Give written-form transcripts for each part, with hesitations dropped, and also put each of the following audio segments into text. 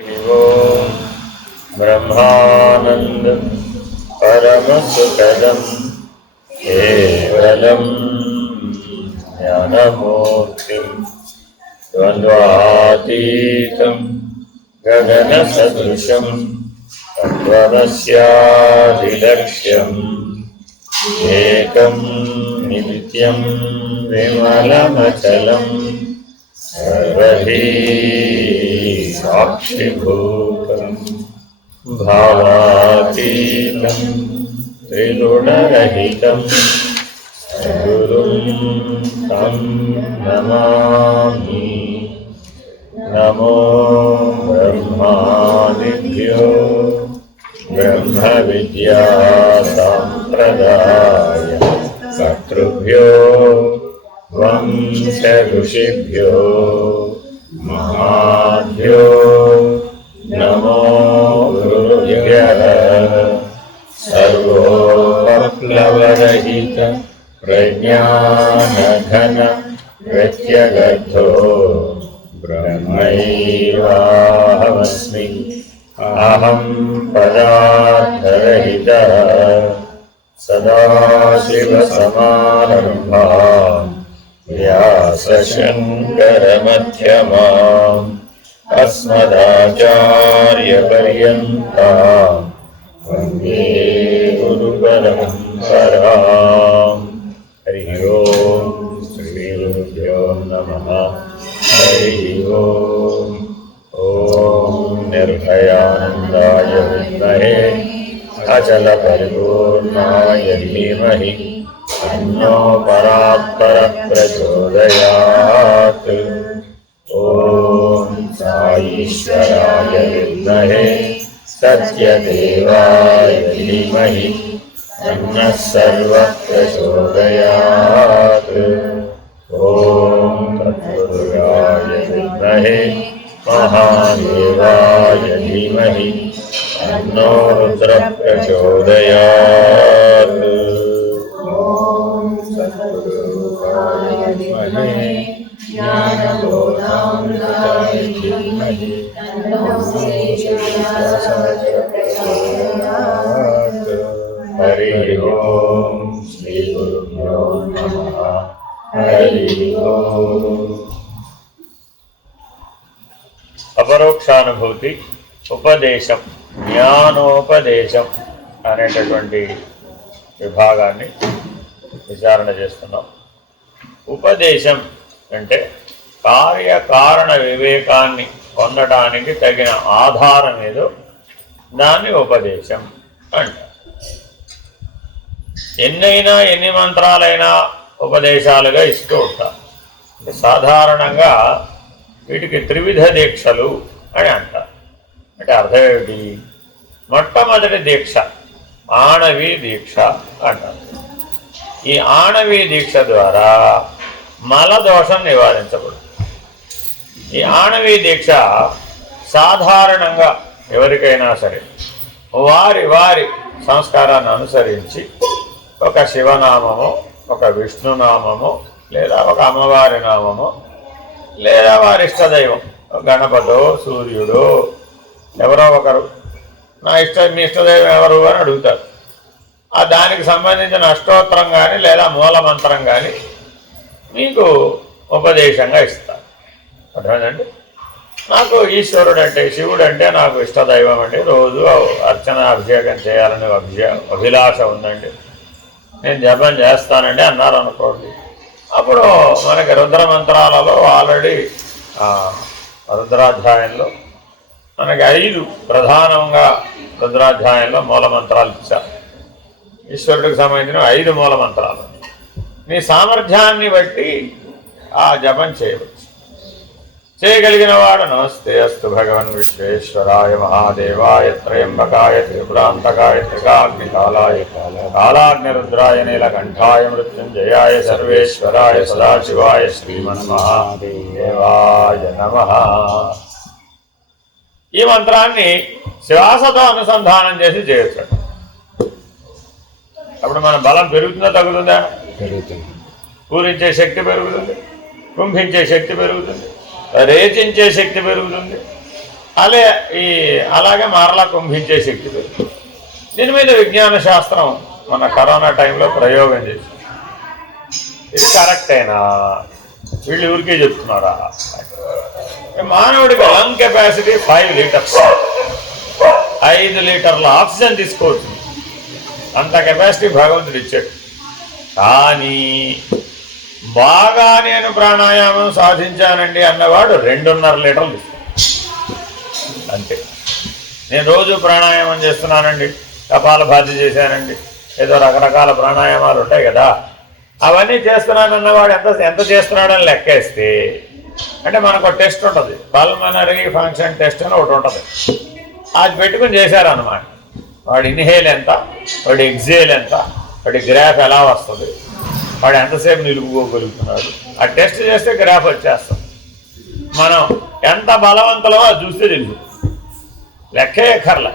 ओम ब्रह्मानंद परमसुखदं केवलं ज्ञानमूर्तिं द्वन्द्वातीतं गगनसदृशं तत्त्वमस्यादिलक्ष्यम् एकं नित्यं विमलमचलं सर्वधी साक्षिभूतं भावातीतं त्रिगुणरहितं सद्गुरुं तं नमामि। नमो ब्रह्मादिभ्यो ब्रह्मविद्या सम्प्रदाय कर्तृभ्यो वंश ऋषिभ्यो महाभ्यो नमो गुरुभ्यः। सर्वोपप्लवरहित प्रज्ञानघन प्रत्यगर्थो ब्रह्मैवाहमस्मि। अहं पदार्थरहितः सदाशिवसमारम्भाम् व्यासशङ्करमध्यमाम् अस्मदाचार्यपर्यन्ताम् वन्दे गुरुपरम्पराम्। हरिः ओम् श्रीगुरुभ्यो नमः। हरिः ओम्। ॐ निर्भयानन्दाय विद्महे अचलपरिपूर्णाय धीमहि तन्नो परात्परप्रचोदयात्। ॐ साईश्वराय विद्महे सत्यदेवाय धीमहि तन्नः सर्वः प्रचोदयात्। ॐ तत्पुरुषाय विद्महे महादेवाय धीमहि तन्नो रुद्रः प्रचोदयात्। सद्गुरुदेवाय धीमहि ज्ञानबोधामृताय धीमहि तन्नो प्रचोदयात्। हरिः ओम् श्रीगुरुभ्यो नमः। हरिः ओम्। అపరోక్షానుభూతి ఉపదేశం జ్ఞానోపదేశం అనేటటువంటి విభాగాన్ని విచారణ చేస్తున్నాం. ఉపదేశం అంటే కార్యకారణ వివేకాన్ని పొందడానికి తగిన ఆధారం ఏదో దాన్ని ఉపదేశం అంటారు. ఎన్ని మంత్రాలైనా ఉపదేశాలుగా ఇస్తూ ఉంటారు. సాధారణంగా వీటికి త్రివిధ దీక్షలు అని అంటారు. అంటే అర్థం ఏమిటి? మొట్టమొదటి దీక్ష ఆణవీ దీక్ష అంటారు. ఈ ఆణవీ దీక్ష ద్వారా మలదోషం నివారించబడుతుంది. ఈ ఆణవీ దీక్ష సాధారణంగా ఎవరికైనా సరే వారి వారి సంస్కారాన్ని అనుసరించి ఒక శివనామము, ఒక విష్ణునామము, లేదా ఒక అమ్మవారి నామము, లేదా వారి ఇష్టదైవం గణపతో సూర్యుడు ఎవరో ఒకరు మీ ఇష్టదైవం ఎవరు అని అడుగుతారు. ఆ దానికి సంబంధించిన అష్టోత్తరం కానీ లేదా మూలమంత్రం కానీ మీకు ఉపదేశంగా ఇస్తారు. అర్థమైందండి? నాకు ఈశ్వరుడు అంటే శివుడు అంటే నాకు ఇష్టదైవం అండి, రోజు అర్చన అభిషేకం చేయాలని అభిలాష ఉందండి, నేను జపం చేస్తానండి అన్నారు అనుకోండి. అప్పుడు మనకి రుద్రమంత్రాలలో ఆల్రెడీ రుద్రాధ్యాయంలో మనకి 5 ప్రధానంగా రుద్రాధ్యాయంలో మూలమంత్రాలు ఇచ్చారు. ఈశ్వరుడికి సంబంధించిన 5 మూలమంత్రాలు మీ సామర్థ్యాన్ని బట్టి ఆ జపం చేయవచ్చు. చేయగలిగిన వాడు నమస్తే అస్తు భగవన్ విశ్వేశ్వరాయ మహాదేవాయ త్రయంబకాయ త్రిపురాంతకాయ త్రికాగ్నికాలాయ కాలాగ్నిరుద్రాయ నీలకంఠాయ మృత్యుంజయాయ సర్వేశ్వరాయ సదాశివాయ శ్రీమన్మహాదేవాయ నమః. ఈ మంత్రాన్ని శ్వాసతో అనుసంధానం చేసి చేయొచ్చు. అప్పుడు మన బలం పెరుగుతుందా తగ్గుతుందా? పెరుగుతుంది. పూరించే శక్తి పెరుగుతుంది, కుంభించే శక్తి పెరుగుతుంది, రేచించే శక్తి పెరుగుతుంది. అలాగే మరలా కుంభించే శక్తి పెరుగుతుంది. దీని మీద విజ్ఞాన శాస్త్రం మన కరోనా టైంలో ప్రయోగం చేసింది. ఇది కరెక్టేనా, వీళ్ళు ఊరికే చెప్తున్నారా? మానవుడికి లంగ్ కెపాసిటీ 5 లీటర్స్, 5 లీటర్ల ఆక్సిజన్ తీసుకోవచ్చు. అంత కెపాసిటీ భగవంతుడు ఇచ్చాడు. కానీ బాగా నేను ప్రాణాయామం సాధించానండి అన్నవాడు 2.5 లీటర్లు తీసుకో అంతే. నేను రోజు ప్రాణాయామం చేస్తున్నానండి, కపాలభాతి చేశానండి, ఏదో రకరకాల ప్రాణాయామాలు ఉంటాయి కదా, అవన్నీ చేస్తున్నానన్నవాడు ఎంత చేస్తున్నాడని లెక్కేస్తే, అంటే మనకు ఒక టెస్ట్ ఉంటుంది, పల్మనరీ ఫంక్షన్ టెస్ట్ అని ఒకటి ఉంటుంది. అది పెట్టుకుని చేశారన్నమాట. వాడు ఇన్హేల్ ఎంత, వాడి ఎగ్జేల్ ఎంత, వాడి గ్రాఫ్ ఎలా వస్తుంది, వాడు ఎంతసేపు నిలుపుకోగలుగుతున్నాడు, ఆ టెస్ట్ చేస్తే గ్రాఫ్ వచ్చేస్తుంది. మనం ఎంత బలవంతులమో అది చూస్తే తెలుసు, లెక్కే ఎక్కర్ల.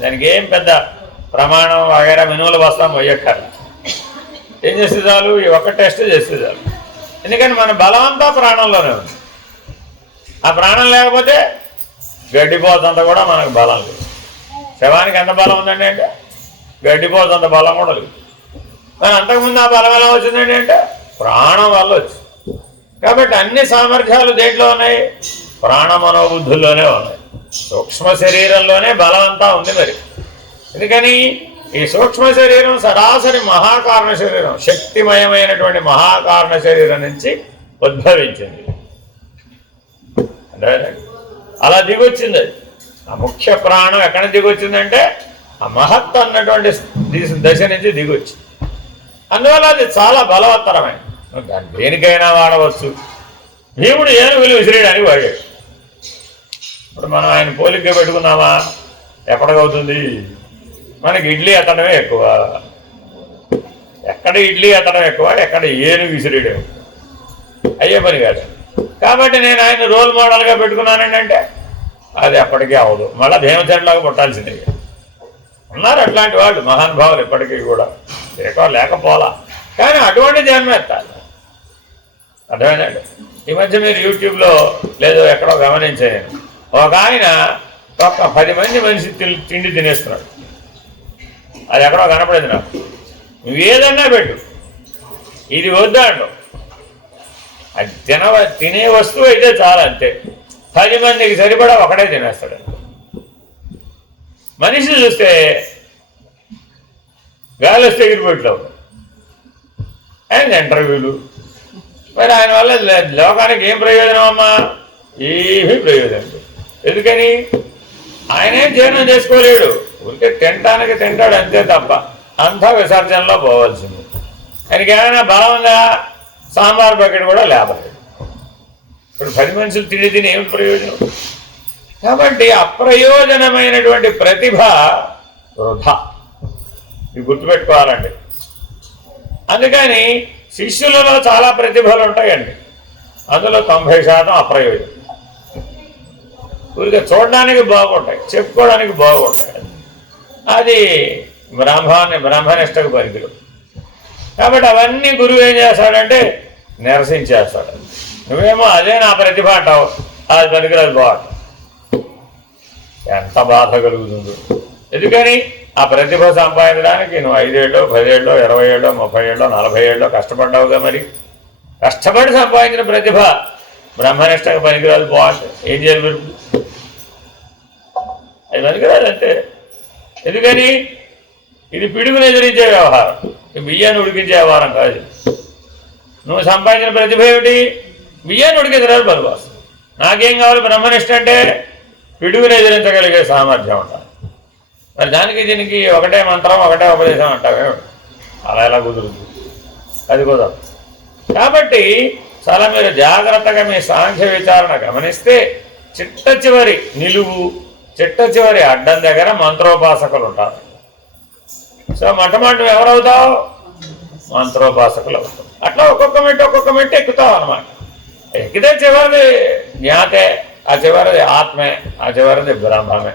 దానికి ఏం పెద్ద ప్రమాణం వగైరా మినుములు బస్తాం పోయక్కర్ల. ఏం చేస్తే చాలు, ఈ ఒక్క టెస్ట్ చేస్తే చాలు. ఎందుకని మన బలం అంతా ప్రాణంలోనే ఉంది. ఆ ప్రాణం లేకపోతే గడ్డిపోతంత కూడా మనకు బలం లేదు. శవానికి ఎంత బలం ఉందండి అంటే గడ్డిపోతంత బలం కూడా లేదు. మరి అంతకుముందు ఆ బలం ఎలా వచ్చిందండి అంటే ప్రాణం వల్ల వచ్చింది. కాబట్టి అన్ని సామర్థ్యాలు దేంట్లో ఉన్నాయి? ప్రాణ మనోబుద్ధుల్లోనే ఉన్నాయి. సూక్ష్మ శరీరంలోనే బలం అంతా ఉంది. మరి ఎందుకని ఈ సూక్ష్మ శరీరం సరాసరి మహాకారణ శరీరం, శక్తిమయమైనటువంటి మహాకారణ శరీరం నుంచి ఉద్భవించింది. అలా దిగొచ్చింది. అది ఆ ముఖ్య ప్రాణం ఎక్కడ దిగొచ్చిందంటే ఆ మహత్ అన్నటువంటి దశ నుంచి దిగొచ్చింది. అందువల్ల అది చాలా బలవత్తరమైన, దాన్ని దేనికైనా వాడవచ్చు. భీముడు ఏనుగులు విసిరేయడానికి వాడాడు. ఇప్పుడు మనం ఆయన పోలిక పెట్టుకున్నామా, ఎప్పటికవుతుంది? మనకి ఇడ్లీ ఎత్తడమే ఎక్కువ. ఎక్కడ ఇడ్లీ ఎత్తడం ఎక్కువ, ఎక్కడ ఏనుగు విసిరేయడం అయ్యే పని కాదు. కాబట్టి నేను ఆయన రోల్ మోడల్గా పెట్టుకున్నానండి అంటే అది ఎప్పటికీ అవదు. మళ్ళీ భీమచంద్రలాగా పుట్టాల్సిందే. ఉన్నారు అట్లాంటి వాళ్ళు మహానుభావులు ఇప్పటికీ కూడా, లేకపోలా. కానీ అటువంటి జన్మ ఎత్తాలి. అర్థమైందండి? ఈ మధ్య మీరు యూట్యూబ్లో లేదో ఎక్కడో గమనించాను, ఒక ఆయన ఒక 10 మంది మనిషి తిండి తినేస్తున్నాడు. అది ఎక్కడో కనపడేది నాకు. నువ్వు ఏదన్నా పెట్టు, ఇది వద్దాడు. అది తినే వస్తువు అయితే చాలా, అంతే. 10 మందికి సరిపడా ఒకడే తినేస్తాడు. మనిషి చూస్తే గాలి వస్తే ఎగిరిపోయిట్లావు. ఆయన ఇంటర్వ్యూలు. మరి ఆయన వల్ల లోకానికి ఏం ప్రయోజనం అమ్మా? ఏమీ ప్రయోజనం. ఎందుకని? ఆయనేం జీర్ణం చేసుకోలేడు. ఉంటే తినటానికి తింటాడు అంతే తప్ప అంతా విసర్జనలో పోవాల్సింది. ఆయనకి ఏమైనా బలం ఉందా? సాంబార్ బకెట్ కూడా లేపలేదు. ఇప్పుడు 10 మనుషులు తిని ఏమి ప్రయోజనం? కాబట్టి అప్రయోజనమైనటువంటి ప్రతిభ వృధా. ఇది గుర్తుపెట్టుకోవాలండి. అందుకని శిష్యులలో చాలా ప్రతిభలు ఉంటాయండి. అందులో 90% అప్రయోజనం. ఊరికే చూడడానికి బాగుంటాయి, చెప్పుకోవడానికి బాగుంటాయి. అది బ్రహ్మనిష్టకు పరిధిలో. కాబట్టి అవన్నీ గురువు ఏం చేస్తాడంటే నిరసించేస్తాడు. నువ్వేమో అదే నా ప్రతిభ అంటావు, అది పనికిరాదు బాగుంటుంది. ఎంత బాధ కలుగుతుందో. ఎందుకని? ఆ ప్రతిభ సంపాదించడానికి నువ్వు 5 ఏళ్ళు, 10 ఏళ్ళు, 20 ఏళ్ళు, 30 ఏళ్ళు, 40 ఏళ్ళు కష్టపడ్డావుగా. మరి కష్టపడి సంపాదించిన ప్రతిభ బ్రహ్మనిష్టకు పనికిరాదు బాగుంటుంది. ఏం చేయాలి మీరు? అది పనికిరాదు అంతే. ఎందుకని? ఇది పిడుగును ఎదిరించే వ్యవహారం, బియ్యాన్ని ఉడికించే వ్యవహారం కాదు. నువ్వు సంపాదించిన ప్రతిభ ఏమిటి? బియ్యాన్ని ఉడికించడానికి పనికొస్తుంది. నాకేం కావాలి? బ్రహ్మనిష్ట అంటే పిడుగును ఎదిరించగలిగే సామర్థ్యం ఉంటారు. మరి దానికి దీనికి ఒకటే మంత్రం, ఒకటే ఉపదేశం అంటావేమిటి? అలా ఎలా కుదురుతుంది? అది కుదరదు. కాబట్టి చాలా మీరు జాగ్రత్తగా మీ సాంఖ్య విచారణ గమనిస్తే చిట్ట చివరి నిలువు, చిట్ట చివరి అడ్డం దగ్గర మంత్రోపాసకులు ఉంటారు. సో మొట్టమొదటి ఎవరవుతావు? మంత్రోపాసకులు అవుతావు. అట్లా ఒక్కొక్క మెట్టు ఎక్కుతావు అన్నమాట. ఎక్కితే చివరిది జ్ఞాతే, ఆ చివరిది ఆత్మే, ఆ చివరిది బ్రహ్మమే.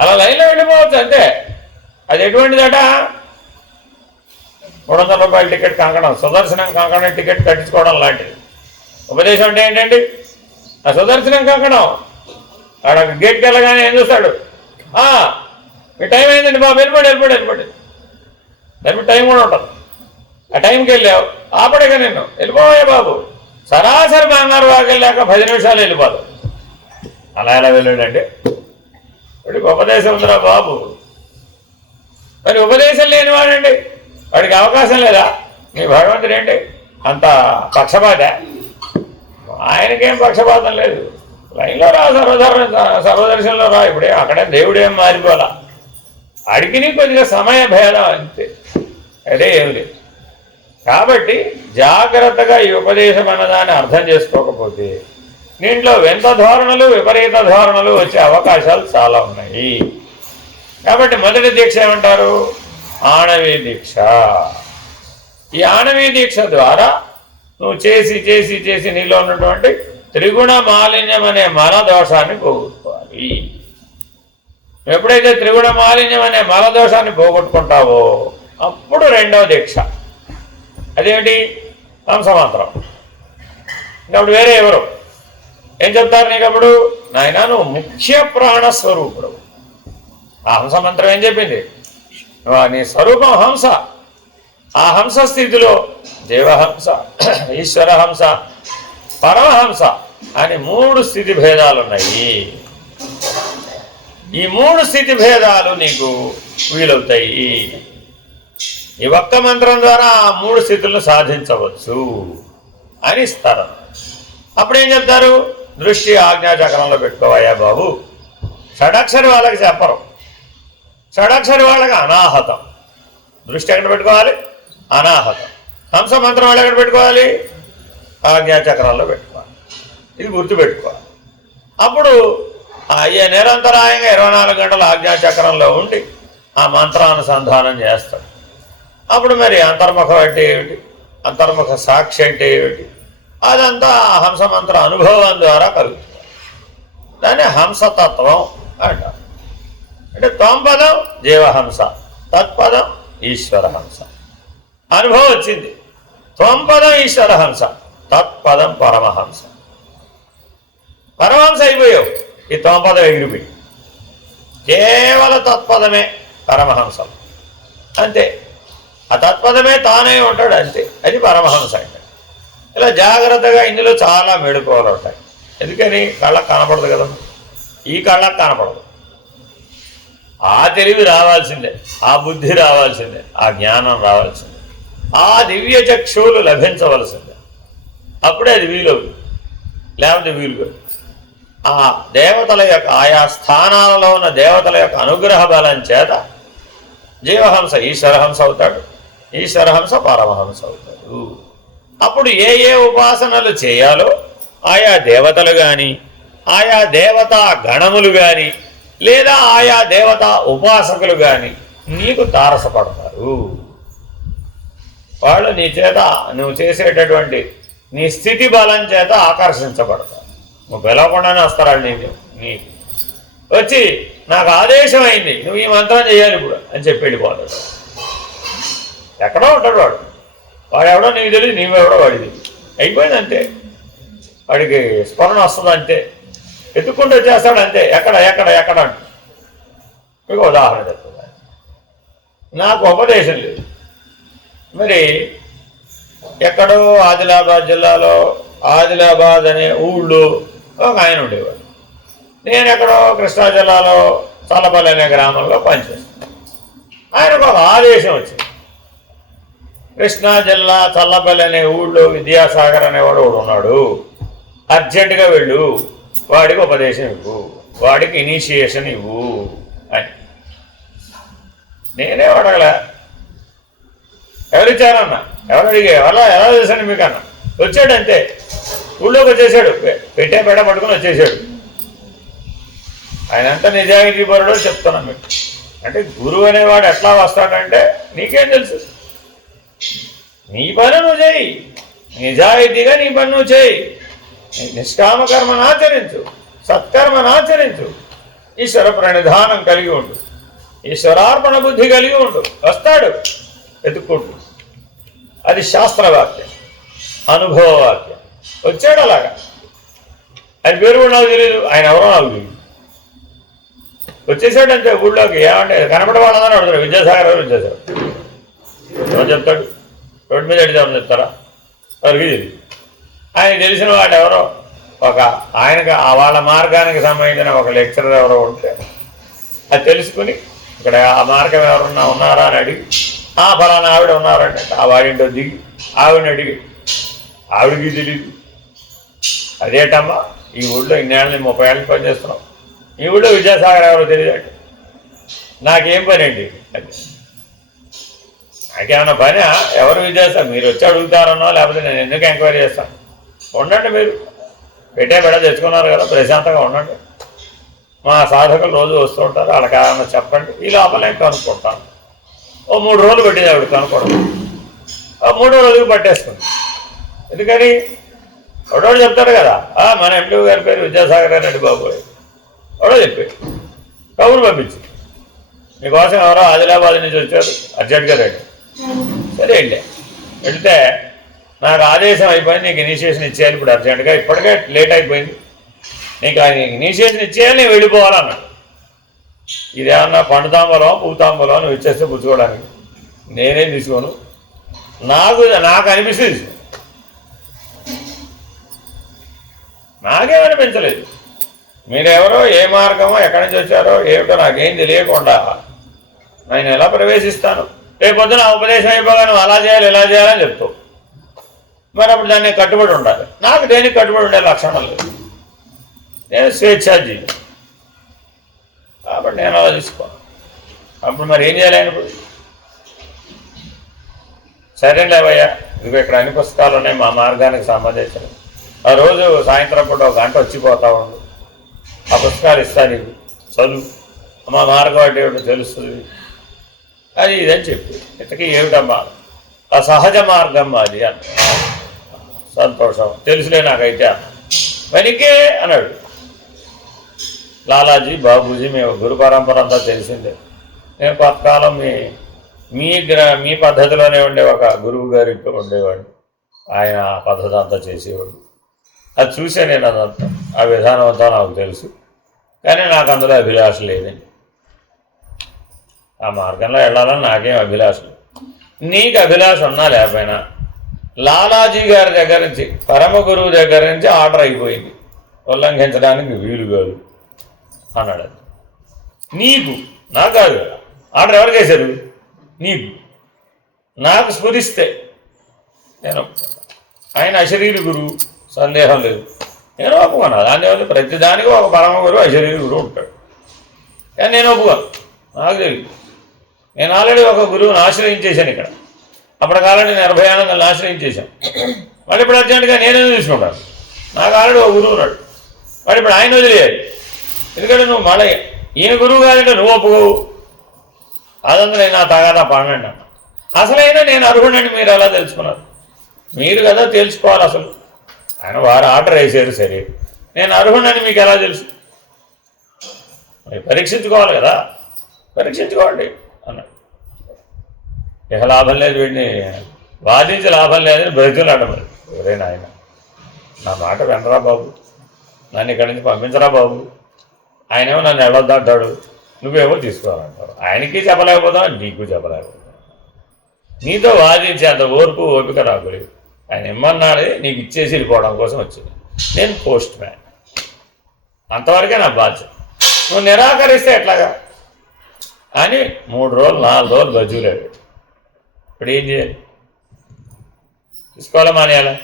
అలా లైన్లో వెళ్ళిపోవచ్చు అంతే. అది ఎటువంటిదట? 300 రూపాయల టికెట్ కంకణం, సుదర్శనం కంకణం టికెట్ కట్టించుకోవడం లాంటిది. ఉపదేశం అంటే ఏంటండి? ఆ సుదర్శనం కంకణం ఆడ గేట్కి వెళ్ళగానే ఏం చూస్తాడు, మీ టైం అయిందండి బాబు, వెళ్ళిపోండి. టైం కూడా ఉంటుంది. ఆ టైంకి వెళ్ళావు, ఆపడేగా నిన్ను, వెళ్ళిపోయా బాబు. సరాసరి బంగారు వాకెళ్ళాక 10 నిమిషాలు వెళ్ళిపోతావు. అలా ఎలా వెళ్ళాడంటే వాడికి ఉపదేశం ఉందిరా బాబు. మరి ఉపదేశం లేనివాడండి, వాడికి అవకాశం లేదా? మీ భగవంతుడు ఏంటి అంత పక్షపాత? ఆయనకేం పక్షపాతం లేదు. లైన్లో రా, సర్వదర్శనంలో రా. ఇప్పుడే అక్కడే దేవుడేం మారిపోలా, అడిగిని కొద్దిగా సమయ భేదం అంతే, అదే ఏమి లేదు. కాబట్టి జాగ్రత్తగా ఈ ఉపదేశం అన్నదాన్ని అర్థం చేసుకోకపోతే దీంట్లో వింత ధోరణులు, విపరీత ధోరణులు వచ్చే అవకాశాలు చాలా ఉన్నాయి. కాబట్టి మొదటి దీక్ష ఏమంటారు? ఆణవీ దీక్ష. ఈ ఆణవీ దీక్ష ద్వారా నువ్వు చేసి చేసి చేసి నీలో ఉన్నటువంటి త్రిగుణ మాలిన్యం అనే మల దోషాన్ని పోగొట్టుకోవాలి. ఎప్పుడైతే త్రిగుణ మాలిన్యం అనే మల దోషాన్ని పోగొట్టుకుంటావో అప్పుడు రెండవ దీక్ష. అదేమిటి? హంసమంత్రం. ఇంకప్పుడు వేరే ఎవరు ఏం చెప్తారు నీకు? అప్పుడు నాయన నువ్వు ముఖ్య ప్రాణస్వరూపుడు. ఆ హంసమంత్రం ఏం చెప్పింది? నీ స్వరూపం హంస. ఆ హంస స్థితిలో దేవహంస, ఈశ్వరహంస, పరమహంస అని 3 స్థితి భేదాలు ఉన్నాయి. ఈ 3 స్థితి భేదాలు నీకు వీలవుతాయి. ఈ ఒక్క మంత్రం ద్వారా ఆ 3 స్థితులను సాధించవచ్చు అని ఇస్తారు. అప్పుడేం చెప్తారు? దృష్టి ఆజ్ఞాచక్రంలో పెట్టుకోవయ్యా బాబు. షడాక్షరి వాళ్ళకి చెప్పరు, షడాక్షరి వాళ్ళకి అనాహతం. దృష్టి ఎక్కడ పెట్టుకోవాలి? అనాహతం. హంస మంత్రం వాళ్ళు ఎక్కడ పెట్టుకోవాలి? ఆజ్ఞాచక్రాల్లో పెట్టుకోవాలి. ఇది గుర్తుపెట్టుకోవాలి. అప్పుడు నిరంతరాయంగా 24 గంటలు ఆజ్ఞాచక్రంలో ఉండి ఆ మంత్రానుసంధానం చేస్తాడు. అప్పుడు మరి అంతర్ముఖం అంటే ఏమిటి, అంతర్ముఖ సాక్షి అంటే ఏమిటి, అదంతా హంసమంత్ర అనుభవం ద్వారా కలుగుతుంది. దాన్ని హంసతత్వం అంటారు. అంటే త్వంపదం జీవహంస, తత్పదం ఈశ్వరహంస. అనుభవం వచ్చింది. త్వంపదం ఈశ్వరహంస, తత్పదం పరమహంస. పరమహంస అయిపోయావు, ఈ త్వంపదం ఎగిరిపోయి కేవల తత్పదమే పరమహంసం. అంతే, ఆ తత్పదమే తానే ఉంటాడు, అంతే. అది పరమహంస అంటే. ఇలా జాగ్రత్తగా ఇందులో చాలా మెళకువలు ఉంటాయి. ఎందుకని? కళ్ళకు కనపడదు కదా, ఈ కళ్ళకు కనపడదు. ఆ తెలివి రావాల్సిందే, ఆ బుద్ధి రావాల్సిందే, ఆ జ్ఞానం రావాల్సిందే, ఆ దివ్య చక్షువులు లభించవలసిందే. అప్పుడే అది వీలవుతుంది, లేకపోతే వీలు. ఆ దేవతల యొక్క ఆయా స్థానాలలో ఉన్న దేవతల యొక్క అనుగ్రహ బలం చేత జీవహంస ఈశ్వరహంస అవుతాడు, ఈశ్వరహంస పరమహంస అవుతాడు. అప్పుడు ఏ ఏ ఉపాసనలు చేయాలో ఆయా దేవతలు కానీ, ఆయా దేవతా గణములు కానీ, లేదా ఆయా దేవతా ఉపాసకులు కానీ నీకు తారసపడతారు. వాళ్ళు నీ చేత నువ్వు చేసేటటువంటి నీ స్థితి బలం చేత ఆకర్షించబడతారు. నువ్వు పిలవకుండానే వస్తారు నీకు వచ్చి నాకు ఆదేశం అయింది, నువ్వు ఈ మంత్రం చేయాలి ఇప్పుడు అని చెప్పి వెళ్ళిపోతాడు. ఎక్కడో ఉంటాడు వాడు, వాడెవడో నీకు తెలియదు, నీవెవడో వాడిది. అయిపోయింది అంతే. వాడికి స్మరణ వస్తుంది అంతే, ఎత్తుక్కుంటూ వచ్చేస్తాడు అంతే. ఎక్కడ ఎక్కడ ఎక్కడ అంట. మీకు ఉదాహరణ చెప్తుంది. నాకు ఉపదేశం లేదు. మరి ఎక్కడో ఆదిలాబాద్ జిల్లాలో ఆదిలాబాద్ అనే ఊళ్ళో ఒక ఆయన ఉండేవాడు. నేను ఎక్కడో కృష్ణా జిల్లాలో చల్లపల్లి అనే గ్రామంలో పనిచేస్తాను. ఆయనకు ఒక ఆదేశం వచ్చింది, కృష్ణా జిల్లా చల్లపల్లి అనే ఊళ్ళో విద్యాసాగర్ అనేవాడు ఒకడు ఉన్నాడు, అర్జెంటుగా వెళ్ళు, వాడికి ఉపదేశం ఇవ్వు, వాడికి ఇనిషియేషన్ ఇవ్వు అని. నేనే అడగలే, ఎవరిచ్చారన్నా, ఎవరు అడిగే ఎలా చేశాను మీకు అన్న. వచ్చాడు అంతే, ఊళ్ళోకి వచ్చేసాడు, పెట్టే పెట్ట పట్టుకుని వచ్చేసాడు. ఆయన అంతా నిజాయితీ పరుడో చెప్తున్నాను మీకు. అంటే గురువు అనేవాడు ఎట్లా వస్తాడంటే నీకేం తెలుసు, నీ పని నువ్వు చేయి, నిజాయితీగా నీ పని నువ్వు చేయి, నిష్కామకర్మను ఆచరించు, సత్కర్మను ఆచరించు, ఈశ్వర ప్రణిధానం కలిగి ఉండు, ఈశ్వరార్పణ బుద్ధి కలిగి ఉండు. వస్తాడు వెతుక్కుంటూ. అది శాస్త్రవాక్యం, అనుభవవాక్యం. వచ్చాడు అలాగా. ఆయన పేరు కూడా నాకు తెలియదు, ఆయన ఎవరో నాకు తెలియదు. వచ్చేసాడు అంతే ఊళ్ళోకి. ఏమంటే కనపడే వాళ్ళందరూ అడుగుతారు విద్యాసాగర్ గారు విద్యాసాగర్ ఎవరు చెప్తాడు? రోడ్డు మీద అడిగామని చెప్తారా? వారికి తెలియదు. ఆయన తెలిసిన వాడు ఎవరో ఒక ఆయనకు వాళ్ళ మార్గానికి సంబంధించిన ఒక లెక్చరర్ ఎవరో ఉంటే అది తెలుసుకుని ఇక్కడ ఆ మార్గం ఎవరన్నా ఉన్నారా అని అడిగి ఫలానా ఆవిడ ఉన్నారంటే ఆ వాడింటో దిగి ఆవిడని అడిగి ఆవిడికి తెలియదు. అదేటమ్మా ఈ ఊళ్ళో ఇన్నేళ్ళని 30 ఏళ్ళకి పనిచేస్తున్నాం, ఈ ఊళ్ళో విద్యాసాగర్ ఎవరో తెలియదండి. నాకేం పని అండి? అది నాకేమన్నా పని? ఎవరు విద్యాసాగర్ మీరు వచ్చి అడుగుతారనో లేకపోతే నేను ఎందుకు ఎంక్వైరీ చేస్తాను? ఉండండి, మీరు పెట్టే తెచ్చుకున్నారు కదా, ప్రశాంతంగా ఉండండి. మా సాధకులు రోజు వస్తూ ఉంటారు, వాళ్ళకి ఏమన్నా చెప్పండి, ఈ లోపల నేను కనుక్కుంటాను. ఓ 3 రోజులు పట్టింది ఆవిడ కనుక్కోవడం. 3వ రోజుకి పట్టేస్తుంది. ఎందుకని? ఒకడోడు చెప్తాడు కదా, మన ఎంపీ గారి పేరు విద్యాసాగర్ రెడ్డి బాబు ఎవడో చెప్పాడు, కబురు పంపించి మీకోసం ఎవరో ఆదిలాబాద్ నుంచి వచ్చారు అర్జెంట్గా రండి. సరే వెళ్ళే వెళితే నాకు ఆదేశం అయిపోయింది, నీకు ఇనిషియేషన్ ఇచ్చేయాలి ఇప్పుడు అర్జెంటుగా, ఇప్పటికే లేట్ అయిపోయింది, నీకు ఇనిషియేషన్ ఇచ్చేయాలి, నేను వెళ్ళిపోవాలన్నాడు. ఇదేమన్నా పండుతాంబలం పూతాంబలం నువ్వు ఇచ్చేస్తే పుచ్చుకోవడానికి, నేనేం తీసుకోను, నాకు అనిపిస్తుంది, నాకేమనిపించలేదు. మీరెవరో ఏ మార్గమో ఎక్కడి నుంచి వచ్చారో ఏమిటో నాకేం తెలియకుండా నేను ఎలా ప్రవేశిస్తాను? రేపొద్దున ఉపదేశం అయిపోగా నువ్వు అలా చేయాలి ఇలా చేయాలని చెప్తావు, మరి అప్పుడు దాన్ని కట్టుబడి ఉండాలి. నాకు దేనికి కట్టుబడి ఉండే లక్షణం లేదు, నేను స్వేచ్ఛాజీవి కాబట్టి నేను అలా తీసుకోను. అప్పుడు మరి ఏం చేయాలి ఆయన? సరేలేవయ్యా, ఇవి ఇక్కడ అన్ని పుస్తకాలు ఉన్నాయి మా మార్గానికి సంబంధించిన, ఆ రోజు సాయంత్రం పూట 1 గంట వచ్చిపోతా ఉండు, ఆ పుస్తకాలు ఇస్తా నీకు చదువు, మా మార్గం అంటే ఏమిటో తెలుస్తుంది, అది ఇదని చెప్పి ఇంతకీ ఏమిటమ్మా ఆ సహజ మార్గం అది అన్న. సంతోషం, తెలుసులే నాకైతే అన్న. వెనకే అన్నాడు. లాలాజీ బాబూజీ మేము గురు పరంపర అంతా తెలిసిందే, నేను కొంతకాలం మీ పద్ధతిలోనే ఉండే ఒక గురువు గారితో ఉండేవాడు, ఆయన ఆ పద్ధతి అంతా చేసేవాడు, అది చూసే నేను అదంతా ఆ విధానం అంతా నాకు తెలుసు, కానీ నాకు అందులో అభిలాష లేదండి, ఆ మార్గంలో వెళ్ళాలని నాకేం అభిలాష లేదు. నీకు అభిలాష ఉన్నా లేకపోయినా లాలాజీ గారి దగ్గర నుంచి పరమ గురువు దగ్గర నుంచి ఆర్డర్ అయిపోయింది, ఉల్లంఘించడానికి వీలు కాదు అన్నాడు. నీకు నాకు కాదు కదా ఆర్డర్, ఎవరికి వేశారు? నీకు. నాకు స్ఫురిస్తే నేను ఆయన అశరీరి గురువు, సందేహం లేదు, నేను ఒప్పుకున్నాను. దాని ప్రతిదానికి ఒక పరమ గురువు అశరీరి గురువు ఉంటాడు, కానీ నేను ఒప్పుకోను, నాకు తెలియదు. నేను ఆల్రెడీ ఒక గురువుని ఆశ్రయించేశాను ఇక్కడ, అప్పటి కాలంలో 80 ఏళ్ళని ఆశ్రయించేశాను. మళ్ళీ ఇప్పుడు అర్జెంటుగా నేనే తీసుకుంటాను, నాకు ఆల్రెడీ ఒక గురువు ఉన్నాడు, మరి ఇప్పుడు ఆయన వదిలేయాలి. ఎందుకంటే నువ్వు మళ్ళీ ఈయన గురువు కాదంటే నువ్వు ఒప్పుకోవు, అదంతా నా తగాదా పడండి అన్న. అసలైనా నేను అర్హుడని మీరు ఎలా తెలుసుకున్నారు? మీరు కదా తెలుసుకోవాలి అసలు. ఆయన వారు ఆర్డర్ వేసారు, సరే, నేను అర్హుడని మీకు ఎలా తెలుసు? పరీక్షించుకోవాలి కదా, పరీక్షించుకోండి అన్నాడు. ఇక లాభం లేదు, వీడిని వాదించి లాభం లేదని బ్రతులాడు. మరి ఎవరైనా ఆయన నా మాట వినరా బాబు, నన్ను ఇక్కడి నుంచి పంపించరా బాబు, ఆయనేమో నన్ను వెళ్ళొద్దంటాడు, నువ్వేమో తీసుకోవాలంటావు. ఆయనకి చెప్పలేకపోతావు, నీకు చెప్పలేకపోతావు. నీతో వాదించి అంత ఓర్పు ఓపిక నాకు లేదు. ఆయన ఇమ్మన్నాడే నీకు ఇచ్చేసి వెళ్ళిపోవడం కోసం వచ్చింది. నేను పోస్ట్ మ్యాన్, అంతవరకే నా బాధ్యత. నువ్వు నిరాకరిస్తే ఎట్లాగా అని 3 రోజులు 4 రోజులు గజ్జులేడు. ఇప్పుడు ఏం చేయాలి? తీసుకోవాలా మానేయాలా?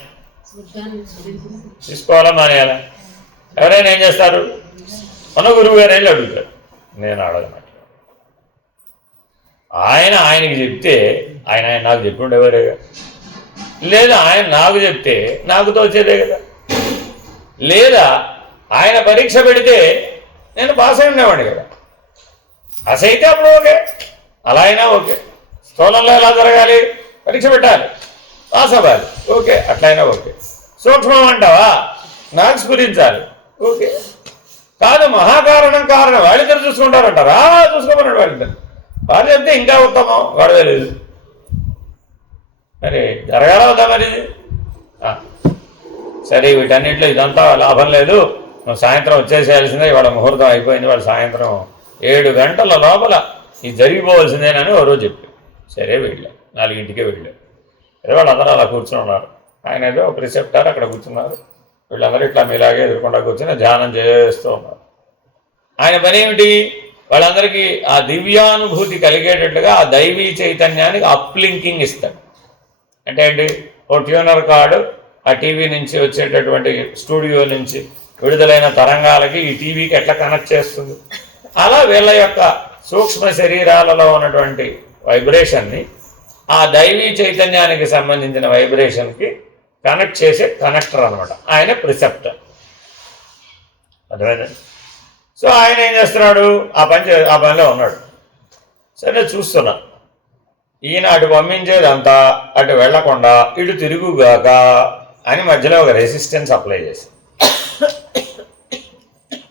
తీసుకోవాలా మానేయాలా? ఎవరైనా ఏం చేస్తారు? మన గురువు గారు వెళ్ళి అడుగుతారు, నేను అడగనట్టు. ఆయనకి చెప్తే ఆయన నాకు చెప్పి ఉండేవారే కదా, లేదా ఆయన నాకు చెప్తే నాకు తోచేదే కదా, లేదా ఆయన పరీక్ష పెడితే నేను పాస్ అయి ఉండేవాడిని కదా. పాస్ అయితే అప్పుడు ఓకే, అలా అయినా ఓకే. స్థూలంలో ఎలా జరగాలి? పరీక్ష పెట్టాలి, పాస్ అవ్వాలి, ఓకే, అట్లయినా ఓకే. సూక్ష్మం అంటావా? నాకు స్ఫురించాలి, ఓకే. కాదు మహాకారణం కారణం వాళ్ళిద్దరు చూసుకుంటారంటారా? చూసుకోమన్నాడు వాళ్ళిద్దరు. వాళ్ళు చెప్తే ఇంకా ఉత్తమం, గొడవ లేదు. మరి జరగాల వద్దా మరి? సరే, వీటన్నింటిలో ఇదంతా లాభం లేదు, నువ్వు సాయంత్రం వచ్చేసేయాల్సిందే, ఇవాళ ముహూర్తం అయిపోయింది, వాళ్ళు సాయంత్రం 7 గంటల లోపల ఇది జరిగిపోవాల్సిందేనని ఓ రోజు చెప్పాడు. సరే వెళ్ళాం, 4ంటికే వెళ్ళాం. అదే వాళ్ళందరూ అలా కూర్చుని ఉన్నారు. ఆయన ఏదో ప్రిసెప్టర్ అక్కడ కూర్చున్నారు. వీళ్ళందరూ ఇట్లా మీలాగే ఎదుర్కొండా కూర్చొని ధ్యానం చేస్తూ ఉన్నారు. ఆయన పని ఏమిటి? వాళ్ళందరికీ ఆ దివ్యానుభూతి కలిగేటట్లుగా ఆ దైవీ చైతన్యానికి అప్లింకింగ్ ఇస్తాడు. అంటే ఏంటి? ఓ ట్యూనర్ కార్డు ఆ టీవీ నుంచి వచ్చేటటువంటి స్టూడియో నుంచి విడుదలైన తరంగాలకి ఈ టీవీకి ఎట్లా కనెక్ట్ చేస్తుంది, అలా వీళ్ళ యొక్క సూక్ష్మ శరీరాలలో ఉన్నటువంటి వైబ్రేషన్ని ఆ దైవీ చైతన్యానికి సంబంధించిన వైబ్రేషన్కి కనెక్ట్ చేసే కనెక్టర్ అనమాట. ఆయన ప్రిసెప్టర్. అర్థమైందండి? సో ఆయన ఏం చేస్తున్నాడు? ఆ పనిలో ఉన్నాడు. సరే చూస్తున్నా, ఈయన అటు పంపించేదంతా అటు వెళ్లకుండా ఇటు తిరుగుగాక అని మధ్యలో ఒక రెసిస్టెన్స్ అప్లై చేసి,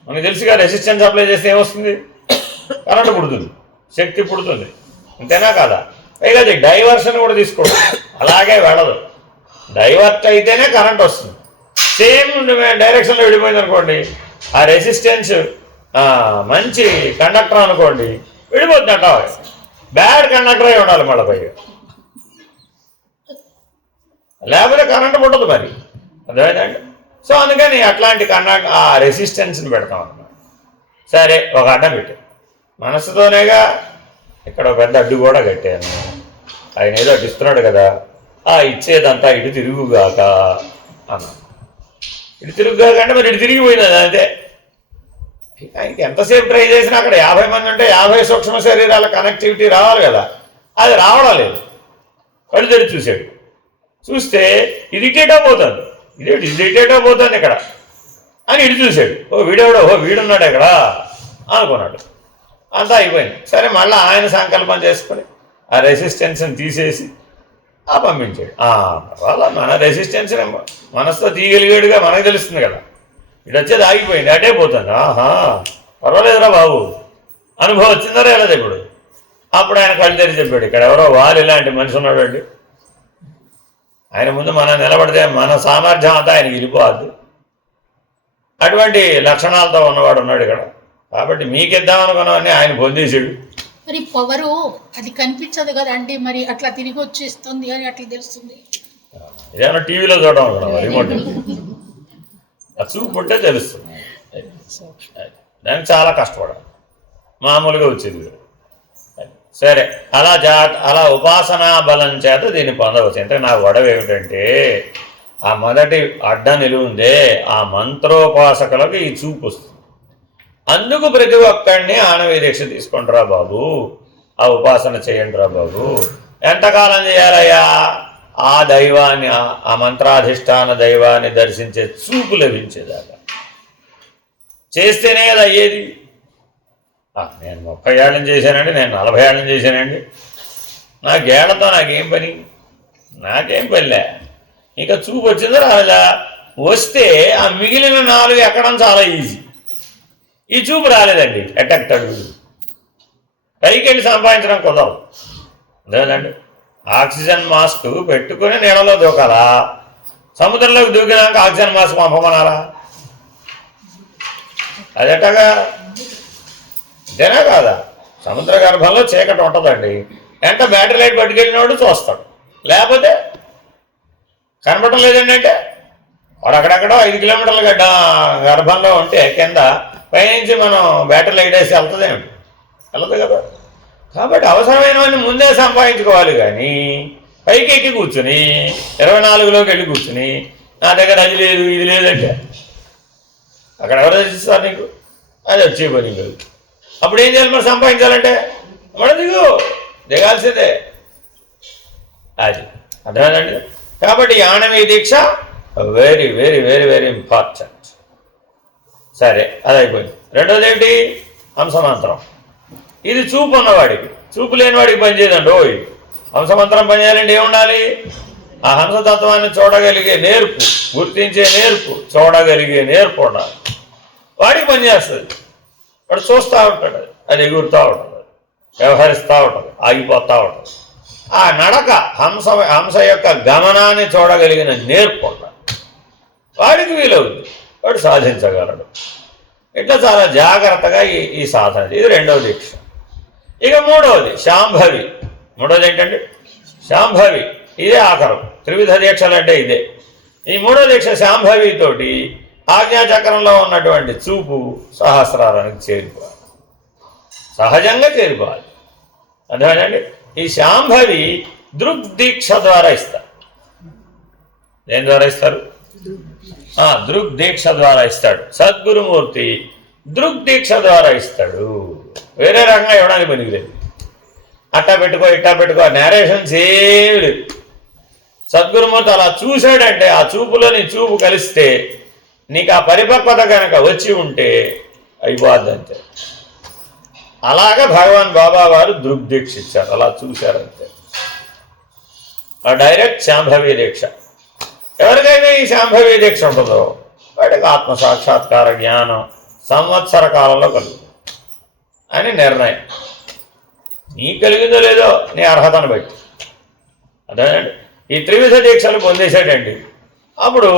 మనకు తెలుసుగా రెసిస్టెన్స్ అప్లై చేస్తే ఏమొస్తుంది? కరెంట్ పుడుతుంది, శక్తి పుడుతుంది. అంతేనా కాదా? పైగా అది డైవర్షన్ కూడా తీసుకోండి, అలాగే వెళ్ళదు. డైవర్ట్ అయితేనే కరెంట్ వస్తుంది. సేమ్ డైరెక్షన్లో విడిపోయింది అనుకోండి, ఆ రెసిస్టెన్స్ మంచి కండక్టర్ అనుకోండి, విడిపోతుందట. బ్యాడ్ కండక్టర్ అయి ఉండాలి మళ్ళీ పైగా, లేకపోతే కరెంట్ పుట్టదు మరి. అర్థమైందండి? సో అందుకని అట్లాంటి ఆ రెసిస్టెన్స్ని పెడతాం అన్నమాట. సరే, ఒక అడ్డం పెట్టాను మనసుతోనేగా. ఇక్కడ ఒక పెద్ద అడ్డు కూడా కట్టాను. ఆయన ఏదో అడ్డు ఇస్తున్నాడు కదా, ఇచ్చేదంతా ఇటు తిరుగుగాక అన్నా. ఇటు తిరుగుగాక అంటే మరి ఇటు తిరిగిపోయింది అంతే. ఆయనకి ఎంతసేపు ట్రై చేసినా అక్కడ 50 మంది ఉంటే 50 సూక్ష్మ శరీరాల కనెక్టివిటీ రావాలి కదా, అది రావడం లేదు. కళ్ళు తెరిచి చూశాడు. చూస్తే ఇది ఇటేటో పోతుంది, ఇది ఇటేటో పోతుంది ఇక్కడ అని ఇటు చూశాడు. వీడున్నాడు ఇక్కడ అనుకున్నాడు. అంతా అయిపోయింది. సరే, మళ్ళీ ఆయన సంకల్పం చేసుకొని ఆ రెసిస్టెన్స్ని తీసేసి పంపించాడు. వాళ్ళ మన రెసిస్టెన్స్ మనసుతో తీయగలిగాడుగా, మనకు తెలుస్తుంది కదా. ఇటు వచ్చేది ఆగిపోయింది, అటే పోతుంది. పర్వాలేదురా బాబు, అనుభవం వచ్చిందా రాలేదు ఇప్పుడు. అప్పుడు ఆయన కళ్ళు తెరిచి చెప్పాడు, ఇక్కడ ఎవరో వాళ్ళు ఇలాంటి మనిషి ఉన్నాడు అండి. ఆయన ముందు మనం నిలబడితే మన సామర్థ్యం అంతా ఆయనకి వెళ్ళిపోవద్దు. అటువంటి లక్షణాలతో ఉన్నవాడు ఉన్నాడు ఇక్కడ, కాబట్టి మీకిద్దాం అనుకున్నామని ఆయన పొందేశాడు. మరి పవరు అది కనిపించదు కదండి, మరి అట్లా తిరిగి వచ్చేస్తుంది అని అట్లా తెలుస్తుంది. ఏదైనా టీవీలో చూడడం అనుకున్నాం, రిమోట్ చూపు పుట్టే తెలుస్తుంది. దానికి చాలా కష్టపడాలి, మామూలుగా వచ్చేది. సరే, అలా ఉపాసనా బలం చేత దీన్ని పొందవచ్చు. అంటే నా గొడవ ఏమిటంటే, ఆ మొదటి అడ్డ నిలువుందే ఆ మంత్రోపాసకులకు ఈ చూపు వస్తుంది. అందుకు ప్రతి ఒక్కడిని ఆనవీ దీక్ష తీసుకుంటారా బాబు, ఆ ఉపాసన చేయండిరా బాబు. ఎంతకాలం చేయాలయ్యా? ఆ దైవాన్ని, ఆ మంత్రాధిష్టాన దైవాన్ని దర్శించే చూపు లభించేదాకా చేస్తేనే కదా అయ్యేది. నేను 30 ఏళ్ళని చేశానండి, నేను 40 ఏళ్ళని చేశానండి. నాకేళ్లతో నాకేం పని? నాకేం పనిలే. ఇక చూపు వచ్చిందో రాదా? వస్తే ఆ మిగిలిన 4 ఎక్కడం చాలా ఈజీ. ఈ చూపు రాలేదండి, ఎట్టెక్టాడు. పైకి వెళ్ళి సంపాదించడం కుదరదు. అదేనండి, ఆక్సిజన్ మాస్క్ పెట్టుకుని నీళ్ళలో దూకాలా? సముద్రంలోకి దూకినాక ఆక్సిజన్ మాస్క్ పంపమనాలా? అదెట్టగా? అంతేనా కాదా? సముద్ర గర్భంలో చీకటి ఉంటుందండి. ఎంట బ్యాటరీ లైట్ పట్టుకెళ్ళినోడు చూస్తాడు, లేకపోతే కనపడటం లేదండి. అంటే వాడు అక్కడెక్కడో 5 కిలోమీటర్ల గర్భంలో ఉంటే కింద పైనుంచి మనం బ్యాటరీ లైట్ వేసి వెళ్తుందేమిటి? వెళ్ళదు కదా. కాబట్టి అవసరమైనవన్నీ ముందే సంపాదించుకోవాలి. కానీ పైకి ఎక్కి కూర్చుని 24లోకి వెళ్ళి కూర్చుని నా దగ్గర అది లేదు ఇది లేదంటే అక్కడ ఎవరు రచిస్తారు నీకు? అది వచ్చే పని లేదు. అప్పుడు ఏం చేయాలి? మరి సంపాదించాలంటే మన దిగాల్సిందే. అది అర్థమైందండి. కాబట్టి ఆనవీ దీక్ష very very very very important. సరే, అది అయిపోయింది. రెండోది ఏంటి? హంసమంత్రం. ఇది చూపు ఉన్నవాడికి, చూపు లేనివాడికి పనిచేయదండి. హంసమంత్రం పనిచేయాలంటే ఏముండాలి? ఆ హంసతత్వాన్ని చూడగలిగే నేర్పు, గుర్తించే నేర్పు, చూడగలిగే నేర్పు ఉండాలి. వాడికి పనిచేస్తుంది. వాడు చూస్తూ ఉంటాడు, అది ఎగురుతూ ఉంటుంది, వ్యవహరిస్తూ ఉంటుంది, ఆగిపోతూ ఉంటుంది. ఆ నడక హంస యొక్క గమనాన్ని చూడగలిగిన నేర్పు ఉండాలి. వాడికి వీలవుతుంది, వాడు సాధించగలడు. ఇట్లా చాలా జాగ్రత్తగా ఈ సాధన. ఇది రెండవ దీక్ష. ఇక మూడవది శాంభవి. మూడవది ఏంటంటే శాంభవి. ఇదే ఆఖరం. త్రివిధ దీక్షలు అంటే ఇదే. ఈ మూడో దీక్ష శాంభవితోటి ఆజ్ఞాచక్రంలో ఉన్నటువంటి చూపు సహస్రారానికి చేరిపోవాలి, సహజంగా చేరిపోవాలి. అర్థమేనండి. ఈ శాంభవి దృగ్దీక్ష ద్వారా ఇస్తారు. దేని ద్వారా ఇస్తారు? దృగ్దీక్ష ద్వారా ఇస్తాడు. సద్గురుమూర్తి దృగ్దీక్ష ద్వారా ఇస్తాడు. వేరే రకంగా ఇవ్వడానికి పనికిలేదు. అట్టా పెట్టుకో ఇట్టా పెట్టుకో నేరేషన్స్ ఏమి లేదు. సద్గురుమూర్తి అలా చూశాడంటే ఆ చూపులో నీ చూపు కలిస్తే నీకు ఆ పరిపక్వత కనుక వచ్చి ఉంటే అయిపోద్ది అంతే. అలాగే భగవాన్ బాబా వారు దృగ్దీక్ష ఇచ్చారు. అలా చూశారంతే. డైరెక్ట్ శాంభవి దీక్ష. ఎవరికైతే ఈ శాంభవి దీక్ష ఉంటుందో వాడికి ఆత్మసాక్షాత్కార జ్ఞానం సంవత్సర కాలంలో కలుగుతుంది అని నిర్ణయం. నీ కలిగిందో లేదో నీ అర్హతను బట్టి. అదేనండి. ఈ త్రివిధ దీక్షలు పొందేశాడండి, అప్పుడు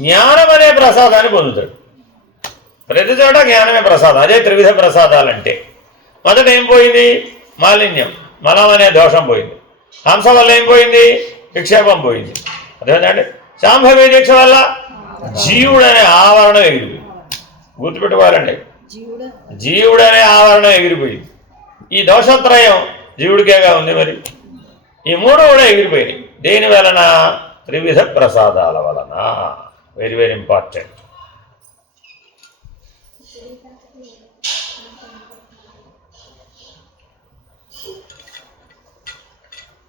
జ్ఞానం అనే ప్రసాదాన్ని పొందుతాడు. ప్రతి చోట జ్ఞానమే ప్రసాదం. అదే త్రివిధ ప్రసాదాలంటే. మొదట ఏం పోయింది? మాలిన్యం, మలం అనే దోషం పోయింది. హంస వల్ల ఏం పోయింది? విక్షేపం పోయింది. అదేంటంటే శాంభవి దీక్ష వల్ల జీవుడనే ఆవరణం ఎగిరిపోయింది. గుర్తుపెట్టుకోవాలండి, జీవుడనే ఆవరణం ఎగిరిపోయింది. ఈ దోషత్రయం జీవుడికేగా ఉంది. మరి ఈ మూడు కూడా ఎగిరిపోయినాయి. దేని వలన? త్రివిధ ప్రసాదాల వలన. Very very important.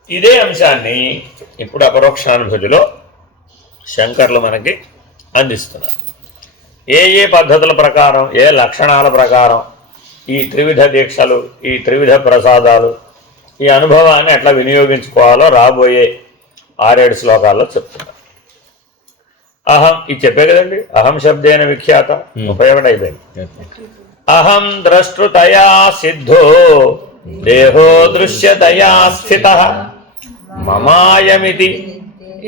ఇదే అంశాన్ని ఇప్పుడు అపరోక్షానుభూతిలో శంకర్లు మనకి అందిస్తున్నారు. ఏ పద్ధతుల ప్రకారం, ఏ లక్షణాల ప్రకారం ఈ త్రివిధ దీక్షలు, ఈ త్రివిధ ప్రసాదాలు, ఈ అనుభవాన్ని ఎట్లా వినియోగించుకోవాలో రాబోయే 6-7 శ్లోకాల్లో చెప్తున్నారు. అహం, ఇది చెప్పే కదండి, అహం శబ్దేన విఖ్యాత. 31 అయిపోయింది. అహం ద్రష్టృతయా సిద్ధో దేహో దృశ్యతయా స్థితః మమాయమితి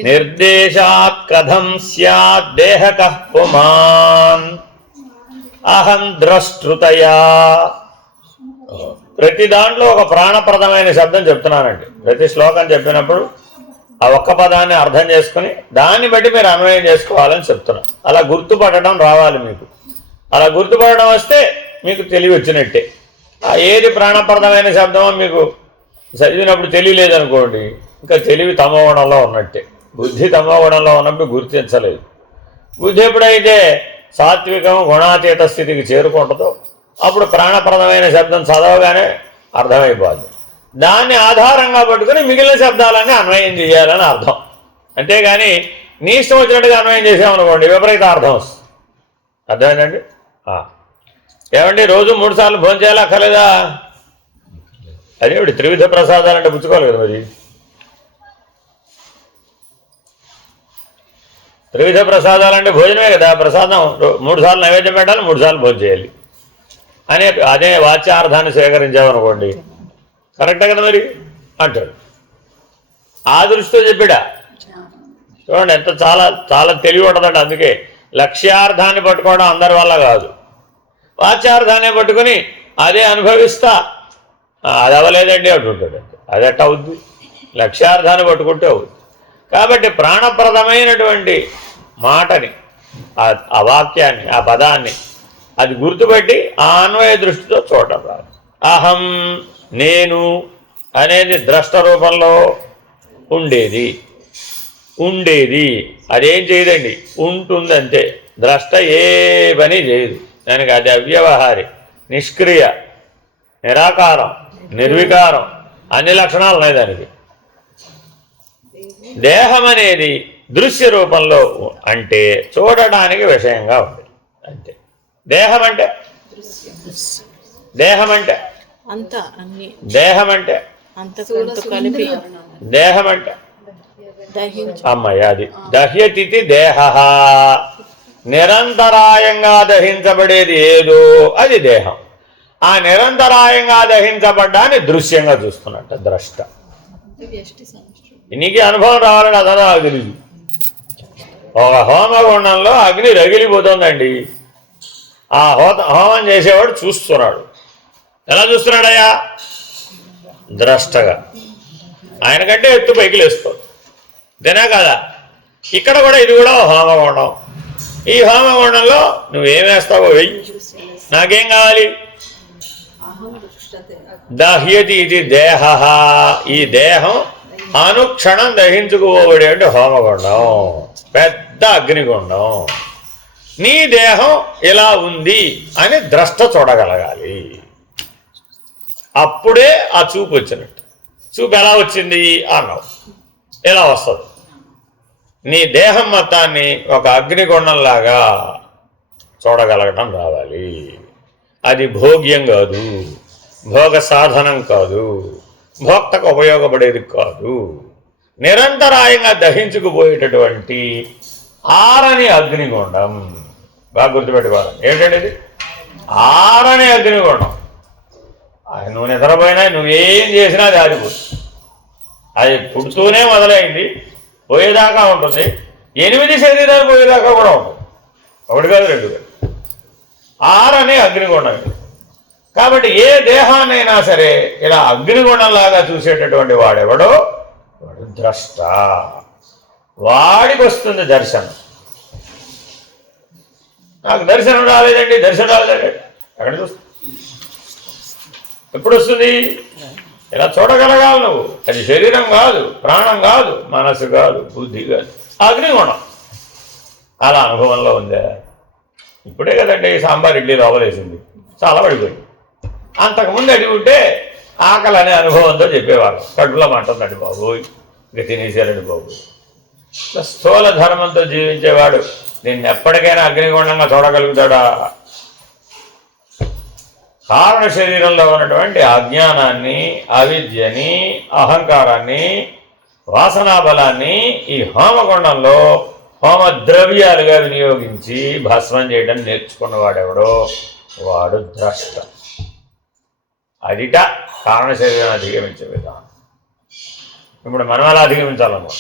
నిర్దేశాత్ కథం స్యాద్ దేహకః పుమాన్. అహం ద్రష్టృతయా. ప్రతి దాంట్లో ఒక ప్రాణప్రదమైన శబ్దం చెప్తున్నానండి. ప్రతి శ్లోకం చెప్పినప్పుడు ఆ ఒక్క పదాన్ని అర్థం చేసుకుని దాన్ని బట్టి మీరు అన్వయం చేసుకోవాలని చెప్తున్నాను. అలా గుర్తుపట్టడం రావాలి మీకు. అలా గుర్తుపడడం వస్తే మీకు తెలివి వచ్చినట్టే. ఏది ప్రాణప్రదమైన శబ్దమో మీకు చదివినప్పుడు తెలియలేదనుకోండి, ఇంకా తెలివి తమోగుణంలో ఉన్నట్టే. బుద్ధి తమోగుణంలో ఉన్నప్పుడు గుర్తించలేదు. బుద్ధి ఎప్పుడైతే సాత్వికం గుణాతీత స్థితికి చేరుకుంటుందో అప్పుడు ప్రాణప్రదమైన శబ్దం చదవగానే అర్థమైపోద్ది. దాన్ని ఆధారంగా పట్టుకుని మిగిలిన శబ్దాలన్నీ అన్వయం చేయాలని అర్థం. అంతేగాని నీ ఇష్టం వచ్చినట్టుగా అన్వయం చేసామనుకోండి విపరీత అర్థం వస్తుంది. అర్థమైందండి. ఏమండి రోజు 3 సార్లు భోజనం చేయాలి అక్కర్లేదా? అదేమిటి త్రివిధ ప్రసాదాలంటే పుచ్చుకోవాలి కదా. మరి త్రివిధ ప్రసాదాలంటే భోజనమే కదా. ప్రసాదం 3 సార్లు నైవేద్యం పెట్టాలి, 3 సార్లు భోజనం చేయాలి అదే వాచ్యార్థాన్ని స్వీకరించామనుకోండి కరెక్టే కదా మరి అంటాడు. ఆ దృష్టితో చెప్పాడా? చూడండి ఎంత చాలా చాలా తెలివి ఉంటుందండి. అందుకే లక్ష్యార్థాన్ని పట్టుకోవడం అందరి వల్ల కాదు. వాచ్యార్థాన్ని పట్టుకుని అదే అనుభవిస్తా అది అవ్వలేదండి అంటుంటాడు. అది ఎట్ట అవుద్ది? లక్ష్యార్థాన్ని పట్టుకుంటే అవుద్ది. కాబట్టి ప్రాణప్రదమైనటువంటి మాటని, ఆ వాక్యాన్ని, ఆ పదాన్ని అది గుర్తుపెట్టి ఆ అన్వయ దృష్టితో చూడటం రాదు. అహం, నేను అనేది ద్రష్ట రూపంలో ఉండేది అదేం చేయదండి, ఉంటుందంతే. ద్రష్ట ఏ పని చేయదు. దానికి అది అవ్యవహారి, నిష్క్రియ, నిరాకారం, నిర్వికారం అన్ని లక్షణాలు ఉన్నాయి దానికి. దేహం అనేది దృశ్య రూపంలో అంటే చూడడానికి విషయంగా ఉంది అంతే. దేహం అంటే అమ్మాయి అది దహ్యతిథి దేహ. నిరంతరాయంగా దహించబడేది ఏదో అది దేహం. ఆ నిరంతరాయంగా దహించబడ్డాన్ని దృశ్యంగా చూస్తున్నట్ట ద్రష్ట. నీకు అనుభవం రావాలని అదే నాకు తెలియదు. ఒక హోమగుండంలో అగ్ని రగిలిపోతుందండి. ఆ హోమం చేసేవాడు చూస్తున్నాడు. ఎలా చూస్తున్నాడయ్యా? ద్రష్టగా. ఆయనకంటే ఎత్తు పైకి లేస్తుంది. అంతేనా కదా? ఇక్కడ కూడా ఇది కూడా హోమగుండం. ఈ హోమగుండంలో నువ్వేమేస్తావో వెయ్యి, నాకేం కావాలి? దహ్యతి ఇది దేహ. ఈ దేహం అనుక్షణం దహించుకుపోబడే హోమగుండం, పెద్ద అగ్నిగుండం. నీ దేహం ఇలా ఉంది అని ద్రష్ట చూడగలగాలి. అప్పుడే ఆ చూపు వచ్చినట్టు. చూపు ఎలా వచ్చింది అన్నావు, ఎలా వస్తుంది? నీ దేహం మొత్తాన్ని ఒక అగ్నిగుండంలాగా చూడగలగడం రావాలి. అది భోగ్యం కాదు, భోగ సాధనం కాదు, భోక్తకు ఉపయోగపడేది కాదు. నిరంతరాయంగా దహించుకుపోయేటటువంటి ఆరని అగ్నిగుండం. బాగా గుర్తుపెట్టుకోవాలి. ఏంటంటే ఇది ఆరని అగ్నిగుండం. నువ్వు నిద్రపోయినా నువ్వేం చేసినా అది ఆరిపోతుంది. అది పుడుతూనే మొదలైంది, పోయేదాకా ఉంటుంది. 8 శరీరాలు పోయేదాకా కూడా ఉంటుంది. 1 కాదు 2 కాదు, 6 అనే అగ్నిగుండం. కాబట్టి ఏ దేహాన్నైనా సరే ఇలా అగ్నిగుండంలాగా చూసేటటువంటి వాడెవడో వాడు ద్రష్ట. వాడికి వస్తుంది దర్శనం. నాకు దర్శనం రాలేదండి, దర్శనం రాలేదండి. ఎక్కడ చూస్తుంది? ఎప్పుడు వస్తుంది? ఇలా చూడగలగాలి నువ్వు. అది శరీరం కాదు, ప్రాణం కాదు, మనసు కాదు, బుద్ధి కాదు, అగ్నిగుణం. అలా అనుభవంలో ఉందా? ఇప్పుడే కదండి సాంబార్ ఇడ్లీ లోపలేసింది, చాలా పడిపోయింది. అంతకుముందు అడిగి ఉంటే ఆకలి అనే అనుభవంతో చెప్పేవారు. కడుపులో మంటుందండి బాబు, ఇక తినేసారండి బాబు. స్థూల ధర్మంతో జీవించేవాడు దీన్ని ఎప్పటికైనా అగ్నిగుండంగా చూడగలుగుతాడా? కారణ శరీరంలో ఉన్నటువంటి అజ్ఞానాన్ని, అవిద్యని, అహంకారాన్ని, వాసనాబలాన్ని ఈ హోమగుండంలో హోమ ద్రవ్యాలుగా వినియోగించి భస్మం చేయడం నేర్చుకున్నవాడెవడో వాడు ద్రష్ట. అదిట కారణ శరీరాన్ని అధిగమించే విధానం. ఇప్పుడు మనం అలా అధిగమించాలన్నమాట.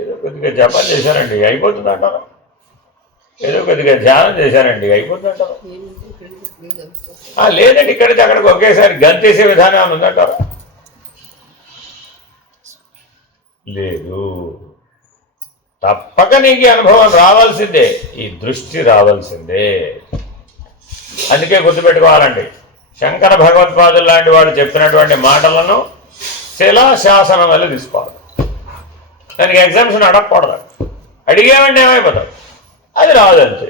ఏదో కొద్దిగా జపం చేశానండి అయిపోతుంది అంటారా? ఏదో కొద్దిగా ధ్యానం చేశానండి అయిపోతుంది అంటారా? లేదండి ఇక్కడి నుంచి అక్కడికి ఒకేసారి గంతేసే విధానం ఏమైనా ఉందంటారా? లేదు. తప్పక నీకు అనుభవం రావాల్సిందే, ఈ దృష్టి రావాల్సిందే. అందుకే గుర్తుపెట్టుకోవాలండి, శంకర భగవత్పాదులు లాంటి వాడు చెప్పినటువంటి మాటలను శిలాశాసనం వల్ల తీసుకోవాలి. దానికి ఎగ్జామ్షన్ అడగకూడదు. అడిగేమంటే ఏమైపోతాడు? అది రాదంతే.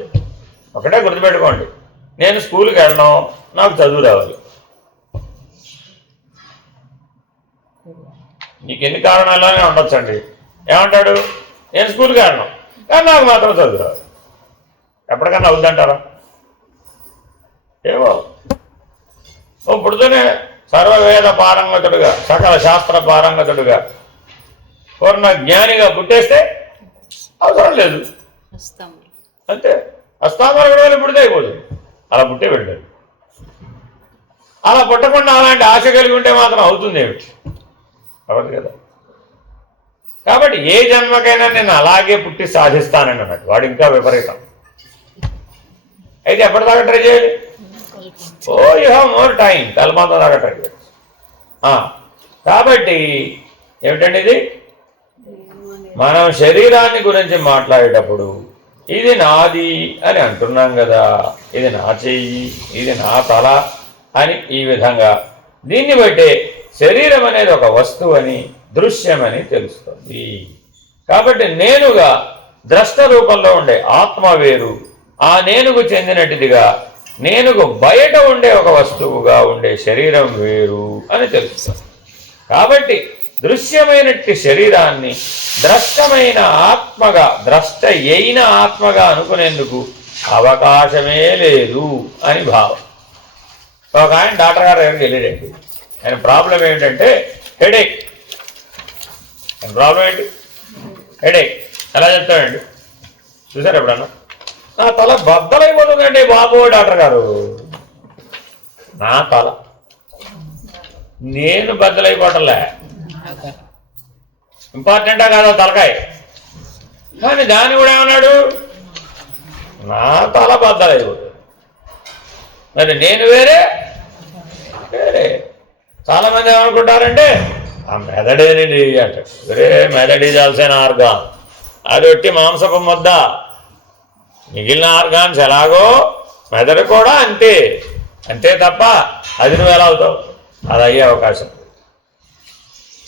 ఒకటే గుర్తుపెట్టుకోండి, నేను స్కూల్కి వెళ్ళడం, నాకు చదువు రావాలి. నీకు ఎన్ని కారణాలనే ఉండొచ్చండి. ఏమంటాడు? నేను స్కూల్కి వెళ్ళడం కానీ నాకు మాత్రం చదువు రావాలి. ఎప్పటికన్నా అవుద్దంటారా? ఏమో పుడుతూనే సర్వవేద పారంగతుడుగా, సకల శాస్త్ర పారంగతుడుగా, పూర్ణ జ్ఞానిగా పుట్టేస్తే అవసరం లేదు, అంతే. అస్తామరగడ పుడితే అయిపోతుంది. అలా పుట్టే వెళ్ళాడు. అలా పుట్టకుండా అలాంటి ఆశ కలిగి ఉంటే మాత్రం అవుతుంది ఏమిటి? అవ్వదు కదా. కాబట్టి ఏ జన్మకైనా నేను అలాగే పుట్టి సాధిస్తానని అన్నట్టు వాడు ఇంకా విపరీతం. అయితే ఎప్పటిదాకా ట్రై చేయాలి? యూ హ్యావ్ మోర్ టైం, తలమాత దాకా ట్రై చేయాలి. కాబట్టి ఏమిటండి ఇది? మనం శరీరాన్ని గురించి మాట్లాడేటప్పుడు ఇది నాది అని అంటున్నాం కదా, ఇది నా చెయ్యి, ఇది నా తల అని. ఈ విధంగా దీన్ని బట్టే శరీరం అనేది ఒక వస్తువు అని, దృశ్యమని తెలుస్తుంది. కాబట్టి నేనుగా ద్రష్ట రూపంలో ఉండే ఆత్మ వేరు, ఆ నేనుకు చెందినట్టుదిగా నేనుకు బయట ఉండే ఒక వస్తువుగా ఉండే శరీరం వేరు అని తెలుస్తుంది. కాబట్టి దృశ్యమైనట్టి శరీరాన్ని ద్రష్టమైన ఆత్మగా, ద్రష్ట అయిన ఆత్మగా అనుకునేందుకు అవకాశమే లేదు అని భావం. ఒక ఆయన డాక్టర్ గారు దగ్గరికి వెళ్ళాడండి. ఆయన ప్రాబ్లం ఏమిటంటే హెడేక్. ఆయన ప్రాబ్లం ఏంటి? హెడేక్. ఎలా చెప్తాడండి? చూసారు ఎప్పుడన్నా? నా తల బద్దలైపోతుందండి బాబు డాక్టర్ గారు. నా తల నేను బద్దలైపోవటంలే, ఇంపార్టెంటా కాదా తలకాయ? కానీ దాన్ని కూడా ఏమన్నాడు? నా తల బద్దలైపోతుంది. మరి నేను వేరే వేరే. చాలామంది ఏమనుకుంటారంటే ఆ మెదడేనండి అంట. వేరే మెదడు ఈజ్ ఆల్సో ఎన్ ఆర్గాన్. అది ఒట్టి మాంసపు ముద్ద. మిగిలిన ఆర్గాన్స్ ఎలాగో మెదడు కూడా అంతే. అంతే తప్ప అది నువ్వు ఎలా అవుతావు? అది అయ్యే అవకాశం.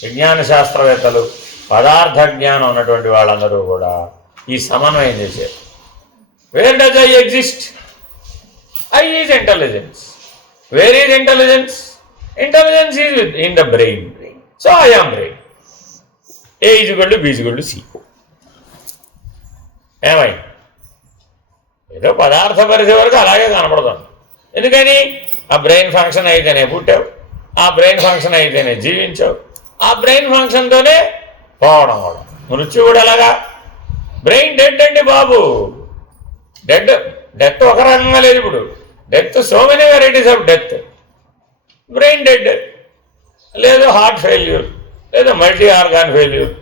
విజ్ఞాన శాస్త్రవేత్తలు, పదార్థ జ్ఞానం ఉన్నటువంటి వాళ్ళందరూ కూడా ఈ సమన్వయం చేశారు. Where does I exist? I is intelligence. Where is intelligence? Intelligence is in the brain. So I am brain. A ఈజ్గొల్లు బీజ్గొల్లు సి. ఏమైంది? ఏదో పదార్థ పరిధి వరకు అలాగే కనపడుతుంది. ఎందుకని? ఆ బ్రెయిన్ ఫంక్షన్ అయితేనే పుట్టావు, ఆ బ్రెయిన్ ఫంక్షన్ అయితేనే జీవించావు, ఆ బ్రెయిన్ ఫంక్షన్తోనే పోవడం కూడా. మృత్యు కూడా ఎలాగా? బ్రెయిన్ డెడ్ అండి బాబు. డెత్ ఒక రకంగా లేదు. ఇప్పుడు death so many varieties of death. Brain dead, లేదు హార్ట్ ఫెయిల్యూర్, లేదు మల్టీ ఆర్గాన్ ఫెయిల్యూర్,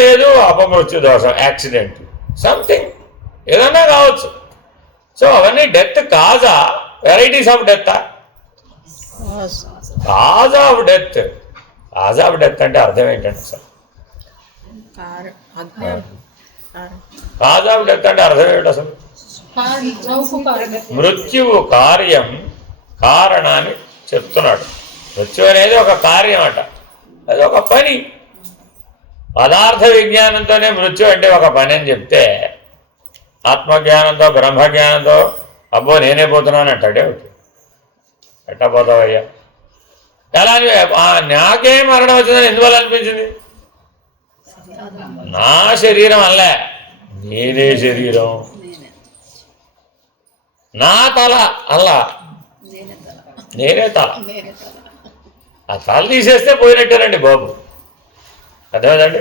లేదు అపమృత్యు దోషం, యాక్సిడెంట్, సంథింగ్ ఏదన్నా కావచ్చు. సో అవన్నీ డెత్ కాజా, varieties of death. Cause of death. Cause of death అంటే అర్థం ఏంటంటే అసలు కాజ్ ఆఫ్ డెత్ అంటే అర్థం ఏంటి అసలు? మృత్యువు కార్యం, కారణాన్ని చెప్తున్నాడు. మృత్యు అనేది ఒక కార్యం అట, అది ఒక పని. పదార్థ విజ్ఞానంతోనే మృత్యు అంటే ఒక పని అని చెప్తే, ఆత్మజ్ఞానంతో బ్రహ్మజ్ఞానంతో అబ్బో నేనే పోతున్నాను అంటాడే ఒకటి. ఎట్టా పోతావయ్యా? ఎలా? నాకే మరణం వచ్చిందని ఎందువల్ల అనిపించింది? నా శరీరం అల్లే, నేనే శరీరం. నా తల అల్లా, నేనే తల. ఆ తల తీసేస్తే పోయినట్టేనండి బాబు. అర్థమైందండి?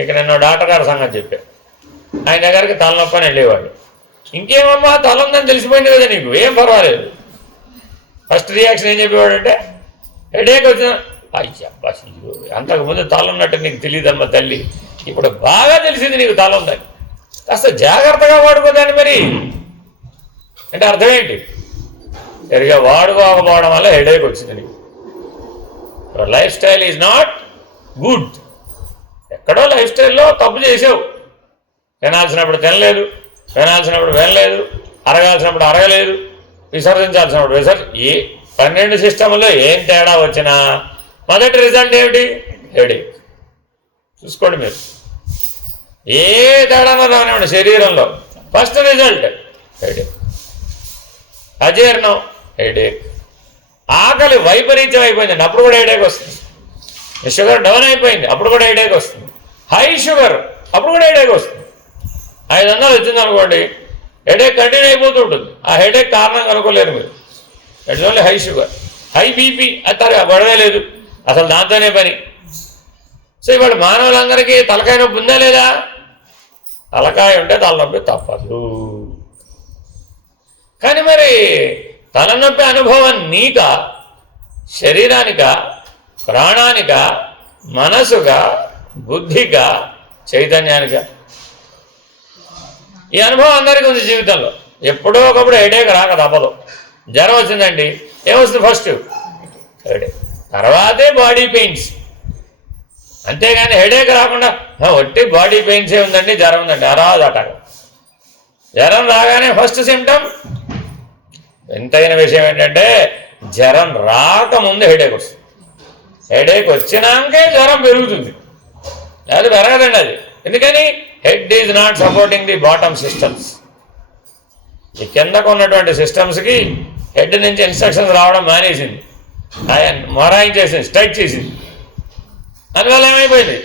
ఇక నిన్న డాక్టర్ గారి సంగతి చెప్పా. ఆయన దగ్గరికి తలనొప్పి అని వెళ్ళేవాడు. ఇంకేమమ్మా తల ఉందని తెలిసిపోయింది కదా నీకు, ఏం పర్వాలేదు. ఫస్ట్ రియాక్షన్ ఏం చెప్పేవాడు అంటే హెడేక్ వచ్చిన అయ్యబ్బా అంతకుముందు తల ఉన్నట్టు నీకు తెలియదమ్మా తల్లి, ఇప్పుడు బాగా తెలిసింది నీకు తల ఉందని. కాస్త జాగ్రత్తగా వాడుకోదాన్ని మరి అంటే అర్థం ఏంటి? సరిగా వాడుకోకపోవడం వల్ల హెడేక్ వచ్చింది నీకు. Your life style is not good. ఎక్కడో లైఫ్ స్టైల్లో తప్పు చేసావు. తినాల్సినప్పుడు తినలేదు, వినాల్సినప్పుడు వినలేదు, అరగాల్సినప్పుడు అరగలేదు, విసర్జించాల్సినప్పుడు ఏ 12 సిస్టంలో ఏం తేడా వచ్చినా మొదటి రిజల్ట్ ఏమిటి? హెడేక్. చూసుకోండి మీరు, ఏ తేడా రానివ్వండి శరీరంలో ఫస్ట్ రిజల్ట్ హెడేక్. అజీర్ణం హెడేక్. ఆకలి వైపరీత్యం అయిపోయిందండి, అప్పుడు కూడా హెడేక్ వస్తుంది. షుగర్ డౌన్ అయిపోయింది, అప్పుడు కూడా హెడేక్ వస్తుంది. హై షుగర్, అప్పుడు కూడా హెడేక్ వస్తుంది. 500 వచ్చింది అనుకోండి, హెడేక్ కంటిన్యూ అయిపోతూ ఉంటుంది. ఆ హెడేక్ కారణం కనుక్కోలేరు మీరు. It's only high sugar. High BP అది గొడవే లేదు, అసలు దాంతోనే పని. సో ఇవాళ మానవులందరికీ తలకాయ నొప్పి ఉందా లేదా? తలకాయ ఉంటే తలనొప్పి తప్పదు. కానీ మరి తలనొప్పి అనుభవం నీకా, శరీరానికా, ప్రాణానికా, మనసుగా, బుద్ధిగా, చైతన్యానికా? ఈ అనుభవం అందరికీ ఉంది జీవితంలో. ఎప్పుడో ఒకప్పుడు హెడేక్ రాక తప్పదు. జ్వరం వచ్చిందండి, ఏమొస్తుంది? ఫస్ట్ హెడేక్, తర్వాతే బాడీ పెయిన్స్. అంతేగాని హెడేక్ రాకుండా ఒట్టి బాడీ పెయిన్సే ఉందండి, జ్వరం ఉందండి రాదట. జ్వరం రాగానే ఫస్ట్ సిమ్టమ్. ఎంతైన విషయం ఏంటంటే జ్వరం రాకముందు హెడేక్ వస్తుంది. హెడేక్ వచ్చినాకే జ్వరం పెరుగుతుంది, అది పెరగదండి. అది ఎందుకని? Head is not supporting the bottom systems. ఈ కిందకు ఉన్నటువంటి సిస్టమ్స్కి హెడ్ నుంచి ఇన్స్ట్రక్షన్స్ రావడం మానేసింది, మొరాయించేసింది, స్ట్రైక్ చేసింది. అందువల్ల ఏమైపోయింది?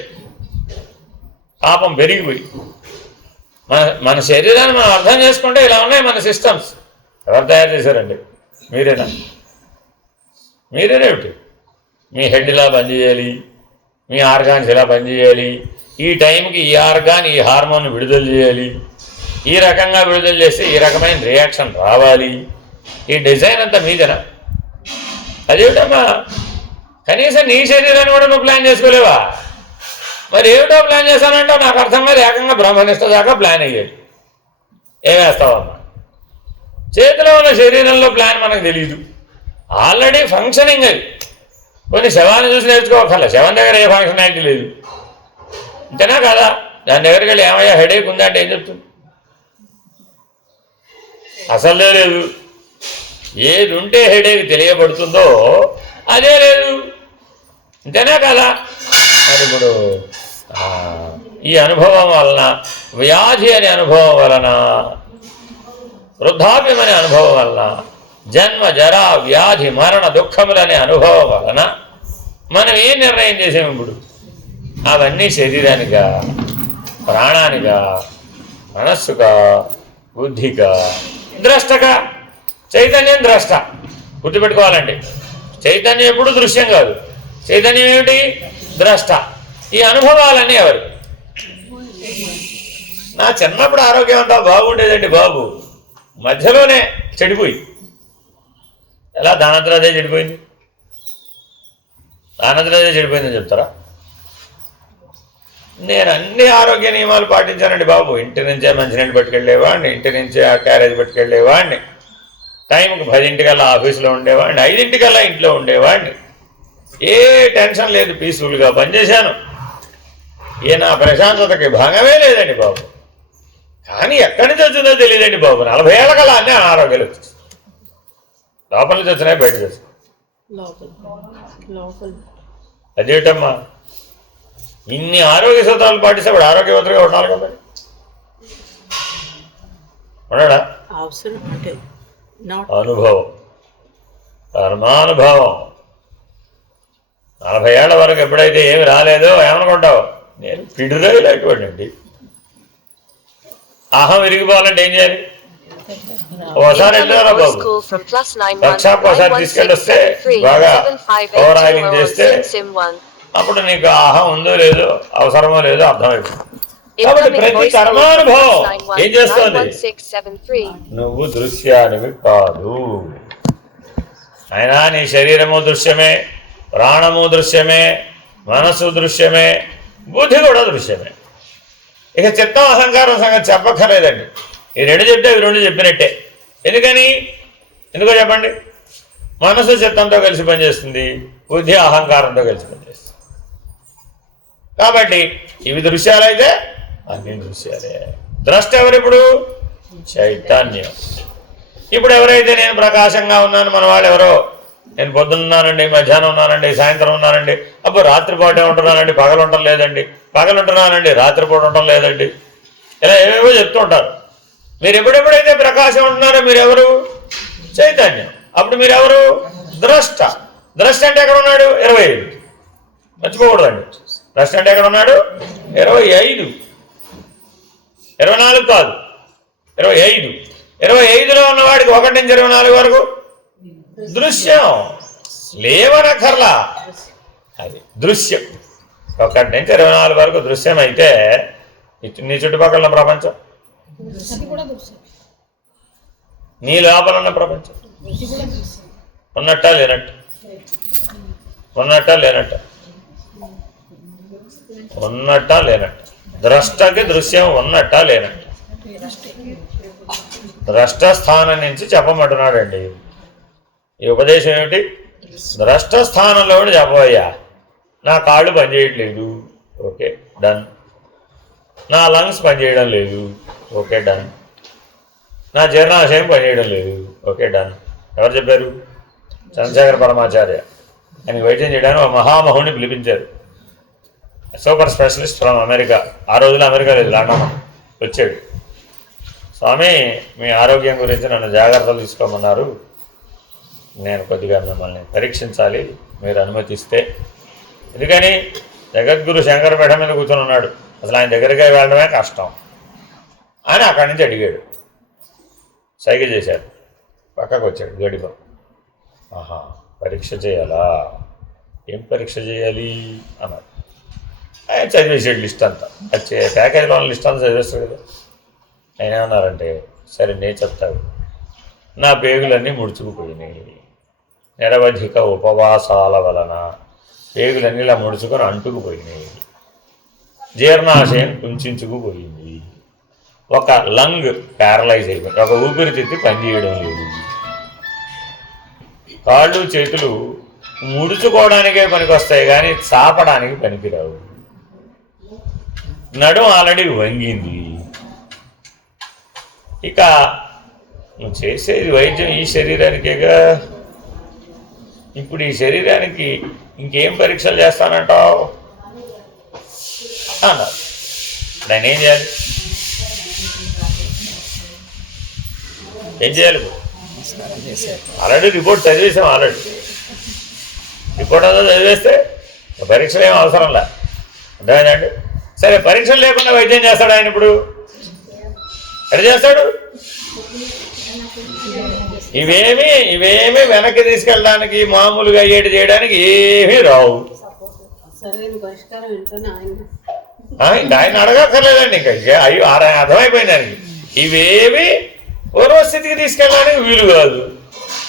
పాపం పెరిగిపోయి. మన శరీరాన్ని మనం అర్థం చేసుకుంటే ఇలా ఉన్నాయి మన సిస్టమ్స్. ఎవరు తయారు చేశారండి? మీరేనా? మీరేనేమిటి? మీ హెడ్ ఇలా పనిచేయాలి, మీ ఆర్గాన్స్ ఇలా పనిచేయాలి, ఈ టైంకి ఈ ఆర్గాన్ ఈ హార్మోన్ విడుదల చేయాలి, ఈ రకంగా విడుదల చేస్తే ఈ రకమైన రియాక్షన్ రావాలి. ఈ డిజైన్ అంతా మీదేనా? అదేమిటమ్మా, కనీసం నీ శరీరాన్ని కూడా నువ్వు ప్లాన్ చేసుకోలేవా? మరి ఏమిటో ప్లాన్ చేశానంటే నాకు అర్థం కాదు. ఏకంగా బ్రహ్మనిష్ట దాకా ప్లాన్ అయ్యాడు. ఏం వేస్తావమ్మా? చేతిలో ఉన్న శరీరంలో ప్లాన్ మనకు తెలియదు, ఆల్రెడీ ఫంక్షనింగ్ అది. కొన్ని శవాన్ని చూసి నేర్చుకోకర్ల, శవం దగ్గర ఏ ఫంక్షనాలిటీ లేదు, అంతేనా కదా? దాని దగ్గరికి వెళ్ళి ఏమయ్యా హెడేక్ ఉందా అంటే ఏం చెప్తుంది? అసలే లేదు. ఏది ఉంటే హెడేక్ తెలియబడుతుందో అదే లేదు, అంతేనా కదా? మరి ఇప్పుడు ఈ అనుభవం వలన, వ్యాధి అనే అనుభవం వలన, వృద్ధాప్యం అనే అనుభవం వలన, జన్మ జరా వ్యాధి మరణ దుఃఖములనే అనుభవం వలన మనం ఏం నిర్ణయం చేసాము ఇప్పుడు? అవన్నీ శరీరానిగా, ప్రాణానిగా, మనస్సుగా, బుద్ధిగా, ద్రష్టగా. చైతన్యం ద్రష్ట, గుర్తుపెట్టుకోవాలండి. చైతన్యం ఎప్పుడు దృశ్యం కాదు, చైతన్యం ఏమిటి? ద్రష్ట. ఈ అనుభవాలన్నీ ఎవరు? నా చిన్నప్పుడు ఆరోగ్యం అంతా బాగుండేదండి బాబు, మధ్యలోనే చెడిపోయి. ఎలా? దానంతరాదే చెడిపోయింది. దానంతరాదే చెడిపోయిందని చెప్తారా? నేను అన్ని ఆరోగ్య నియమాలు పాటించానండి బాబు. ఇంటి నుంచే మంచినీళ్ళు పట్టుకెళ్ళేవాడిని, ఇంటి నుంచే ఆ క్యారేజ్ పట్టుకెళ్ళేవాడిని, టైంకి 10ంటికల్లా ఆఫీసులో ఉండేవాడిని, 5ంటికల్లా ఇంట్లో ఉండేవాడిని. ఏ టెన్షన్ లేదు, పీస్ఫుల్గా పనిచేశాను. ఏ నా ప్రశాంతతకి భంగమే లేదండి బాబు. కానీ ఎక్కడి నుంచి వచ్చిందో తెలియదండి బాబు. 40 ఏళ్ళ కల్లా అన్నీ అనారోగ్యాలు వచ్చేసి, లోపల నుంచి వచ్చినాయి బయటకు వచ్చి. అదేటమ్మా, ఇన్ని ఆరోగ్య సూత్రాలు పాటిస్తే వాడు ఆరోగ్యవంతుడిగా ఉండాలి కదా, ఉన్నాడా? అనుభవం, కర్మానుభవం. 40 ఏళ్ల వరకు ఎప్పుడైతే ఏమి రాలేదో ఏమనుకుంటావు? నేను పిడురైనటువంటి అహం విరిగిపోవాలంటే ఏం చేయాలి? ఒకసారి వెళ్ళారా బాబు, వర్క్షాప్ ఒకసారి తీసుకెళ్ళొస్తే బాగా ఓవర్ ఆయిలింగ్ చేస్తే అప్పుడు నీకు అహం ఉందో లేదో, అవసరమో లేదో అర్థమైపోతుంది. కాబట్టి ప్రతి కర్మానుభవం ఏం చేస్తుంది? నువ్వు దృశ్యానివి కాదు. అయినా నీ శరీరము దృశ్యమే, ప్రాణము దృశ్యమే, మనసు దృశ్యమే, బుద్ధి కూడా దృశ్యమే. ఇక చిత్తం అహంకారం సంగతి చెప్పక్కర్లేదండి. ఈ రెండు చెప్తే ఇవి రెండు చెప్పినట్టే. ఎందుకో చెప్పండి? మనసు చిత్తంతో కలిసి పనిచేస్తుంది, బుద్ధి అహంకారంతో కలిసి పనిచేస్తుంది. కాబట్టి ఇవి దృశ్యాలైతే అన్ని దృశ్యాలే. ద్రష్ట ఎవరిప్పుడు? చైతన్యం. ఇప్పుడు ఎవరైతే నేను ప్రకాశంగా ఉన్నాను, మన వాళ్ళు ఎవరో నేను పొద్దున్నానండి, మధ్యాహ్నం ఉన్నానండి, సాయంత్రం ఉన్నానండి, అప్పుడు రాత్రిపూటే ఉంటున్నానండి, పగలు ఉండటం లేదండి, పగలు ఉంటున్నానండి, రాత్రిపూట ఉండటం లేదండి, ఇలా ఏవేవో చెప్తూ ఉంటారు. మీరు ఎప్పుడెప్పుడైతే ప్రకాశం ఉంటున్నారో మీరెవరు? చైతన్యం. అప్పుడు మీరెవరు? ద్రష్ట. ద్రష్ట అంటే ఎక్కడ ఉన్నాడు? 25. మర్చిపోకూడదండి. ద్రష్ట అంటే ఎక్కడ ఉన్నాడు? 25, 24 కాదు, 25. 25లో ఉన్నవాడికి 1 నుంచి 24 వరకు దృశ్యం. లేవనకర్లా, అది దృశ్యం. 1 నుంచి 24 వరకు దృశ్యం అయితే నీ చుట్టుపక్కల ప్రపంచం, నీ లోపల ఉన్న ప్రపంచం ఉన్నట్టా లేనట్టు, ఉన్నట్టా లేనట్ట, ఉన్నట్టా లేనట్ట. ద్రష్టకి దృశ్యం ఉన్నట్టా లేనట్ట. ద్రష్ట స్థానం నుంచి చెప్పమంటున్నాడండి. ఈ ఉపదేశం ఏమిటి? ద్రష్ట స్థానంలో చెప్పబోయ్యా. నా కాళ్ళు పనిచేయట్లేదు, ఓకే డన్. నా లంగ్స్ పనిచేయడం లేదు, ఓకే డన్. నా జీర్ణాశయం పనిచేయడం లేదు, ఓకే డన్. ఎవరు చెప్పారు? చంద్రశేఖర పరమాచార్య. ఆయనకి వైద్యం చేయడానికి ఒక మహామహుని పిలిపించారు, సూపర్ స్పెషలిస్ట్ ఫ్రమ్ అమెరికా. ఆ రోజుల్లో అమెరికా లేదు, లండన్. వచ్చాడు. స్వామి, మీ ఆరోగ్యం గురించి నన్ను జాగ్రత్తలు తీసుకోమన్నారు, నేను కొద్దిగా మిమ్మల్ని పరీక్షించాలి, మీరు అనుమతిస్తే. ఎందుకని? జగద్గురు శంకరపీఠ మీద కూర్చొని ఉన్నాడు, అసలు ఆయన దగ్గరికి వెళ్ళడమే కష్టం అని అక్కడి నుంచి అడిగాడు. సైగ చేశాడు, పక్కకు వచ్చాడు గడిలో. ఆహా, పరీక్ష చేయాలా? ఏం పరీక్ష చేయాలి అన్నాడు. ఆయన చదివేసాడు లిస్ట్ అంతా, ప్యాకేజీలో ఉన్న లిస్ట్ అంతా చదివేస్తాడు కదా. ఆయన ఏమన్నారంటే, సరే నేను చెప్తాను. నా పేగులన్నీ ముడుచుకుపోయినాయి, నిరవధిక ఉపవాసాల వలన పేగులన్నీ ఇలా ముడుచుకొని అంటుకుపోయినాయి, జీర్ణాశయం కుంచుకుపోయింది, ఒక లంగ్ ప్యారలైజ్ అయిపోయింది, ఒక ఊపిరితిత్తి పనిచేయడం లేదు, కాళ్ళు చేతులు ముడుచుకోవడానికే పనికొస్తాయి కానీ చాపడానికి పనికిరావు, నడుం ఆల్రెడీ వంగింది. ఇక నువ్వు చేసేది వైద్యం ఈ శరీరానికేగా. ఇప్పుడు ఈ శరీరానికి ఇంకేం పరీక్షలు చేస్తానంటావు అన్నారు. నేనేం చేయాలి? ఏం చేయాలి? Already report చదివేసాం. రిపోర్ట్ అంతా చదివేస్తే పరీక్షలు ఏం అవసరం లే. అర్థమైందండి? సరే, పరీక్షలు లేకుండా వైద్యం చేస్తాడు ఆయన. ఇప్పుడు ఎక్కడ చేస్తాడు? ఇవేమీ వెనక్కి తీసుకెళ్ళడానికి, మామూలుగా అయ్యేటి చేయడానికి ఏమీ రావు. ఆయన అడగక్కర్లేదండి. ఇంకా అర్థమైపోయింది దానికి. ఇవేమి పూర్వస్థితికి తీసుకెళ్ళడానికి వీలు కాదు.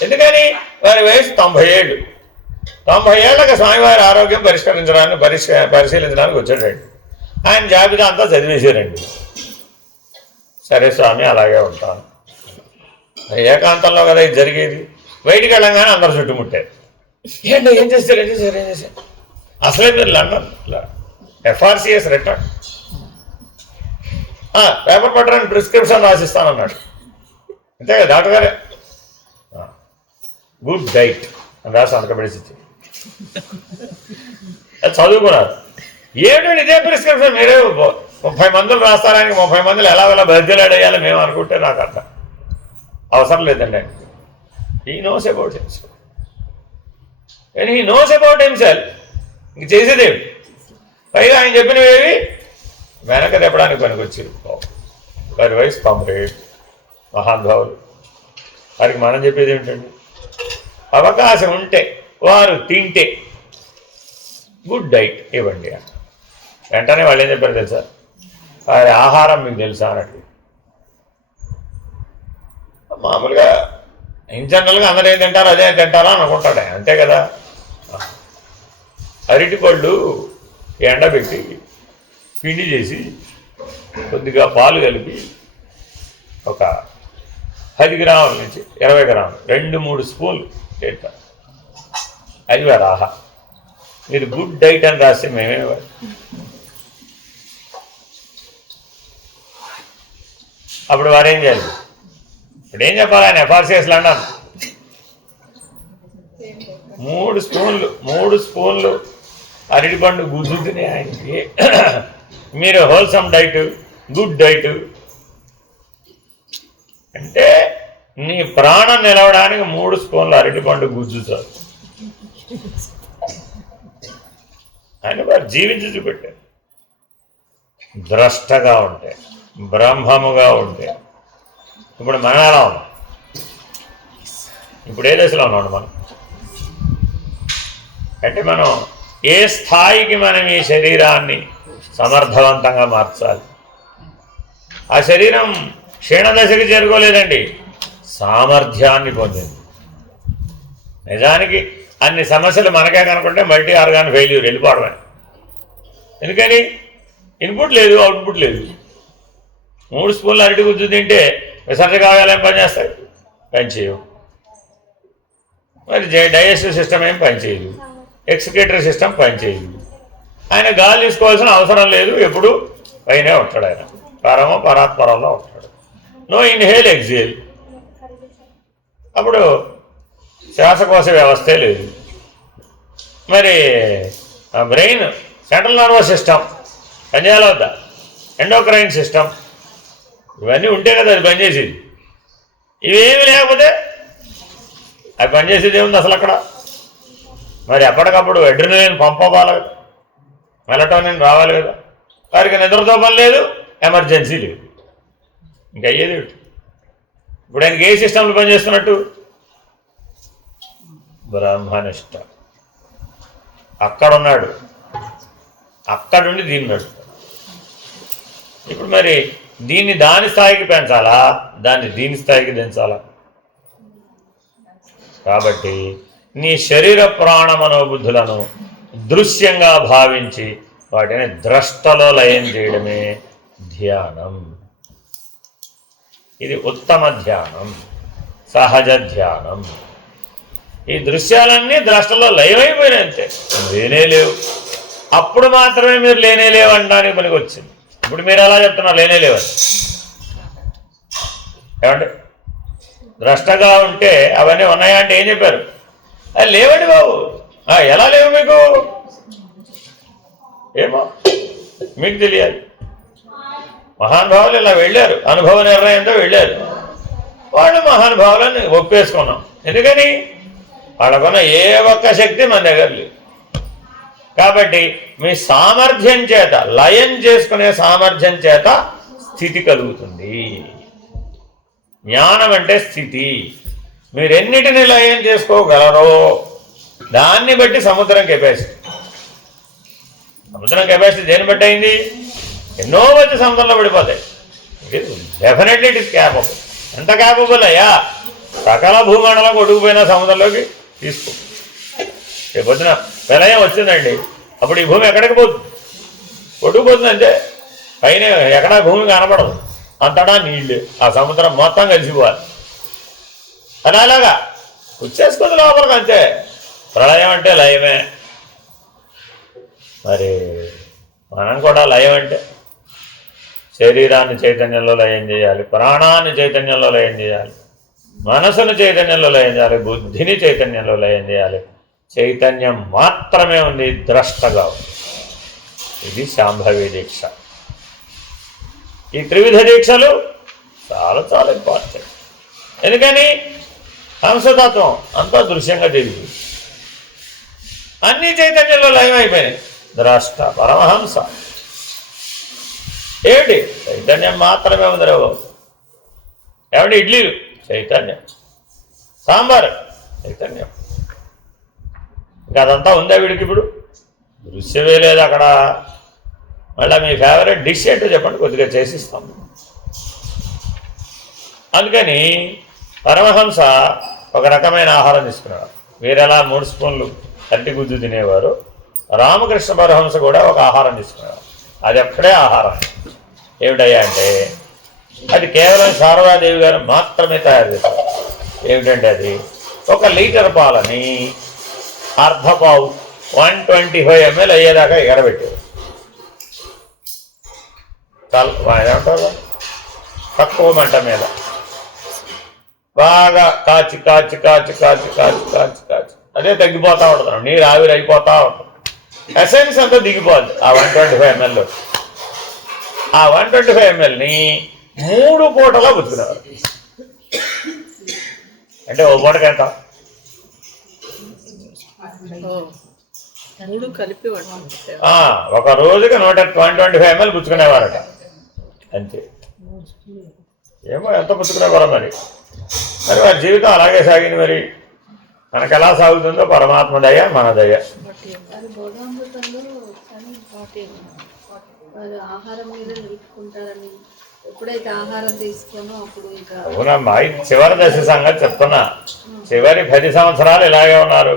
ఎందుకని? వారి వయసు 90 ఏళ్ళు. 90 ఏళ్ళకి స్వామివారి ఆరోగ్యం పరిశీలించడానికి వచ్చాడండి. ఆయన జాబితా అంతా చదివేశారండి. సరే స్వామి, అలాగే ఉంటాను. ఏకాంతంలో కదా ఇది జరిగేది. బయటికి వెళ్ళంగానే అందరు చుట్టుముట్టారు. ఏం చేస్తారు? అసలే మీరు లండన్ FRCS రిటర్న్ పేపర్ పట్టడానికి ప్రిస్క్రిప్షన్ రాసిస్తానన్నాడు. అంతే కదా డాక్టర్ గారే. గుడ్ డైట్ అని రాసి అనకబెడిసి అది చదువుకున్నారు. ఏమిటండి ఇదే ప్రిస్క్రిప్షన్? మీరే 30 మందులు రాస్తారని 30 మందులు ఎలా బదిలాడేయాలి మేము అనుకుంటే నాకు అర్థం అవసరం లేదండి. He knows about himself and he knows about himself. ఇంక చేసేదేమి? పైగా ఆయన చెప్పినవేవి వెనక తెప్పడానికి పనికొచ్చారు. వారి వయసు 90 మహానుభావులు. వారికి మనం చెప్పేది ఏమిటండి? అవకాశం ఉంటే వారు తింటే గుడ్ డైట్ ఇవ్వండి అంట. వెంటనే వాళ్ళు ఏం చెప్పారు తెలుసా? వారి ఆహారం మీకు తెలుసా అన్నట్టు. మామూలుగా ఇన్ జనరల్గా అందరూ ఏం తింటారో అదే తింటారో అనుకుంటాడు. అంతే కదా. అరటిపళ్ళు ఎండబెట్టి పిండి చేసి కొద్దిగా పాలు కలిపి ఒక 10 గ్రాముల నుంచి 20 గ్రాములు 2-3 స్పూన్లు తింటారు. అది వారి ఆహారం. మీరు గుడ్ డైట్ అని రాస్తే మేమేవారు. అప్పుడు వారు ఏం చేయాలి? ఇప్పుడు ఏం చెప్పాలి? ఆయన FRCS లండన్ 3 స్పూన్లు అరటిపండు గుజ్జు తినే ఆయనకి మీరు హోల్సమ్ డైట్, గుడ్ డైట్ అంటే నీ ప్రాణం నిలవడానికి 3 స్పూన్లు అరటిపండు గుజ్జు చాలు. ఆయన వారు జీవించి చూపెట్టారు. ద్రష్టగా ఉంటే, బ్రహ్మముగా ఉంటే. ఇప్పుడు మనం ఎలా ఉన్నాం? ఇప్పుడు ఏ దశలో ఉన్నాడు మనం? అంటే మనం ఏ స్థాయికి మనం ఈ శరీరాన్ని సమర్థవంతంగా మార్చాలి? ఆ శరీరం క్షీణదశకి చేరుకోలేదండి, సామర్థ్యాన్ని పొందింది. నిజానికి అన్ని సమస్యలు మనకే కనుకుంటే మల్టీ ఆర్గాన్ ఫెయిల్యూర్ వెళ్ళిపోవడమే. ఎందుకని? ఇన్పుట్ లేదు, అవుట్పుట్ లేదు. 3 స్పూన్లు అరటి గుజ్జు తింటే విసర్జ కావాలేం పనిచేస్తాయి? పనిచేయవు. మరి డైజెస్టివ్ సిస్టమ్ ఏం పనిచేయదు, ఎక్స్క్రిటరీ సిస్టమ్ పనిచేయదు. ఆయన గాలి తీసుకోవాల్సిన అవసరం లేదు, ఎప్పుడు పైనే ఉంటాడు. ఆయన పరాత్పరంలో ఉంటాడు. No inhale exhale. అప్పుడు శ్వాసకోశ వ్యవస్థే లేదు. మరి బ్రెయిన్, సెంట్రల్ నర్వస్ సిస్టమ్ పనిచేయాలి వద్దా? ఎండోక్రైన్ సిస్టమ్ ఇవన్నీ ఉంటే కదా అది పనిచేసేది. ఇవేమి లేకపోతే అది పనిచేసేది ఏముంది అసలు అక్కడ? మరి ఎప్పటికప్పుడు అడ్రినలిన్ పంప్ అవ్వాలి కదా, మెలటోనిన్ రావాలి కదా. వారికి నిద్రతో పని లేదు, ఎమర్జెన్సీ లేదు. ఇంకా అయ్యేది ఇప్పుడు ఆయనకి ఏ సిస్టంలో పనిచేస్తున్నట్టు? బ్రహ్మనిష్ట. అక్కడున్నాడు, అక్కడుండి దీన్ని నడుపుతాడు. ఇప్పుడు మరి దీన్ని దాని స్థాయికి పెంచాలా, దాన్ని దీని స్థాయికి దించాలా? కాబట్టి నీ శరీర ప్రాణ మనోబుద్ధులను దృశ్యంగా భావించి వాటిని ద్రష్టలో లయం చేయడమే ధ్యానం. ఇది ఉత్తమ ధ్యానం, సహజ ధ్యానం. ఈ దృశ్యాలన్నీ ద్రష్టలో లయమైపోయినాయి అంతే, లేనే లేవు. అప్పుడు మాత్రమే మీరు లేనే లేవు అనడానికి పనికి వచ్చింది. ఇప్పుడు మీరు ఎలా చెప్తున్నారు లేనే లేవని? ఏమంటే ద్రష్టగా ఉంటే అవన్నీ ఉన్నాయా అంటే ఏం చెప్పారు? అది లేవండి బాబు. ఎలా లేవు మీకు? ఏమో మీకు తెలియాలి. మహానుభావులు ఇలా వెళ్ళారు, అనుభవ నిర్ణయంతో వెళ్ళారు. వాళ్ళు మహానుభావులని ఒప్పేసుకున్నాం. ఎందుకని? వాళ్ళకున్న ఏ ఒక్క శక్తి మన దగ్గర లేదు. కాబట్టి మీ సామర్థ్యం చేత, లయం చేసుకునే సామర్థ్యం చేత స్థితి కలుగుతుంది. జ్ఞానం అంటే స్థితి. మీరెన్నిటిని లయం చేసుకోగలరో దాన్ని బట్టి సముద్రం కెపాసిటీ. సముద్రం కెపాసిటీ దేన్ని బట్టి అయింది? ఎన్నో వచ్చి సముద్రంలో పడిపోతాయి. Definitely it is capable. ఎంత క్యాపబుల్ అయ్యా? సకల భూమండలం కొట్టుకుపోయినా సముద్రంలోకి తీసుకో. రేపు పొద్దున ప్రళయం వచ్చిందండి, అప్పుడు ఈ భూమి ఎక్కడికి పోతుంది? కొట్టుకుపోతుంది అంతే. పైన ఎక్కడా భూమి కనపడదు, అంతటా నీళ్ళే. ఆ సముద్రం మొత్తం కలిసిపోవాలి. అని అలాగా వచ్చేసుకుంది లోపలికి అంతే. ప్రళయం అంటే లయమే. మరి మనం కూడా లయం అంటే శరీరాన్ని చైతన్యంలో లయం చేయాలి, ప్రాణాన్ని చైతన్యంలో లయం చేయాలి, మనసును చైతన్యంలో లయం చేయాలి, బుద్ధిని చైతన్యంలో లయం చేయాలి. చైతన్యం మాత్రమే ఉంది, ద్రష్టగా ఉంది. ఇది శాంభవి దీక్ష. ఈ త్రివిధ దీక్షలు చాలా చాలా ఇంపార్టెంట్. ఎందుకని? హంసతత్వం అంతా దృశ్యంగా తెలియదు, అన్ని చైతన్యంలో లయం అయిపోయినాయి. ద్రష్ట పరమహంస ఏమిటి? చైతన్యం మాత్రమే ఉంది రేవు. ఏమిటి? ఇడ్లీలు చైతన్యం, సాంబార్ చైతన్యం. ఇంకా అదంతా ఉందా వీడికి? ఇప్పుడు దృశ్యమే లేదు అక్కడ. మళ్ళీ మీ ఫేవరెట్ డిష్ ఏంటో చెప్పండి, కొద్దిగా చేసిస్తాం. అందుకని పరమహంస ఒక రకమైన ఆహారం తీసుకునేవారు. వీరెలా 3 స్పూన్లు అరటి గుజ్జు తినేవారు, రామకృష్ణ పరమహంస కూడా ఒక ఆహారం తీసుకునేవారు. అది అప్పుడే ఆహారం. ఏమిటయ్యా అంటే అది కేవలం శారదాదేవి గారు మాత్రమే తయారు చేస్తారు. ఏమిటంటే అది 1 లీటర్ పాలని అర్ధపావు 125 ml అయ్యేదాకా ఎగరబెట్టేది. ఏమంటారు? తక్కువ మంట మీద బాగా కాచి కాచి కాచి కాచి కాచి కాచి కాచి అదే తగ్గిపోతూ ఉంటుంది, నీరు ఆవిరి అయిపోతూ ఉంటుంది. ఎసెన్స్ అంతా దిగిపోద్ది ఆ 125 ml. ఆ 125 mlని 3 పూటలా బతుకునేవారు. అంటే ఓ పూటకి ఎంత? 3 కలిపి ఒక రోజుకి 125 ml పుచ్చుకునేవారట అంతే. ఏమో ఎంత పుచ్చుకునేవారో మరి. మరి వారి జీవితం అలాగే సాగింది. మరి మనకు ఎలా సాగుతుందో పరమాత్మ దయ, మన దయ. ఆహారం మీద నిలుపుకుంటారని ఎప్పుడైతే ఆహారం తీసుకోనో అప్పుడు ఇంకా అవునమ్మా. ఇది చివరి దశ సంగతి చెప్తున్నా. చివరి 10 సంవత్సరాలు ఇలాగే ఉన్నారు.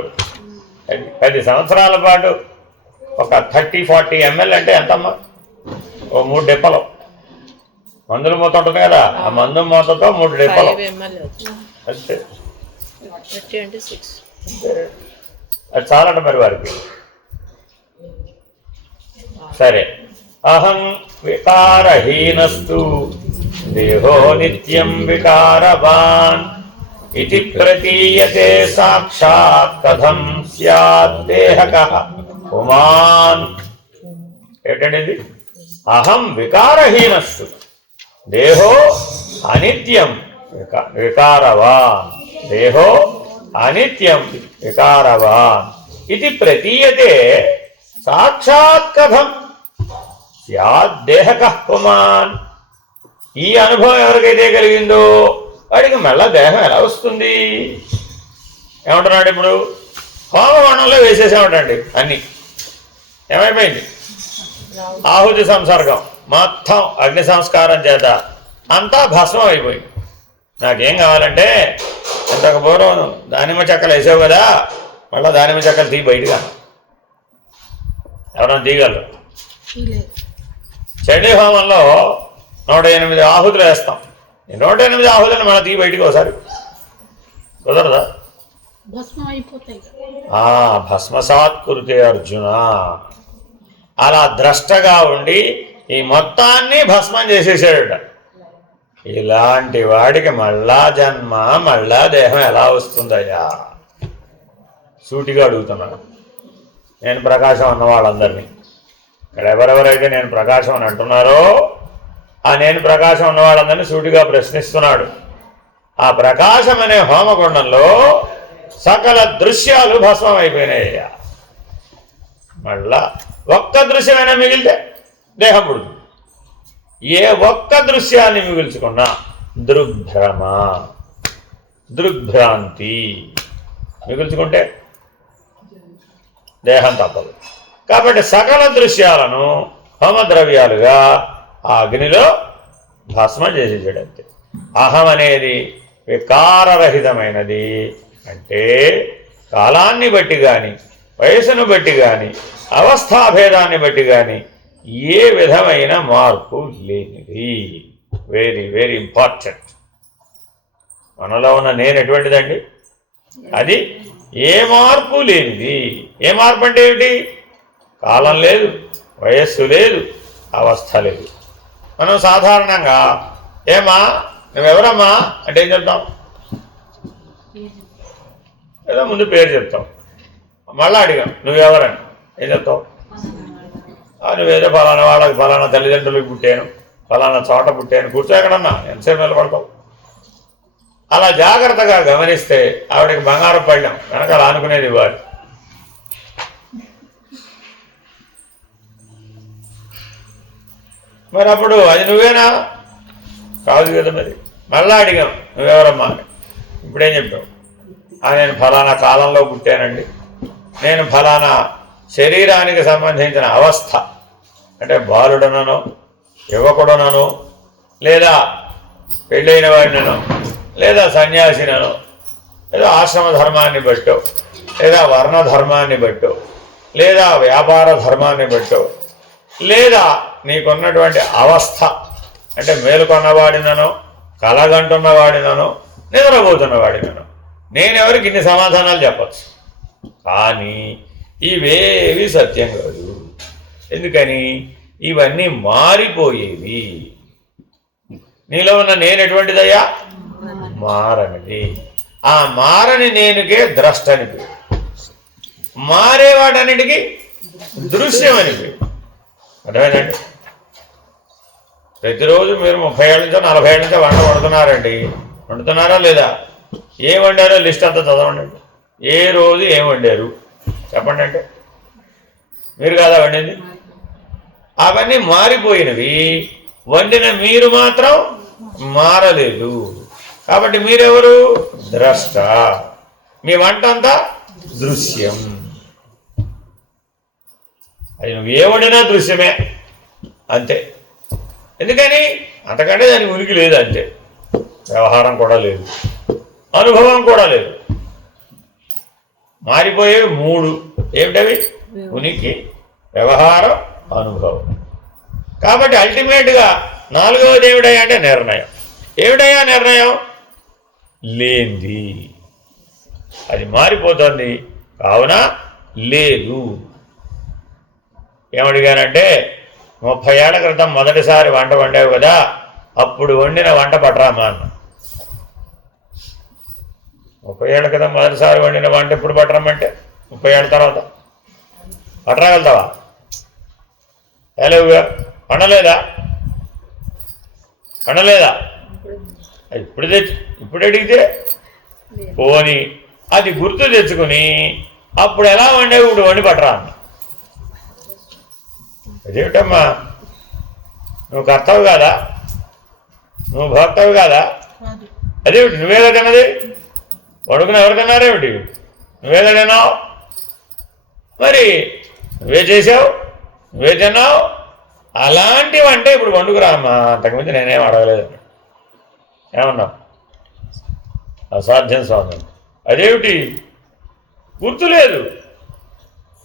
10 సంవత్సరాల పాటు ఒక 30-40 ml అంటే ఎంతమ్మా? ఓ 3 డిప్పలు మందుల మూత ఉంటుంది కదా, ఆ మందు మూతతో 3 డిప్పలు అంతే. అది చాలంట మరి వారికి. సరే. అహం వికారహీనస్తు దేహో నిత్యం వికారవాన్ ఇది ప్రతీయతే సాక్షాత్ కథం స్యాత్ దేహకః పుమాన్. ఏంటండి? అహం వికారహీనస్తు దేహో అనిత్యం వికారవాన్, దేహో అనిత్యం వికారవాన్ ఇది ప్రతీయతే సాక్షాత్ కథం స్యాత్ దేహకః పుమాన్. ఈ అనుభవం ఎవరికైతే కలిగిందో వాడికి మళ్ళా దేహం ఎలా వస్తుంది? ఏమంటున్నాడు ఇప్పుడు? హోమవనంలో వేసేసామంటండి అన్నీ. ఏమైపోయింది? ఆహుతి సంసర్గం మొత్తం అగ్ని సంస్కారం చేత అంతా భస్మం అయిపోయింది. నాకేం కావాలంటే ఇంతకు పూర్వం దానిమ్మ చెక్కలు వేసావు కదా, మళ్ళీ దానిమ్మ చెక్కలు తీ బయటగా. ఎవరైనా తీయగలరు? చండీ హోమంలో 108 ఆహుతులు వేస్తాం. ఈ 108 ఆహుతులను మన తీ బయటికి ఒకసారి కుదరదా? భస్మం అయిపోతాయి. భస్మసాత్ కురుతే అర్జున. అలా ద్రష్టగా ఉండి ఈ మొత్తాన్ని భస్మం చేసేసాడట. ఇలాంటి వాడికి మళ్ళా జన్మ, మళ్ళా దేహం ఎలా వస్తుందయ్యా? సూటిగా అడుగుతున్నాను. నేను ప్రకాశం అన్న వాళ్ళందరినీ, ఇక్కడ ఎవరెవరైతే నేను ప్రకాశం అని అంటున్నారో ఆ నేను ప్రకాశం ఉన్న వాళ్ళందరినీ సూటిగా ప్రశ్నిస్తున్నాడు. ఆ ప్రకాశం అనే హోమగుండంలో సకల దృశ్యాలు భస్మం అయిపోయినాయ్యా. మళ్ళా ఒక్క దృశ్యమైనా మిగిలితే దేహం పుడుతుంది. ఏ ఒక్క దృశ్యాన్ని మిగుల్చుకున్నా దృగ్భ్రమ, దృగ్భ్రాంతి మిగుల్చుకుంటే దేహం తప్పదు. కాబట్టి సకల దృశ్యాలను హోమద్రవ్యాలుగా ఆ అగ్నిలో భస్మం చేసేసాడంతే. అహం అనేది వికారరహితమైనది. అంటే కాలాన్ని బట్టి కానీ, వయసును బట్టి కానీ, అవస్థాభేదాన్ని బట్టి కానీ ఏ విధమైన మార్పు లేనిది. Very very important. మనలో ఉన్న నేను ఎటువంటిదండి? అది ఏ మార్పు లేనిది. ఏ మార్పు అంటే ఏమిటి? కాలం లేదు, వయస్సు లేదు, అవస్థ లేదు. మనం సాధారణంగా ఏమా నువ్వెవరమ్మా అంటే ఏం చెప్తాం? ఏదో ముందు పేరు చెప్తాం. మళ్ళీ అడిగాం నువ్వెవరని ఏం చెప్తావు? నువ్వేదో ఫలానా వాళ్ళకి ఫలానా తల్లిదండ్రులకు పుట్టాను, ఫలానా చోట పుట్టాను. కూర్చో ఎక్కడన్నా, ఎంతసేపు నిలబడతావు? అలా జాగ్రత్తగా గమనిస్తే ఆవిడకి బంగారం పళ్ళాం వెనకాల ఆనుకునేది ఇవ్వాలి. మరి అప్పుడు అది నువ్వేనా? కాదు కదా. మరి మళ్ళా అడిగాం నువ్వెవరమ్మా అని. ఇప్పుడేం చెప్పావు? నేను ఫలానా కాలంలో పుట్టానండి, నేను ఫలానా శరీరానికి సంబంధించిన అవస్థ అంటే బాలుడనో యువకుడనో లేదా పెళ్ళైన వాడినో లేదా సన్యాసినో లేదా ఆశ్రమ ధర్మాన్ని బట్టో లేదా వర్ణ ధర్మాన్ని బట్టో లేదా వ్యాపార ధర్మాన్ని బట్టో లేదా నీకున్నటువంటి అవస్థ అంటే మేలుకొన్నవాడినో కలగంటున్నవాడినో నిద్రపోతున్నవాడినో నేనెవరికి ఇన్ని సమాధానాలు చెప్పచ్చు. కానీ ఇవేవి సత్యం కాదు. ఎందుకని? ఇవన్నీ మారిపోయేవి. నీలో ఉన్న నేను ఎటువంటిదయ్యా? మారనిది. ఆ మారని నేనుకే ద్రష్టని పేరు, మారేవాటన్నిటికీ దృశ్యం అని పేరు. అర్థమైందండి? ప్రతిరోజు మీరు 30 ఏళ్ళ నుంచో 40 ఏళ్ళ నుంచో వంట వండుతున్నారండి. వండుతున్నారా లేదా? ఏం వండారో లిస్ట్ అంతా చదవండి. ఏ రోజు ఏం వండారు చెప్పండి. అంటే మీరు కాదా వండింది? అవన్నీ మారిపోయినవి. వండిన మీరు మాత్రం మారలేదు. కాబట్టి మీరెవరు? ద్రష్ట. మీ వంట అంతా దృశ్యం. అది నువ్వు ఏ వండినా దృశ్యమే అంతే. ఎందుకని? అంతకంటే దానికి ఉనికి లేదు అంతే. వ్యవహారం కూడా లేదు, అనుభవం కూడా లేదు. మారిపోయేవి 3. ఏమిటవి? ఉనికి, వ్యవహారం, అనుభవం. కాబట్టి అల్టిమేట్గా 4వది ఏమిటయ్యా అంటే నిర్ణయం. ఏమిటయ్యా నిర్ణయం? లేంది. అది మారిపోతుంది. కావున లేదు. ఏమడిగానంటే 30 ఏళ్ల క్రితం మొదటిసారి వంట వండావు కదా, అప్పుడు వండిన వంట పట్టరామా అన్న. 30 ఏళ్ల క్రితం మొదటిసారి వండిన వంట ఎప్పుడు పట్టరమ్మంటే 30 ఏళ్ళ తర్వాత పట్టరాగలుగుతావా? లేవుగా. వండలేదా? వండలేదా? ఇప్పుడు అడిగితే పోని అది గుర్తు తెచ్చుకుని అప్పుడు ఎలా వండేవి ఇప్పుడు వండి పట్టరా అన్న. అదేమిటమ్మా, నువ్వు కర్తవు కాదా? నువ్వు భోక్తవు కాదా? అదేమిటి నువ్వేగా తిన్నది? వండుకుని ఎవరు తిన్నారేమిటి? నువ్వేగా తిన్నావు. మరి నువ్వే చేసావు, నువ్వే తిన్నావు. అలాంటివంటే ఇప్పుడు వండుకురా అమ్మా. అంతకుమించి నేనేం అడగలేదు. ఏమన్నా అసాధ్యం స్వామి. అదేమిటి? గుర్తులేదు.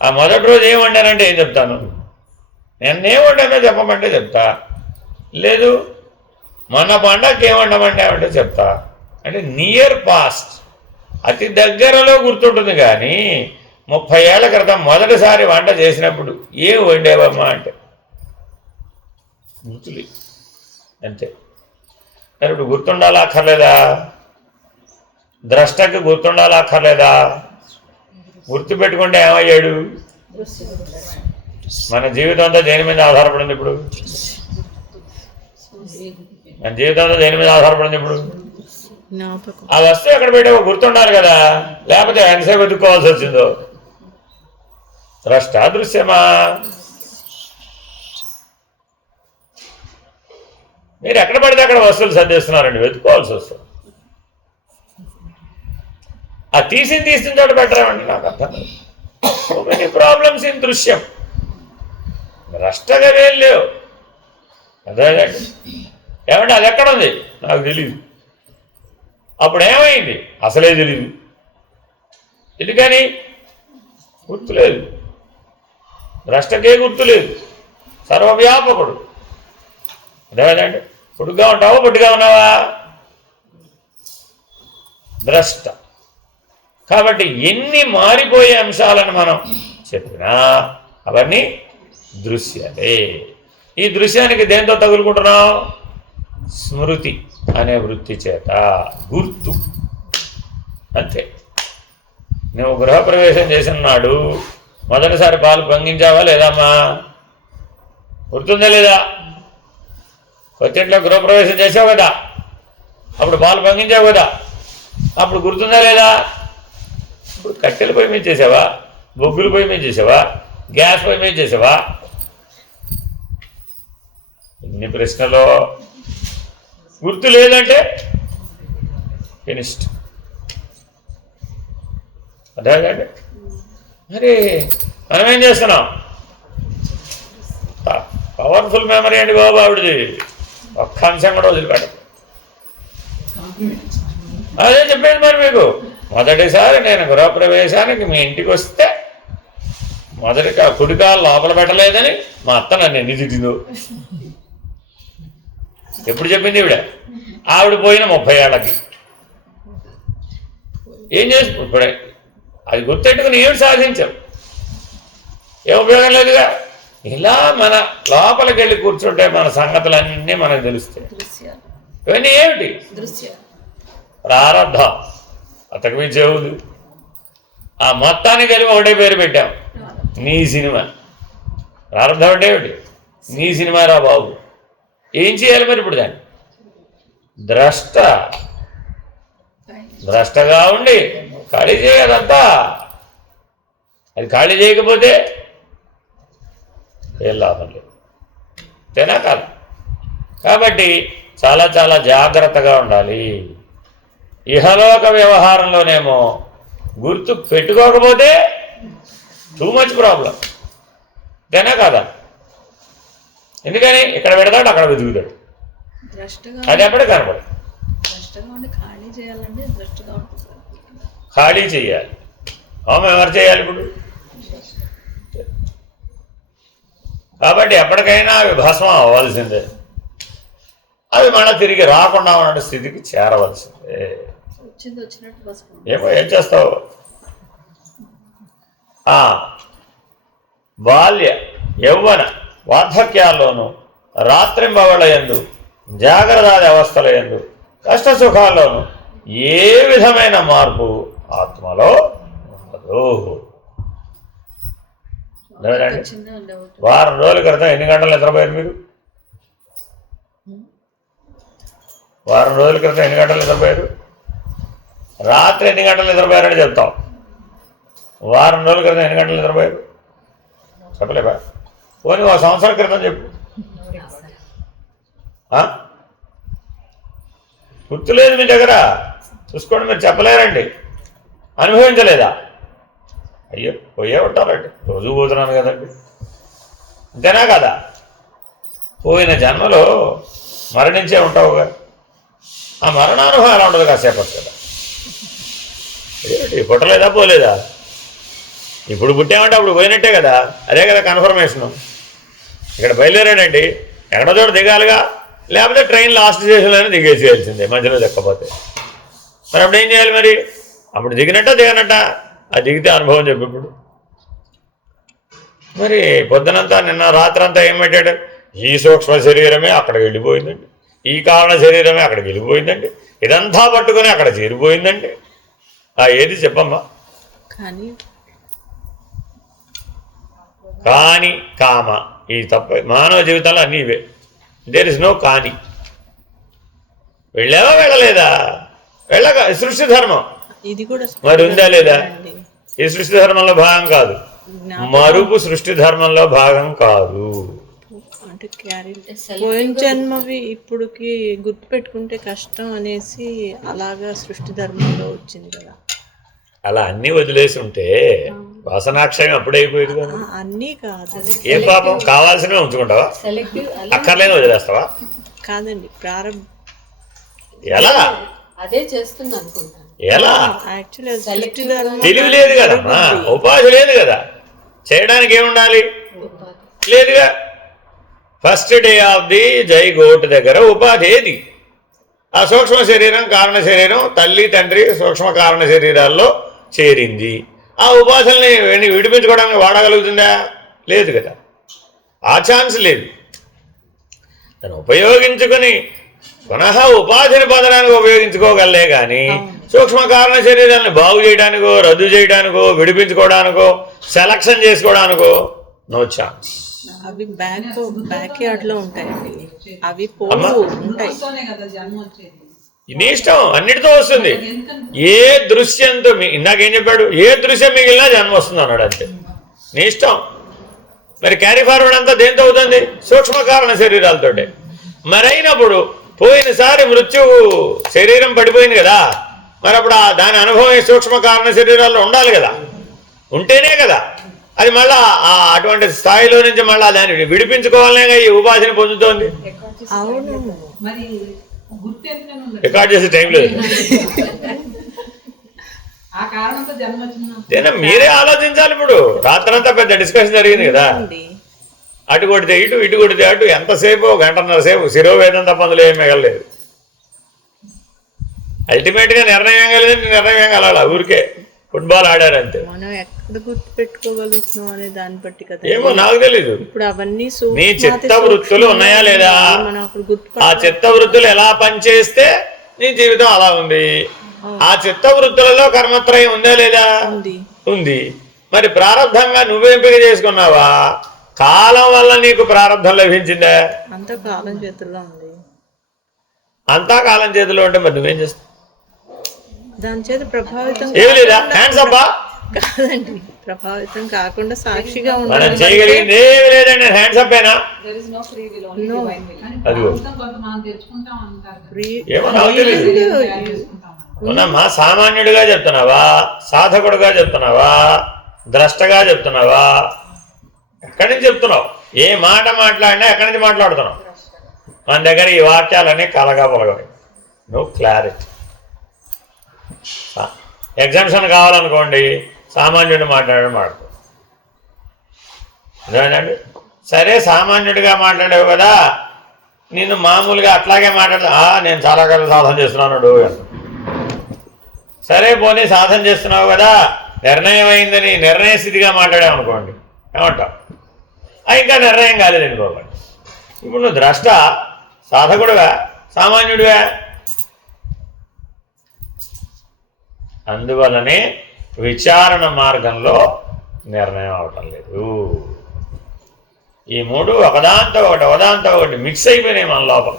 ఆ మొదటి రోజు ఏం వండానంటే ఏం చెప్తాను? నేనేం వండానో చెప్పమంటే చెప్తా. లేదు మన పండగకి ఏమంటామంటే చెప్తా అంటే నియర్ పాస్ట్ అతి దగ్గరలో గుర్తుంటుంది కానీ 30 ఏళ్ల క్రితం మొదటిసారి వంట చేసినప్పుడు ఏం వండేవమ్మా అంటే గుర్తులే అంతే. మరి ఇప్పుడు గుర్తుండాలా అక్కర్లేదా? ద్రష్టకి గుర్తుండాలా అక్కర్లేదా? గుర్తుపెట్టుకుంటే ఏమయ్యాడు? మన జీవితం అంతా దేని మీద ఆధారపడింది ఇప్పుడు? మన జీవితం అంతా దేని మీద ఆధారపడింది ఇప్పుడు? ఆ వస్తువు ఎక్కడ పెట్టావో గుర్తుండాలి కదా, లేకపోతే ఎంతసేపు వెతుక్కోవాల్సి వచ్చిందో. ద్రష్ట దృశ్యమా? మీరు ఎక్కడ పడితే అక్కడ వస్తువులు సర్దేస్తున్నారండి, వెతుక్కోవాల్సి వస్తుంది. ఆ తీసిన చోట పెట్టరామండి, నాకు అర్థం కాదు. సో మెనీ ప్రాబ్లమ్స్ ఇన్ దృశ్యం. ద్రష్టగవేం లేవు. అదేనండి, ఏమంటే అది ఎక్కడ ఉంది నాకు తెలియదు. అప్పుడు ఏమైంది అసలే తెలియదు. ఎందుకని? గుర్తులేదు. ద్రష్టకే గుర్తులేదు. సర్వవ్యాపకుడు. అదేనండి, పొడుగ్గా ఉంటావా పొట్టిగా ఉన్నావా? ద్రష్ట. కాబట్టి ఎన్ని మారిపోయే అంశాలను మనం చెప్పినా అవన్నీ దృశ్యాలే. ఈ దృశ్యానికి దేంతో తగులుకుంటున్నావు? స్మృతి అనే వృత్తి చేత, గుర్తు. అంతే. నువ్వు గృహప్రవేశం చేసిన నాడు మొదటిసారి పాలు పొంగించావా లేదమ్మా? గుర్తుందా లేదా? కొత్తింట్లో గృహప్రవేశం చేసావు కదా, అప్పుడు పాలు పొంగించావు కదా, అప్పుడు గుర్తుందా లేదా? ఇప్పుడు కట్టెల పొయ్యి మీద చేసావా, బొగ్గుల పొయ్యి మీద చేసావా, గ్యాస్ పొయ్యి మీద చేసావా? ఇన్ని ప్రశ్నలో గుర్తు లేదంటే ఫినిష్డ్. అదేంటండి, మరి మనం ఏం చేస్తున్నాం? పవర్ఫుల్ మెమరీ అండి బాబు ఆవిడది, ఒక్క అంశం కూడా వదిలిపెట్టదు. అదే చెప్పేది మరి మీకు. మొదటిసారి నేను గృహప్రవేశానికి మీ ఇంటికి వస్తే మొదటిగా కుడికాలు లోపల పెట్టలేదని మా అత్త నన్ను ఎన్ని తిట్టిందో. ఎప్పుడు చెప్పింది ఈవిడ? ఆవిడ పోయిన 30 ఏళ్ళకి. ఏం చేసి ఇప్పుడే అది గుర్తెట్టుకుని ఏమిటి సాధించాం? ఏం ఉపయోగం లేదుగా. ఇలా మన లోపలికి వెళ్ళి కూర్చుంటే మన సంగతులన్నీ మనకు తెలుస్తాయి. ఇవన్నీ ఏమిటి? ప్రారంధం. అతకు మించి ఏముంది? ఆ మొత్తానికి కలిపి ఒకటే పేరు పెట్టాం, నీ సినిమా. ప్రారంధం అంటే ఏమిటి? నీ సినిమా రా బాబు. ఏం చేయాలి మరి ఇప్పుడు దాన్ని? ద్రష్టగా ఉండి ఖాళీ చేయదంతా. అది ఖాళీ చేయకపోతే ఏం లాభం లేదు. అంతేనా కాదు? కాబట్టి చాలా చాలా జాగ్రత్తగా ఉండాలి. ఇహలోక వ్యవహారంలోనేమో గుర్తు పెట్టుకోకపోతే టూ మచ్ ప్రాబ్లం. అంతేనా కాదా? ఎందుకని ఇక్కడ పెడతాడు అక్కడ వెతుకుతాడు, అది ఎప్పటి కనపడు. ఖాళీ చేయాలి. హోమం ఎవరు చేయాలి ఇప్పుడు? కాబట్టి ఎప్పటికైనా అవి భస్మం అవ్వాల్సిందే. అవి మళ్ళీ తిరిగి రాకుండా ఉన్న స్థితికి చేరవలసిందే. ఏమో ఏం చేస్తావు? బాల్య యౌవన వార్ధక్యాల్లోనూ రాత్రింబవళ్ళ యందు జాగ్రత్త అవస్థల యందు కష్టసుఖాల్లోనూ ఏ విధమైన మార్పు ఆత్మలో ఉండదు. వారం రోజుల క్రితం ఎన్ని గంటలు నిద్రపోయారు మీరు? వారం రోజుల క్రితం ఎన్ని గంటలు నిద్రపోయారు? రాత్రి ఎన్ని గంటలు నిద్రపోయారని చెప్తాం. వారం రోజుల క్రితం ఎన్ని గంటలు నిద్రపోయారు చెప్పలేవా? పోనీ 1 సంవత్సరం క్రితం చెప్పు. గుర్తులేదు మీ దగ్గర? చూసుకోండి, మీరు చెప్పలేరండి. అనుభవించలేదా? అయ్యో పోయే ఉంటారండి, రోజు పోతున్నాను కదండి. అంతేనా కదా? పోయిన జన్మలో మరణించే ఉంటావుగా. ఆ మరణానుభవం ఎలా ఉండదు కాసేపు కదా. ఏమిటి పుట్టలేదా పోలేదా? ఇప్పుడు పుట్టామంటే అప్పుడు పోయినట్టే కదా. అదే కదా కన్ఫర్మేషను. ఇక్కడ బయలుదేరాడండి, ఎక్కడో చోట దిగాలిగా. లేకపోతే ట్రైన్ లాస్ట్ స్టేషన్లోనే దిగేసేయాల్సిందే మధ్యలో దక్కకపోతే. మరి అప్పుడు ఏం చేయాలి? మరి అప్పుడు దిగనట్ట అది దిగితే అనుభవం చెప్పు. ఇప్పుడు మరి పొద్దునంతా నిన్న రాత్రంతా ఏం పెట్టాడు? ఈ సూక్ష్మ శరీరమే అక్కడికి వెళ్ళిపోయిందండి, ఈ కారణ శరీరమే అక్కడికి వెళ్ళిపోయిందండి, ఇదంతా పట్టుకొని అక్కడ చేరిపోయిందండి. ఏది చెప్పమ్మా? కాని కామ ఈ తప్ప మానవ జీవితంలో అన్నీ ఇవే. దేర్ ఇస్ నో కాని. వెళ్ళావా వెళ్ళలేదా? వెళ్ళగా సృష్టి ధర్మం ఇది కూడా మరి ఉందా లేదా? ఈ సృష్టి ధర్మంలో భాగం కాదు, మరుపు సృష్టి ధర్మంలో భాగం కాదు. అంటే పోయిన జన్మవి ఇప్పుడుకి గుర్తు పెట్టుకుంటే కష్టం అనేసి అలాగా సృష్టి ధర్మంలో వచ్చింది కదా. అలా అన్ని వదిలేసి ఉంటే వాసనాక్షయం అప్పుడే అయిపోయేది కదా. అన్నీ కాదు. ఏం పాపం కావాల్సినవి ఉంచుకుంటావా? అక్కర్లేని వదిలేస్తావా? కాదండి, ప్రారంభం ఎలా అదే చేస్తుంది అనుకుంటాను. ఎలా? యాక్చువల్లీ తెలివి లేదు కదమ్మా, ఉపాధి లేదు కదా, చేయడానికి ఏముండాలి? లేదుగా. First day of the zygote దగ్గర ఉపాధి ఏది? ఆ సూక్ష్మ శరీరం కారణ శరీరం తల్లి తండ్రి సూక్ష్మ కారణ శరీరాల్లో చేరింది. ఆ ఉపాధుల్ని విడిపించుకోవడానికి వాడగలుగుతుందా? లేదు కదా, ఆ ఛాన్స్ లేదు. దాన్ని ఉపయోగించుకొని పునః ఉపాధిని పొందడానికి ఉపయోగించుకోగలే కానీ సూక్ష్మ కారణ శరీరాన్ని బాగు చేయడానికో రద్దు చేయడానికో విడిపించుకోవడానికో సెలక్షన్ చేసుకోవడానికో నో ఛాన్స్. అవి బ్యాక్ యార్డ్ లో ఉంటాయండి, అవి పోవు ఉంటాయి. నీ ఇష్టం, అన్నిటితో వస్తుంది. ఏ దృశ్యంతో ఇందాకేం చెప్పాడు? ఏ దృశ్యం మిగిలినా జన్మ వస్తుంది అన్నాడు, అంతే. నీ ఇష్టం. మరి క్యారీ ఫార్వర్డ్ అంతా దేంతో అవుతుంది? సూక్ష్మ కారణ శరీరాలతోటే. మరైనప్పుడు పోయినసారి మృత్యువు శరీరం పడిపోయింది కదా, మరి అప్పుడు దాని అనుభవం సూక్ష్మ కారణ శరీరాల్లో ఉండాలి కదా, ఉంటేనే కదా అది మళ్ళా అటువంటి స్థాయిలో నుంచి మళ్ళా దాన్ని విడిపించుకోవాలనే ఈ ఉపాధిని పొందుతోంది. రికార్డ్ చేసే టైం లేదు. మీరే ఆలోచించాలి. ఇప్పుడు రాత్రంతా పెద్ద డిస్కషన్ జరిగింది కదా, అటు కొడితే ఇటు ఇటు కొడితే అటు, ఎంతసేపు గంటన్నర సేపు శిరోవేదం తప్ప అందులో ఏం మిగలలేదు. అల్టిమేట్గా నిర్ణయం ఏం కలిగింది? నిర్ణయం ఏం కలాల, ఊరికే ఫుట్బాల్ ఆడారంతే. మనం ఎక్కడ గుర్తు పెట్టుకోగలుగుతున్నాం అనే దాన్ని బట్టి కదా. ఏమో నాకు తెలీదు. ఇప్పుడు అవన్నీ నీ చిత్త వృత్తులు ఉన్నాయా లేదా? ఆ చిత్త వృత్తులు ఎలా పనిచేస్తే నీ జీవితం అలా ఉంది. ఆ చిత్త వృత్తులలో కర్మత్రయం ఉందా లేదా? ఉంది. మరి ప్రారంభంగా నువ్వు ఎంపిక చేసుకున్నావా? కాలం వల్ల నీకు ప్రారంభం లభించిందా? అంతా కాలం చేతుల్లో ఉంది. అంతా కాలం చేతిలో ఉంటే మరి నువ్వేం చేస్తావు? దాని చేత ప్రభావితం ఏమి లేదా? హ్యాండ్స్ అబ్బా. కాదండి, ప్రభావితం కాకుండా సాక్షిగా మనం ఉండాలి. చేయగలిగింది ఏమి లేదండి, హ్యాండ్స్ అప్ అయినా. ఏమో నాకు తెలియదు. అవునమ్మా, సామాన్యుడిగా చెప్తున్నావా, సాధకుడుగా చెప్తున్నావా, ద్రష్టగా చెప్తున్నావా? ఎక్కడి నుంచి చెప్తున్నావు? ఏ మాట మాట్లాడినా ఎక్కడి నుంచి మాట్లాడుతున్నావు? మన దగ్గర ఈ వాక్యాలన్నీ కలగా పొలగవి. No clarity. ఎగ్జామ్షన్ కావాలనుకోండి, సామాన్యుడిని మాట్లాడడం మాట్లాడు. అదేనండి. సరే, సామాన్యుడిగా మాట్లాడావు కదా, నేను మామూలుగా అట్లాగే మాట్లాడతా. నేను చాలా కాలం సాధన చేస్తున్నాను. సరే, పోనీ సాధన చేస్తున్నావు కదా, నిర్ణయం అయిందని నిర్ణయ స్థితిగా మాట్లాడావు అనుకోండి, ఏమంటావు? ఇంకా నిర్ణయం కాలేదండి బాబు. ఇప్పుడు నువ్వు ద్రష్ట, సాధకుడుగా, సామాన్యుడిగా. అందువల్లనే విచారణ మార్గంలో నిర్ణయం అవటం లేదు. ఈ మూడు ఒకదాంతో ఒకటి మిక్స్ అయిపోయినాయి మన లోపల.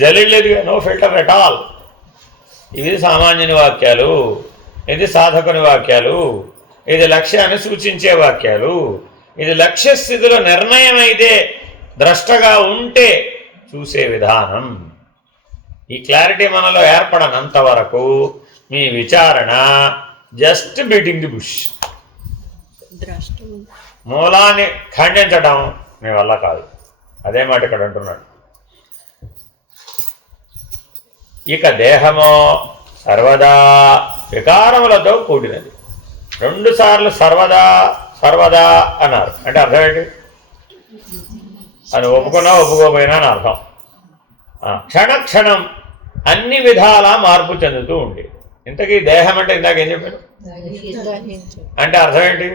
జల్లెడలేదుగా, నో ఫిల్టర్ ఎట్ ఆల్. ఇవి సామాన్యుని వాక్యాలు, ఇది సాధకుని వాక్యాలు, ఇది లక్ష్యాన్ని సూచించే వాక్యాలు. ఇది లక్ష్య స్థితిలో నిర్ణయం అయితే, ద్రష్టగా ఉంటే చూసే విధానం. ఈ క్లారిటీ మనలో ఏర్పడనంత వరకు మీ విచారణ జస్ట్ బీటింగ్ ది బుష్. మూలాన్ని ఖండించడం మీ వల్ల కాదు. అదే మాట ఇక్కడ అంటున్నాడు. ఇక దేహమో సర్వదా వికారములతో కూడినది. 2 సార్లు సర్వదా సర్వదా అన్నారు. అంటే అర్థం ఏంటి? అని ఒప్పుకున్నా ఒప్పుకోపోయినా అని అర్థం. క్షణక్షణం అన్ని విధాలా మార్పు చెందుతూ ఉండి. ఇంతకీ దేహం అంటే ఇందాక ఏం చెప్పాను అంటే అర్థం ఏంటి?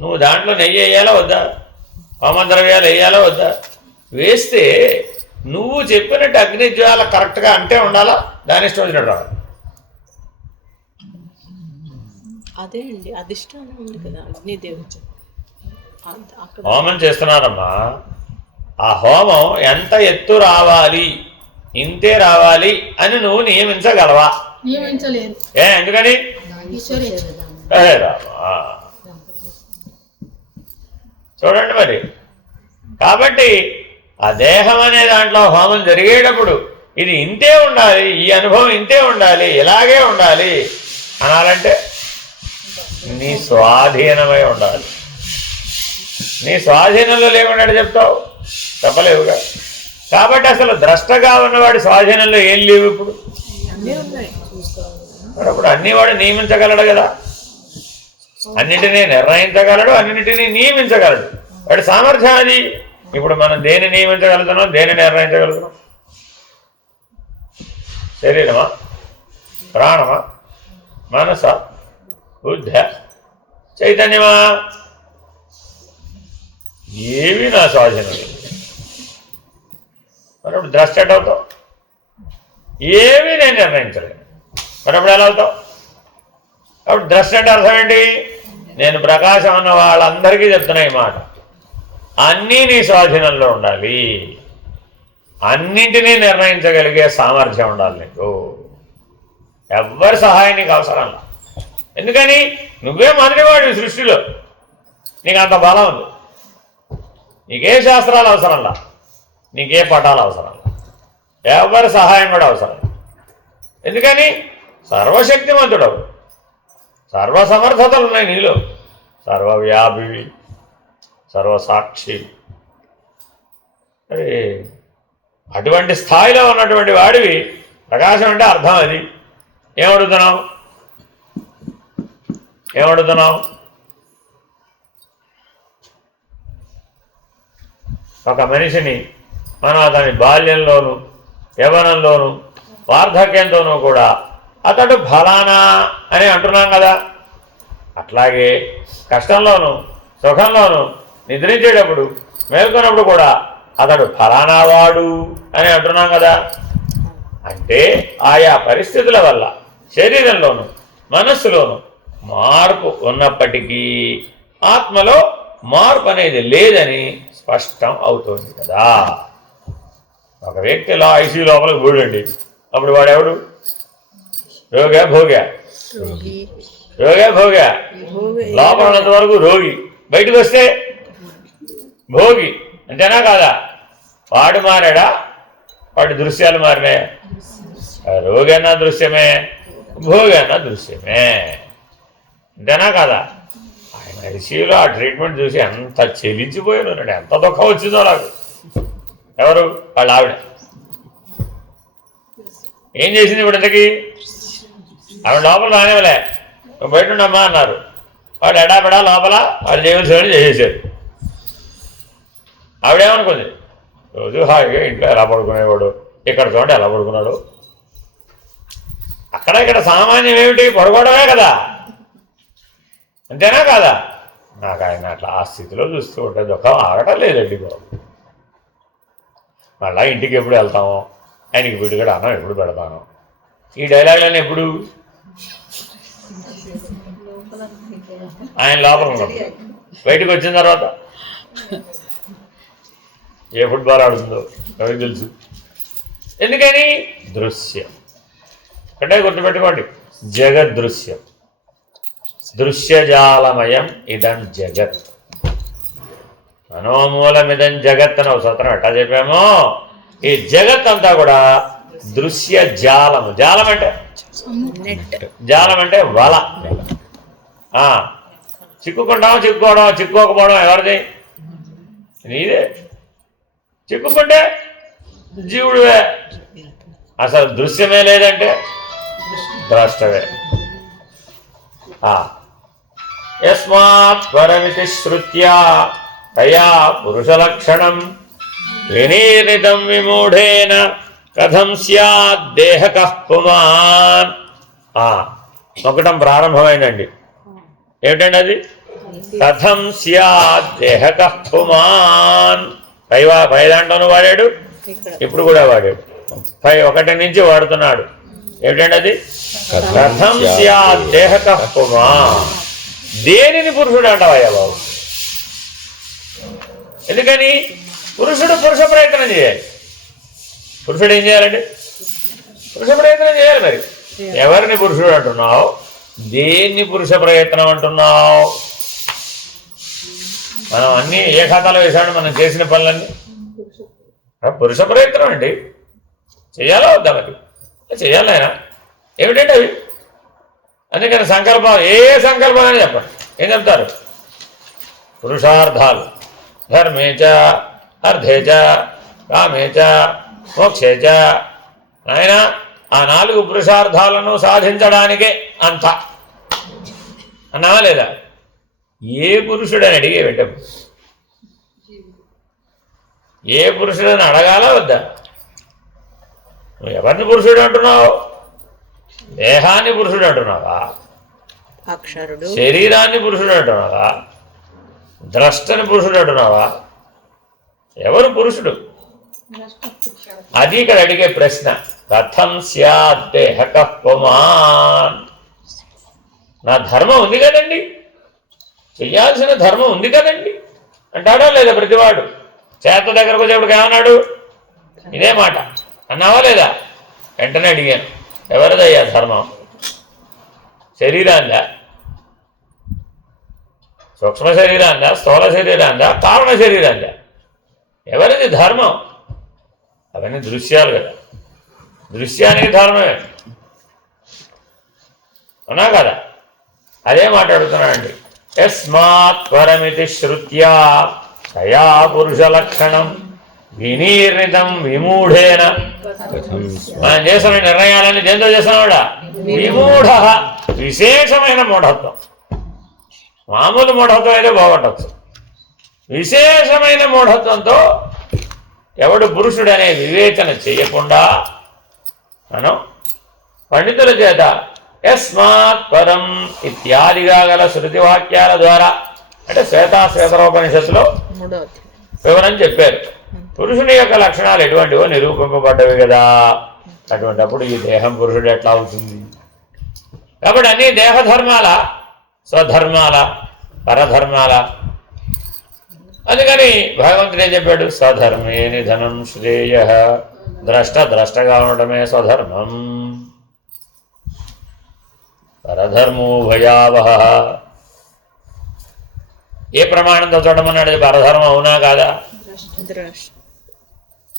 నువ్వు దాంట్లో నెయ్యి వేయాలా వద్దా, హోమద్రవ్యాలు వేయాలా వద్దా? వేస్తే నువ్వు చెప్పినట్టు అగ్నిజ్వాల కరెక్ట్గా అంటే ఉండాలా, దాని ఇష్టం వచ్చినట్టు రావాలి. అదే అండి అధిష్టానం ఉంది కదా అగ్నిదేవుడు. హోమం చేస్తున్నారమ్మా, ఆ హోమం ఎంత ఎత్తు రావాలి, ఇంతే రావాలి అని నువ్వు నియమించగలవా? నియమించలేరు. ఎందుకని? రామా చూడండి మరి. కాబట్టి ఆ దేహం అనే దాంట్లో హోమం జరిగేటప్పుడు ఇది ఇంతే ఉండాలి, ఈ అనుభవం ఇంతే ఉండాలి, ఇలాగే ఉండాలి అనాలంటే నీ స్వాధీనమై ఉండాలి. నీ స్వాధీనంలో లేకుండా చెప్తావు, చెప్పలేవుగా. కాబట్టి అసలు ద్రష్టగా ఉన్నవాడి స్వాధీనంలో ఏం లేవు. ఇప్పుడు అప్పుడు అన్ని వాడు నియమించగలడు కదా, అన్నిటినీ నిర్ణయించగలడు, అన్నింటినీ నియమించగలడు. వాడి సామర్థ్యం అది. ఇప్పుడు మనం దేన్ని నియమించగలుగుతున్నాం, దేన్ని నిర్ణయించగలుగుతున్నాం? శరీరమా, ప్రాణమా, మనస, బుద్ధ, చైతన్యమా? ఏవి నా స్వాధీనం లేదు. మరి అప్పుడు ద్రష్ట ఎట్ అవుతావు? ఏమీ నేను నిర్ణయించలేను. మరి అప్పుడు ఎలా అవుతావు? అప్పుడు ద్రష్ట అంటే అర్థం ఏంటి? నేను ప్రకాశం అన్న వాళ్ళందరికీ చెప్తున్నా ఈ మాట. అన్నీ నీ స్వాధీనంలో ఉండాలి, అన్నింటినీ నిర్ణయించగలిగే సామర్థ్యం ఉండాలి నీకు. ఎవ్వరి సహాయం నీకు అవసరంలా. ఎందుకని? నువ్వే మొదటివాడివి సృష్టిలో. నీకు అంత బలం ఉంది. నీకే శాస్త్రాలు అవసరంలా, నీకే పటాలు అవసరంలా, ఎవరి సహాయం కూడా అవసరం. ఎందుకని? సర్వశక్తిమంతుడవు, సర్వసమర్థతలు ఉన్నాయి నీలో, సర్వవ్యాపివి, సర్వసాక్షి. మరి అటువంటి స్థాయిలో ఉన్నటువంటి వాడివి ప్రకాశం అంటే అర్థం అది. ఏమడుగుతున్నావు? ఒక మనిషిని మనం అతని బాల్యంలోనూ యవ్వనంలోనూ వార్ధక్యంతోనూ కూడా అతడు ఫలానా అని అంటున్నాం కదా. అట్లాగే కష్టంలోనూ సుఖంలోనూ నిద్రించేటప్పుడు మేల్కొన్నప్పుడు కూడా అతడు ఫలానా వాడు అని అంటున్నాం కదా. అంటే ఆయా పరిస్థితుల వల్ల శరీరంలోనూ మనస్సులోనూ మార్పు ఉన్నప్పటికీ ఆత్మలో మార్పు అనేది లేదని స్పష్టం అవుతుంది కదా. ఒక వ్యక్తి ఇలా ఐసీయూ లోపలికి పోడండి, అప్పుడు వాడెవడు? రోగా భోగా? రోగా భోగా? లోపల ఉన్నంత వరకు రోగి, బయటకు వస్తే భోగి. అంతేనా కాదా? వాడు మారాడా? వాడి దృశ్యాలు మారినాయి. రోగి అన్న దృశ్యమే, భోగి అన్న దృశ్యమే. అంతేనా కాదా? ఆయన ఐసీయూలో ఆ ట్రీట్మెంట్ చూసి ఎంత చెలించిపోయాడు, ఎంత దుఃఖం వచ్చిందో నాకు. ఎవరు? వాళ్ళ ఆవిడ. ఏం చేసింది ఇప్పుడు ఇంతకీ? ఆవిడ లోపల రానివ్వలే, బయట ఉండమ్మా అన్నారు. వాడు ఎడాపెడా లోపల వాళ్ళు చేయవలసిన చేసేసారు. ఆవిడేమనుకుంది? రోజు హాయిగా ఇంట్లో ఎలా పడుకునేవాడు, ఇక్కడ చూడండి ఎలా పడుకున్నాడు. అక్కడ ఇక్కడ సామాన్యం ఏమిటి? పడుకోవడమే కదా. అంతేనా కాదా? నాకు ఆయన అట్లా ఆ స్థితిలో చూస్తూ ఉంటే దుఃఖం ఆగటం లేదండి బాబు. మళ్ళీ ఇంటికి ఎప్పుడు వెళ్తామో, ఆయనకి విడిగడ అన్నం ఎప్పుడు పెడతాను, ఈ డైలాగులన్నీ ఎప్పుడు? ఆయన లోపల ఉన్నప్పుడు. బయటకు వచ్చిన తర్వాత ఏ ఫుట్బాల్ ఆడుతుందో ఎవరికి తెలుసు. ఎందుకని? దృశ్యం. అంటే గుర్తుపెట్టుకోండి, జగద్దృశ్యం. దృశ్యజాలమయం ఇదం జగత్. మనోమూలమిదం జగత్ అని ఒక సూత్రం ఎట్టా చెప్పామో, ఈ జగత్ అంతా కూడా దృశ్య జాలము. జాలం అంటే వల. చిక్కుకుంటాం, చిక్కుకోకపోవడం ఎవరిది? నీదే. చిక్కుకుంటే జీవుడివే. అసలు దృశ్యమే లేదంటే ద్రష్టవే. యస్మాత్ పరమితి శ్రుత్యా తయా పురుషలక్షణం వినీర్ణితం విమూఢేన కథం స్యాద్ దేహకః పుమాన్. నొక్కటం ప్రారంభమైందండి. ఏమిటండి అది? కథం స్యాద్ దేహకః పుమాన్. పై దాంట్లోనూ వాడాడు, ఇప్పుడు కూడా వాడాడు. 1 నుంచి వాడుతున్నాడు. ఏమిటండి అది? కథం స్యాద్ దేహకః పుమాన్. దేనిని పురుషుడు అంటావయ్యా బాబు? ఎందుకని? పురుషుడు పురుష ప్రయత్నం చేయాలి. పురుషుడు ఏం చేయాలండి? పురుష ప్రయత్నం చేయాలి. మరి ఎవరిని పురుషుడు అంటున్నావు? దేన్ని పురుష ప్రయత్నం అంటున్నావు? మనం అన్నీ ఏ ఖాతాలో వేసాడు? మనం చేసిన పనులన్నీ పురుష ప్రయత్నం అండి. చెయ్యాలా వద్దా? మరి చెయ్యాలి ఆయన. ఏమిటండి అవి? అందుకని సంకల్పం, ఏ సంకల్పం అని చెప్పండి. ఏం చెప్తారు? పురుషార్థాలు ధర్మేచ అర్థేచ కామేచ మోక్షేచ. ఆయన ఆ 4 పురుషార్థాలను సాధించడానికే అంత అన్నావా లేదా? ఏ పురుషుడని అడిగే పెట్టము. ఏ పురుషుడని అడగాలా వద్దా? నువ్వు ఎవరిని పురుషుడు అంటున్నావు? దేహాన్ని పురుషుడు అంటున్నావా? అక్షరుడు. శరీరాన్ని పురుషుడు అంటున్నావా? ద్రష్టని పురుషుడు అంటున్నావా? ఎవరు పురుషుడు? అది ఇక్కడ అడిగే ప్రశ్న. కథం స్యాద్ దేహకః పుమాన్. నా ధర్మం ఉంది కదండి, చెయ్యాల్సిన ధర్మం ఉంది కదండి అంటాడా లేదా? ప్రతివాడు చేత దగ్గరకు వచ్చేప్పుడు ఏమన్నాడు? ఇదే మాట అన్నావా లేదా? వెంటనే అడిగాను, ఎవరిదయ్యా ధర్మం? శరీరాందా? సూక్ష్మ శరీరాందా? స్థూల శరీరాందా? కారణ శరీరాందా? ఎవరిది ధర్మం? అవన్నీ దృశ్యాలు కదా. దృశ్యానికి ధర్మమే అవునా కదా? అదే మాట్లాడుతున్నానండి. యస్మాత్ పరమితి శ్రుత్యా తయా పురుష లక్షణం వినీర్ణితం విమూఢేన. మనం చేసిన నిర్ణయాలన్నీ దేంతో చేస్తున్నాడా? విమూఢ. విశేషమైన మూఢత్వం. మామూలు మూఢత్వం అయితే బాగుండొచ్చు. విశేషమైన మూఢత్వంతో ఎవడు పురుషుడనే వివేచన చేయకుండా మనం పండితుల చేత యస్మాత్ పరం ఇత్యాదిగా గల శృతి వాక్యాల ద్వారా, అంటే శ్వేతాశ్వేతరోపనిషత్తులో వివరం చెప్పారు. పురుషుని యొక్క లక్షణాలు ఎటువంటివో నిరూపింపబడ్డవి కదా. అటువంటిప్పుడు ఈ దేహం పురుషుడు ఎట్లా అవుతుంది? కాబట్టి అన్ని దేహధర్మాల, స్వధర్మాల, పరధర్మాల. అందుకని భగవంతుడు ఏం చెప్పాడు? స్వధర్మే నిధనం శ్రేయ. ద్రష్టగా ఉండటమే స్వధర్మం. పరధర్మో భయావహ. ఏ ప్రమాణంతో చూడమన్నాడు? పరధర్మం అవునా కాదా?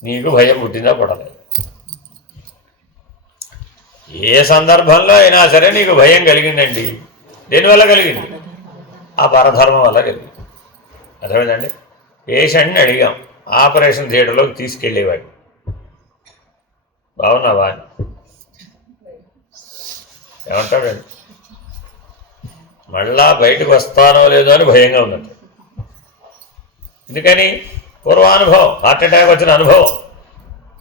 నీకు భయం పుట్టిందా పుట్టలేదు? ఏ సందర్భంలో అయినా సరే నీకు భయం కలిగిందండి. దేనివల్ల కలిగింది? ఆ పరధర్మం వల్ల కలిగింది. అర్థమైందండి? పేషెంట్ని అడిగాం, ఆపరేషన్ థియేటర్లోకి తీసుకెళ్ళేవాడు, బాగున్నావా అని. ఏమంటాడండి? మళ్ళా బయటకు వస్తానో లేదో అని భయంగా ఉన్నట్టు. ఎందుకని? పూర్వానుభవం, హార్ట్ అటాక్ వచ్చిన అనుభవం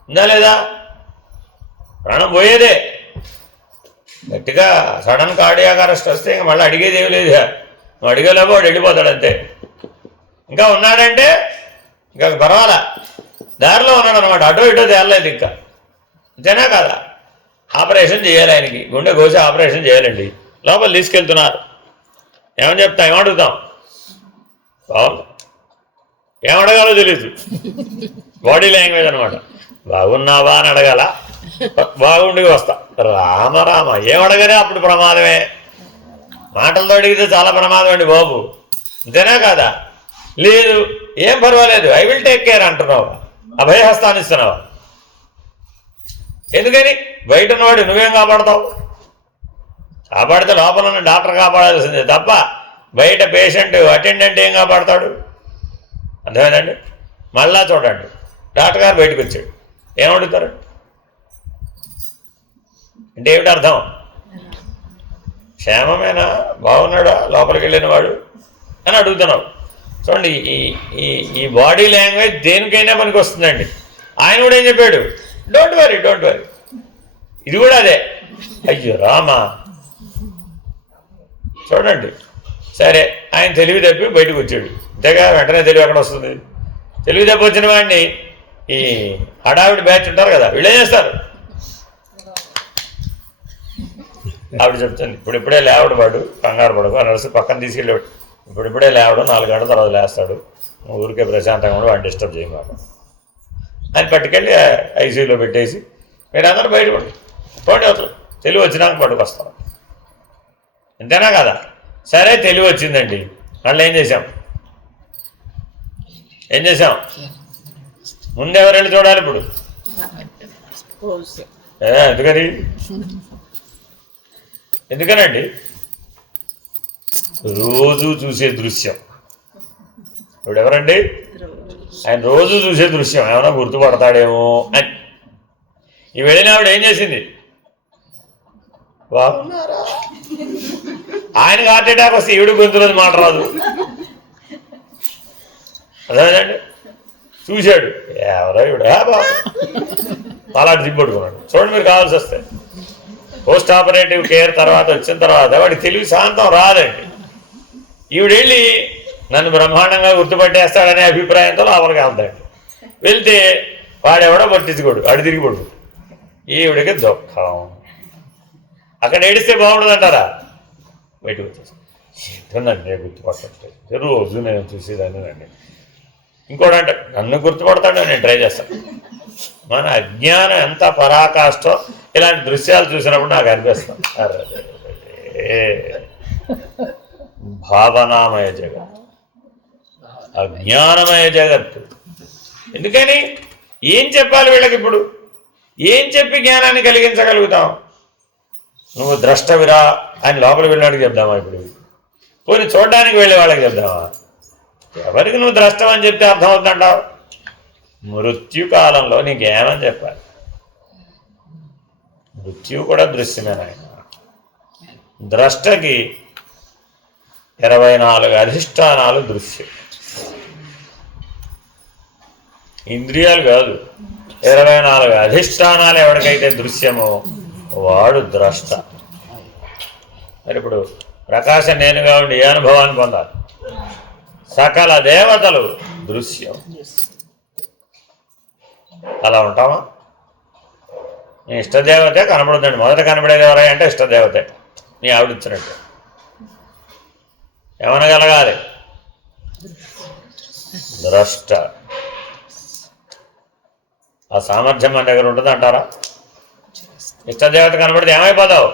ఉందా లేదా? ప్రాణం పోయేదే. గట్టిగా సడన్ కార్డియాక్ అరెస్ట్ వస్తే ఇంక మళ్ళీ అడిగేది ఏమి లేదు. నువ్వు అడిగేలోపు వాడు వెళ్ళిపోతాడు అంతే. ఇంకా ఉన్నాడంటే ఇంకా పర్వాలా, దారిలో ఉన్నాడు అనమాట. అటో ఇటో తేలలేదు ఇంకా. అంతేనా కాదా? ఆపరేషన్ చేయాలి ఆయనకి, గుండె కోసి ఆపరేషన్ చేయాలండి. లోపల తీసుకెళ్తున్నారు. ఏమని చెప్తాం? ఏమడుగుతాం? బాగుంది, ఏమడగాలో తెలియదు. బాడీ లాంగ్వేజ్ అనమాట. బాగున్నావా అని అడగాల, బాగుండి వస్తా. రామ ఏమడగానే అప్పుడు ప్రమాదమే. మాటలతో అడిగితే చాలా ప్రమాదం అండి బాబు. అంతేనా కాదా? లేదు, ఏం పర్వాలేదు, ఐ విల్ టేక్ కేర్ అంటున్నావు, అభయహస్తాన్ని ఇస్తున్నావు. ఎందుకని? బయట ఉన్నవాడు నువ్వేం కాపాడతావు? కాపాడితే లోపల ఉన్న డాక్టర్ కాపాడాల్సిందే తప్ప బయట పేషెంట్ అటెండెంట్ ఏం కాపాడతాడు? అర్థమైందండి? మళ్ళా చూడండి, డాక్టర్ గారు బయటకు వచ్చాడు, ఏమడుగుతారు అంటే ఏమిటి అర్థం? క్షేమమేనా, బాగున్నాడా లోపలికి వెళ్ళిన వాడు అని అడుగుతున్నావు. చూడండి ఈ ఈ ఈ బాడీ లాంగ్వేజ్ దేనికైనా పనికి వస్తుందండి. ఆయన కూడా ఏం చెప్పాడు, డోంట్ వరీ. ఇది కూడా అదే. అయ్యో రామా, చూడండి. సరే, ఆయన తెలివి తప్పి బయటకు వచ్చాడు. అంతేగా, వెంటనే తెలివి ఎక్కడ వస్తుంది? తెలివి తప్పి వచ్చిన వాడిని ఈ హడావిడి బ్యాచ్ ఉంటారు కదా, వీళ్ళేం చేస్తారు? ఆవిడ చెప్తుంది, ఇప్పుడిప్పుడే లేవడు వాడు, కంగారు పడకు నర్సు పక్కన తీసుకెళ్ళేవాడు. ఇప్పుడిప్పుడే లేవడం, 4 గంటల తర్వాత లేస్తాడు, ఊరికే ప్రశాంతంగా కూడా వాడిని డిస్టర్బ్ చేయమాట. ఆయన పట్టుకెళ్ళి ఐసీయూలో పెట్టేసి మీరు అందరూ బయటపడి పోండి, అవుతుంది తెలివి వచ్చినాక పట్టుకొస్తాం. అంతేనా కదా? సరే, తెలివి వచ్చిందండి. మళ్ళీ ఏం చేసాం? ముందెవరు వెళ్ళి చూడాలి ఇప్పుడు? ఎందుకనండి? రోజు చూసే దృశ్యం. ఇప్పుడు ఎవరండి? ఆయన రోజు చూసే దృశ్యం. ఏమైనా గుర్తుపడతాడేమో అని ఈ వెళ్ళిన ఆవిడ ఏం చేసింది? బాగున్నారా? ఆయనకు హార్ట్ అటాక్ వస్తే ఈవిడ గొంతులోది మాట రాదు. అదేనండి, చూశాడు, ఎవరో ఈవిడ అలాంటి దిబ్బడుకున్నాడు. చూడండి, మీరు కావాల్సి వస్తే పోస్ట్ ఆపరేటివ్ కేర్ తర్వాత వచ్చిన తర్వాత వాడికి తెలివి శాంతం రాదండి. ఈవిడెళ్ళి నన్ను బ్రహ్మాండంగా గుర్తుపట్టేస్తాడనే అభిప్రాయంతో లోపలికి వెళ్తాడు. వెళ్తే వాడెవడో పట్టించుకోడు, అడు తిరిగి పడు. ఈవిడికి దుఃఖం. అక్కడ ఏడిస్తే బాగుండదు అంటారా? బయటకు వచ్చేసి ఏంటోనండి గుర్తుపట్టట్లేదు, రోజు నేను చూసేదాన్ని అండి. ఇంకోటి అంటే నన్ను గుర్తుపడతాడో నేను ట్రై చేస్తాను. మన అజ్ఞానం ఎంత పరాకాష్టో ఇలాంటి దృశ్యాలు చూసినప్పుడు నాకు అనిపిస్తాను, భావనామయ జగత్, అజ్ఞానమయ జగత్తు. ఎందుకని? ఏం చెప్పాలి వీళ్ళకి? ఇప్పుడు ఏం చెప్పి జ్ఞానాన్ని కలిగించగలుగుతాం? నువ్వు ద్రష్టవిరా అని లోపల వెళ్ళినాడికి చెప్దామా? ఇప్పుడు పోనీ చూడడానికి వెళ్ళే వాళ్ళకి చెప్దామా? ఎవరికి నువ్వు ద్రష్టం అని చెప్తే అర్థమవుతుందంటావు? మృత్యుకాలంలో నీకేమని చెప్పాలి? మృత్యు కూడా దృశ్యమేనాయన. ద్రష్టకి 24 అధిష్టానాలు దృశ్యం. ఇంద్రియాలు కాదు, 24 అధిష్టానాలు ఎవరికైతే దృశ్యమో వాడు ద్రష్ట. మరి ఇప్పుడు ప్రకాశం నేనుగా ఉండి ఏ అనుభవాన్ని పొందాలి? సకల దేవతలు దృశ్యం. అలా ఉంటామా? నీ ఇష్టదేవతే కనబడుతుంది. మొదట కనబడేది ఎవరై అంటే ఇష్టదేవతే, నీ ఆవిడిచ్చినట్టు. ఏమనగలగాలి? ద్రష్ట. ఆ సామర్థ్యం మన దగ్గర ఉంటుంది అంటారా? ఇష్టదేవత కనబడితే ఏమైపోతావు?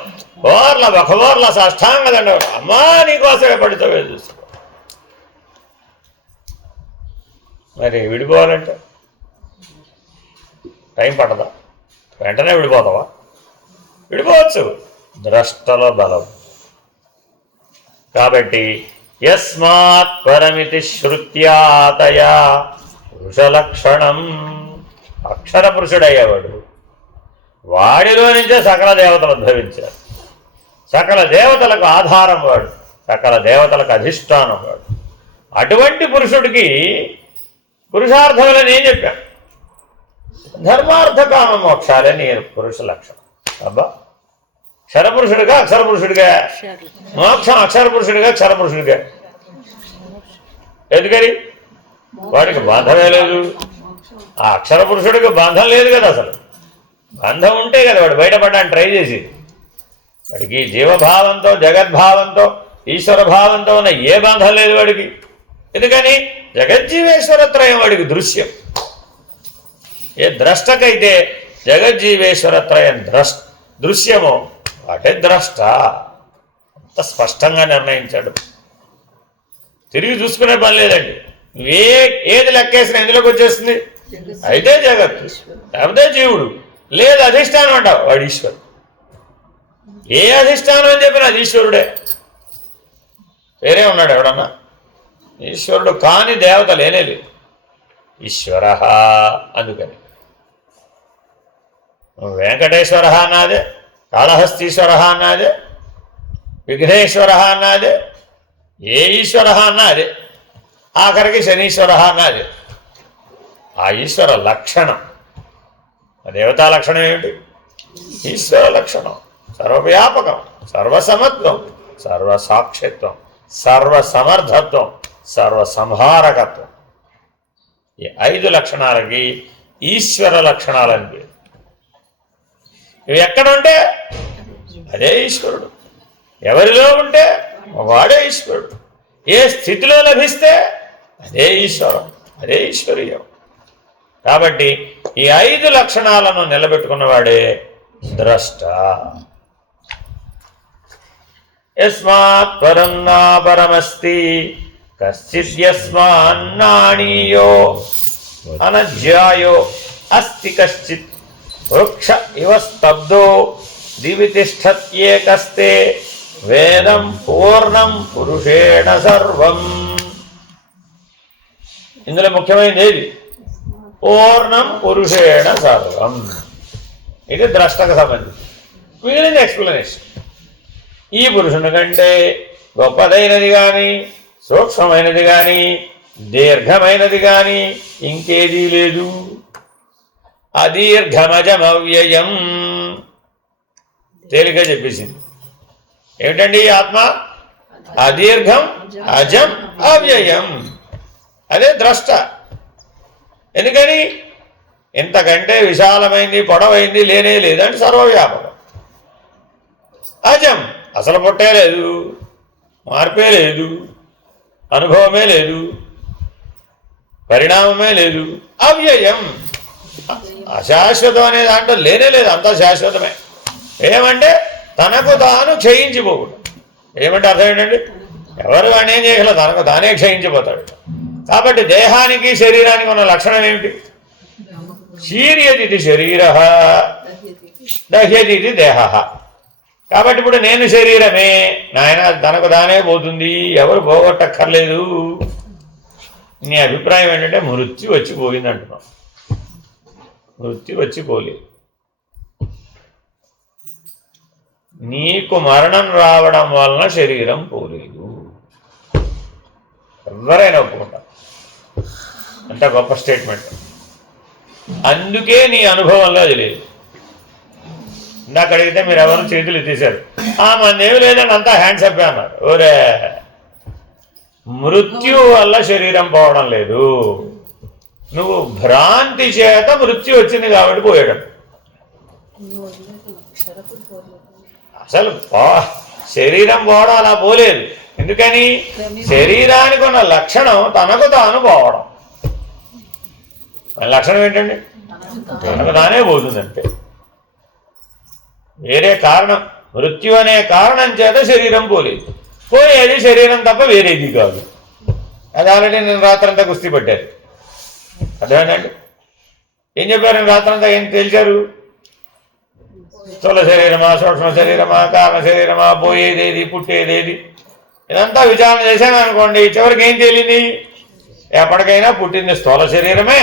ఓర్ల బొక్కబోర్ల సాష్టాంగ దండ, అమ్మా నీకోసమే పడితే చూసుకో. మరి విడిపోవాలంటే టైం పట్టదా? వెంటనే విడిపోతావా? విడిపోవచ్చు. ద్రష్టలో బలం. కాబట్టి యస్మాత్ పరమితి శ్రుత్యాతయా పురుషలక్షణం. అక్షర పురుషుడయ్యేవాడు, వాడిలో నుంచే సకల దేవతలు ఉద్భవించారు. సకల దేవతలకు ఆధారం వాడు, సకల దేవతలకు అధిష్టానం వాడు. అటువంటి పురుషుడికి పురుషార్థములని ఏం చెప్పాను? ధర్మార్థ కామ మోక్షాలని పురుష లక్షణం. అబ్బా, క్షరపురుషుడిగా అక్షర పురుషుడిగా, మోక్షం అక్షర పురుషుడిగా క్షర పురుషుడిగా. ఎందుకని? వాడికి బంధమే లేదు. ఆ అక్షర పురుషుడికి బంధం లేదు కదా. అసలు బంధం ఉంటే కదా వాడు బయటపడడానికి ట్రై చేసి. వాడికి జీవభావంతో, జగద్భావంతో, ఈశ్వర భావంతో ఉన్న ఏ బంధం లేదు వాడికి. ఎందుకని? జగజ్జీవేశ్వరత్రయం వాడికి దృశ్యం. ఏ ద్రష్టకైతే జగజ్జీవేశ్వరత్రయం దృశ్యమో వాటే ద్రష్ట. అంత స్పష్టంగా నిర్ణయించాడు. తిరిగి చూసుకునే పని లేదండి. ఏది లెక్కేసినా ఎందులోకి వచ్చేస్తుంది? అయితే జగత్తు, లేకపోతే జీవుడు, లేదు అధిష్టానం అంటావు, వాడు ఈశ్వరుడు. ఏ అధిష్టానం అని చెప్పినా అది ఈశ్వరుడే. వేరే ఉన్నాడు ఎవడన్నా? ఈశ్వరుడు కాని దేవత లేనేది ఈశ్వర. అందుకని వెంకటేశ్వర అన్నదే, కాళహస్తీశ్వర అన్నదే, విఘ్నేశ్వర అన్నదే, ఏ ఈశ్వర అన్నా అదే. ఆఖరికి శనీశ్వర అన్నది ఆ ఈశ్వర లక్షణం. దేవతా లక్షణం ఏమిటి? ఈశ్వర లక్షణం. సర్వవ్యాపకం, సర్వసమత్వం, సర్వసాక్షిత్వం, సర్వసమర్థత్వం, సర్వసంహారకత్వం. ఈ 5 లక్షణాలకి ఈశ్వర లక్షణాలని పేరు. ఇవి ఎక్కడ ఉంటే అదే ఈశ్వరుడు, ఎవరిలో ఉంటే వాడే ఈశ్వరుడు, ఏ స్థితిలో లభిస్తే అదే ఈశ్వరం, అదే ఈశ్వరీయం. కాబట్టి ఈ 5 లక్షణాలను నిలబెట్టుకున్నవాడే ద్రష్ట. యస్మాత్ పరం నా పరమస్తి కశ్చిద్యస్మాన్నాణీయో అనజ్యాయో అస్తి కశ్చిత్ వృక్ష ఇవ స్తబ్దో దివి తిష్టత్యేకస్తే వేదం పూర్ణం పురుషేణ సర్వం. ఇందులో ముఖ్యమైనది ఏది? పూర్ణం పురుషేణ సర్వం. ఇది ద్రష్టకు సంబంధించి. మిగిలిన ఎక్స్ప్లెనేషన్. ఈ పురుషుని కంటే గొప్పదైనది కానీ, సూక్ష్మమైనది కానీ, దీర్ఘమైనది కానీ ఇంకేదీ లేదు. అదీర్ఘమజమవ్యయం. తేలిక చెప్పేసింది. ఏమిటండి ఈ ఆత్మ? అదీర్ఘం, అజం, అవ్యయం. అదే ద్రష్ట. ఎందుకని? ఇంతకంటే విశాలమైంది, పొడవైంది లేనే లేదంటే సర్వవ్యాపకం. అజం, అసలు పుట్టే లేదు, మార్పే లేదు, అనుభవమే లేదు, పరిణామమే లేదు. అవ్యయం, అశాశ్వతం అనే దాంట్లో లేనే లేదు, అంతా శాశ్వతమే. ఏమంటే తనకు తాను క్షయించిపోకూడదు. ఏమంటే అర్థం ఏంటండి? ఎవరు వాడిని ఏం చేయగలరు, తనకు తానే క్షయించిపోతాడు. కాబట్టి దేహానికి శరీరానికి ఉన్న లక్షణం ఏమిటి? శీర్యది శరీర, దహ్యది దేహ. కాబట్టి ఇప్పుడు నేను శరీరమే, నాయన తనకు తానే పోతుంది, ఎవరు పోగొట్టక్కర్లేదు. నీ అభిప్రాయం ఏంటంటే మృత్యు వచ్చి పోయింది అంటున్నావు. మృత్యు వచ్చి పోలేదు. నీకు మరణం రావడం వలన శరీరం పోలేదు. ఎవరైనా ఒప్పుకుంటారు. అంత గొప్ప స్టేట్మెంట్. అందుకే నీ అనుభవంలో అది లేదు. ఇందాక అడిగితే మీరు ఎవరు చేతులు ఎత్తేసారు. మందేమి లేదండి, అంతా హ్యాండ్స్ అప్ అన్నారు. ఓరే, మృత్యు వల్ల శరీరం పోవడం లేదు, నువ్వు భ్రాంతి చేత మృత్యు వచ్చింది కాబట్టి పోయాడు. అసలు శరీరం పోవడం అలా పోలేదు. ఎందుకని? శరీరానికి ఉన్న లక్షణం తనకు తాను పోవడం. లక్షణం ఏంటండి? తనకు తానే పోతుందంటే. వేరే కారణం, మృత్యు అనే కారణం చేత శరీరం పోలేదు. పోయేది శరీరం తప్ప వేరేది కాదు. అది ఆల్రెడీ నేను రాత్రంతా కుస్తీ పట్టారు. అర్థమైందండి? ఏం చెప్పారు? నేను రాత్రంతా ఏం తేల్చారు? స్థూల శరీరమా, సూక్ష్మ శరీరమా, కారణ శరీరమా, పోయేదేది, పుట్టేదేది, ఇదంతా విచారణ చేశామనుకోండి, చివరికి ఏం తేలింది? ఎప్పటికైనా పుట్టింది స్థూల శరీరమే,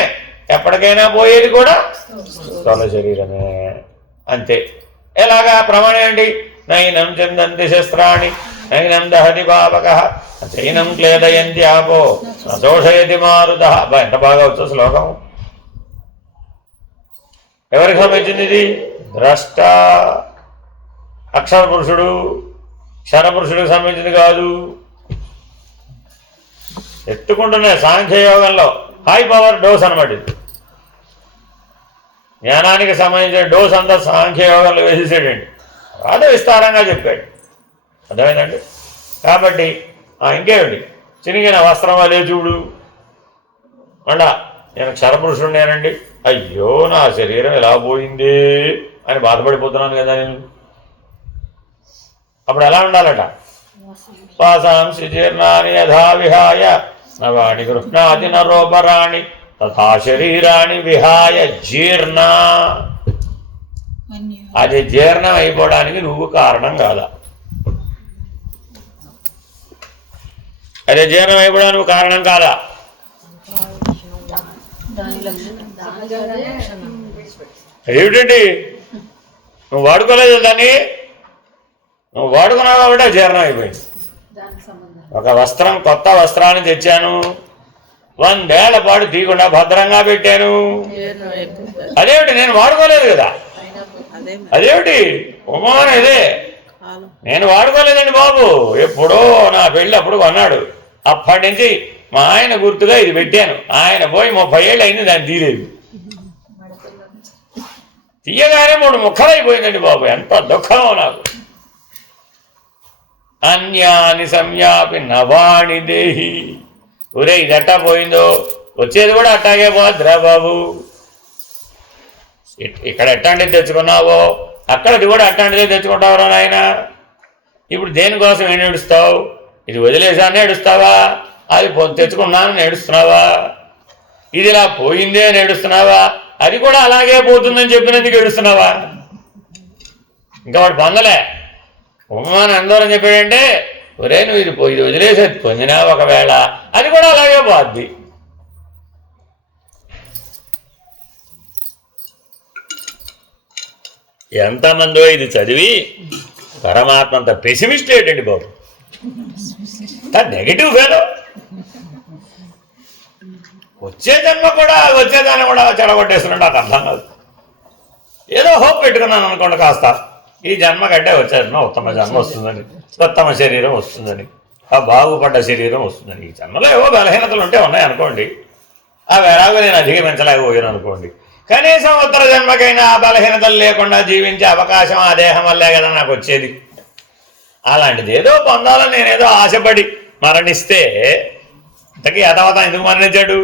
ఎప్పటికైనా పోయేది కూడా స్థూల శరీరమే. అంతే. ఎలాగా? ప్రమాణం ఏంటి? నైనం చందంతి శస్త్రాణి నైనం దహతి పావక చైనం క్లేదయంతి ఆపో దోషయతి మారుత. ఎంత బాగా వచ్చో శ్లోకం. ఎవరికి సంబంధించింది ఇది? ద్రష్ట. అక్షర పురుషుడు, క్షరపురుషుడికి సంబంధించింది కాదు. ఎత్తుకుంటున్నాయి సాంఖ్యయోగంలో హై పవర్ డోస్ అనమాట. ఇది జ్ఞానానికి సంబంధించిన డోస్ అంతా సాంఖ్యయోగంలో వేసేసాడండి. అదే విస్తారంగా చెప్పాడు. అర్థమైందండి? కాబట్టి ఇంకేమిటి? చినిగిన వస్త్రం వలే చూడు. మళ్ళా నేను క్షరపురుషుడినేనండి, అయ్యో నా శరీరం ఎలా పోయింది అని బాధపడిపోతున్నాను కదా నేను. అప్పుడు ఎలా ఉండాలట? పాసాంసి జీర్ణాని యథా విహాయ నవాణి గృహ్ణాతి నరోపరాణి తథా శరీరాన్ని విహాయ జీర్ణ. అది జీర్ణం అయిపోవడానికి నువ్వు కారణం కాదా? అదే జీర్ణం అయిపోవడానికి నువ్వు కారణం కాదా? ఏమిటండి? నువ్వు వాడుకోలేదు దాన్ని, నువ్వు వాడుకున్నావు కాబట్టి జీర్ణం అయిపోయింది. ఒక వస్త్రం, కొత్త వస్త్రాన్ని తెచ్చాను, 100 ఏళ్ల పాటు తీయకుండా భద్రంగా పెట్టాను. జీర్ణం అయిపోతుంది. అదేమిటి, నేను వాడుకోలేదు కదా. అదే అదేమిటి ఉపమానం ఇదే, కాలం. నేను వాడుకోలేదండి బాబు. ఎప్పుడో నా పెళ్ళి అప్పుడు కొన్నాడు. అప్పటి నుంచి మా ఆయన గుర్తుగా ఇది పెట్టాను. ఆయన పోయి 30 ఏళ్ళు అయింది, దాన్ని తీయలేదు. తీయగానే 3 ముక్కలైపోయిందండి బాబు. ఎంత దుఃఖమో నాకు. అన్యాని సంయాపి నవాణి దేహి. ఒరే ఇది ఎట్టా పోయిందో, వచ్చేది కూడా అట్టాగే పోద్రా బాబు. ఇక్కడ ఎట్టాంటిది తెచ్చుకున్నావో అక్కడది కూడా అట్టాంటిదే తెచ్చుకుంటావురా నాయన. ఇప్పుడు దేనికోసం ఏం ఏడుస్తావు? ఇది వదిలేసానే ఏడుస్తావా? అది తెచ్చుకున్నానని ఏడుస్తున్నావా? ఇది ఇలా పోయిందే అని ఏడుస్తున్నావా? అది కూడా అలాగే పోతుందని చెప్పినందుకు ఏడుస్తున్నావా? ఇంకా వాడు పొందలే. ఉపమానం అందరం చెప్పాడంటే, ఒరే నువ్వు ఇది వదిలేసేది పొందినా ఒకవేళ అది కూడా అలాగే పోద్ది. ఎంతమందో ఇది చదివి పరమాత్మ అంత పెసిమిస్ట్ ఏంటండి బాబు, నెగిటివ్ ఫెలో. వచ్చేదాన్ని కూడా చెడగొట్టేస్తున్నాడు. నాకు అర్థం కాదు. ఏదో హోప్ పెట్టుకున్నాను అనుకోండి, కాస్త ఈ జన్మ కంటే వచ్చే జన్మ ఉత్తమ జన్మ వస్తుందని, ఉత్తమ శరీరం వస్తుందని, ఆ బాగుపడ్డ శరీరం వస్తుందని. ఈ జన్మలో ఏవో బలహీనతలు ఉంటే ఉన్నాయి అనుకోండి, ఆ వేళకు నేను అధిగమించలేకపోయాను అనుకోండి. కనీసం ఉత్తర జన్మకైనా ఆ బలహీనతలు లేకుండా జీవించే అవకాశం ఆ దేహం వల్లే కదా నాకు వచ్చేది. అలాంటిది ఏదో పొందాలని నేనేదో ఆశపడి మరణిస్తే ఇంతకీ యథావత ఎందుకు మరణించాడు?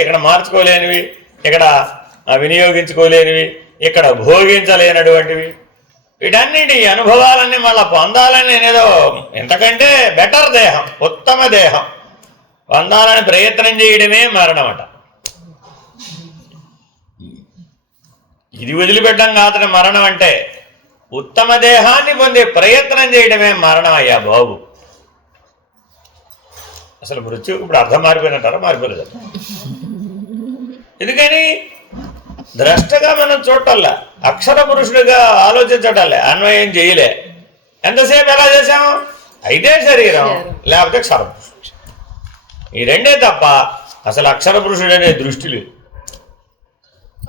ఇక్కడ మార్చుకోలేనివి, ఇక్కడ వినియోగించుకోలేనివి, ఇక్కడ భోగించలేనటువంటివి, వీటన్నిటి అనుభవాలన్నీ మళ్ళీ పొందాలని నేనేదో ఇంతకంటే బెటర్ దేహం, ఉత్తమ దేహం పొందాలని ప్రయత్నం చేయడమే మరణం అట. ఇది వదిలిపెట్టడం కాదని మరణం అంటే, ఉత్తమ దేహాన్ని పొందే ప్రయత్నం చేయడమే మరణం అయ్యా బాబు. అసలు మృత్యు ఇప్పుడు అర్థం మారిపోయినట్టారా? మారిపోలేదు. ఎందుకని ద్రష్టగా మనం చూడటంలా, అక్షర పురుషుడిగా ఆలోచించటంలే, అన్వయం చేయలే. ఎంతసేపు ఎలా చేసాము? అయితే శరీరం లేకపోతే క్షర పురుషుడు, ఈ రెండే తప్ప అసలు అక్షర పురుషుడు అనే దృష్టి లేదు.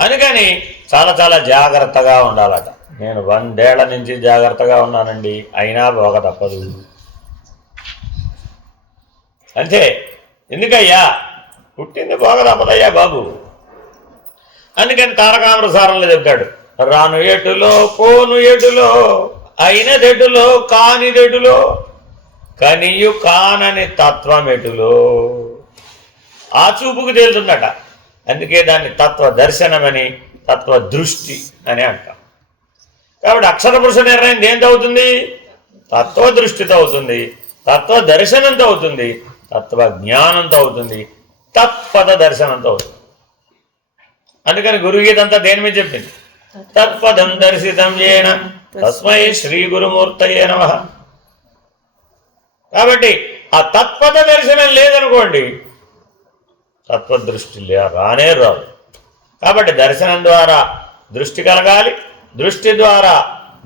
అందుకని చాలా చాలా జాగ్రత్తగా ఉండాలట. నేను 100 ఏళ్ల నుంచి జాగ్రత్తగా ఉన్నానండి, అయినా పోక తప్పదు అంతే. ఎందుకయ్యా పుట్టింది పోక తప్పదయ్యా బాబు. అందుకని తారకామృతసారంలో చెప్తాడు, రాను ఎటులో పోను ఎటులో అయినదెటులో కానిదెటులో కనియు కానని తత్వం ఎటులో. ఆ చూపుకు తేలుతుందట. అందుకే దాన్ని తత్వ దర్శనమని, తత్వ దృష్టి అని అంటాం. కాబట్టి అక్షర పురుష నిర్ణయం దేంతో అవుతుంది? తత్వ దృష్టితో అవుతుంది, తత్వ దర్శనంతో అవుతుంది, తత్వ జ్ఞానంతో అవుతుంది, తత్పద దర్శనంతో అవుతుంది. అందుకని గురుగీత అంతా దేని మీద చెప్పింది? తత్పదం దర్శితం ఏన తస్మై శ్రీ గురుమూర్తయే నమః. కాబట్టి ఆ తత్పద దర్శనం లేదనుకోండి, తత్వదృష్టి రానే రాదు. కాబట్టి దర్శనం ద్వారా దృష్టి కలగాలి, దృష్టి ద్వారా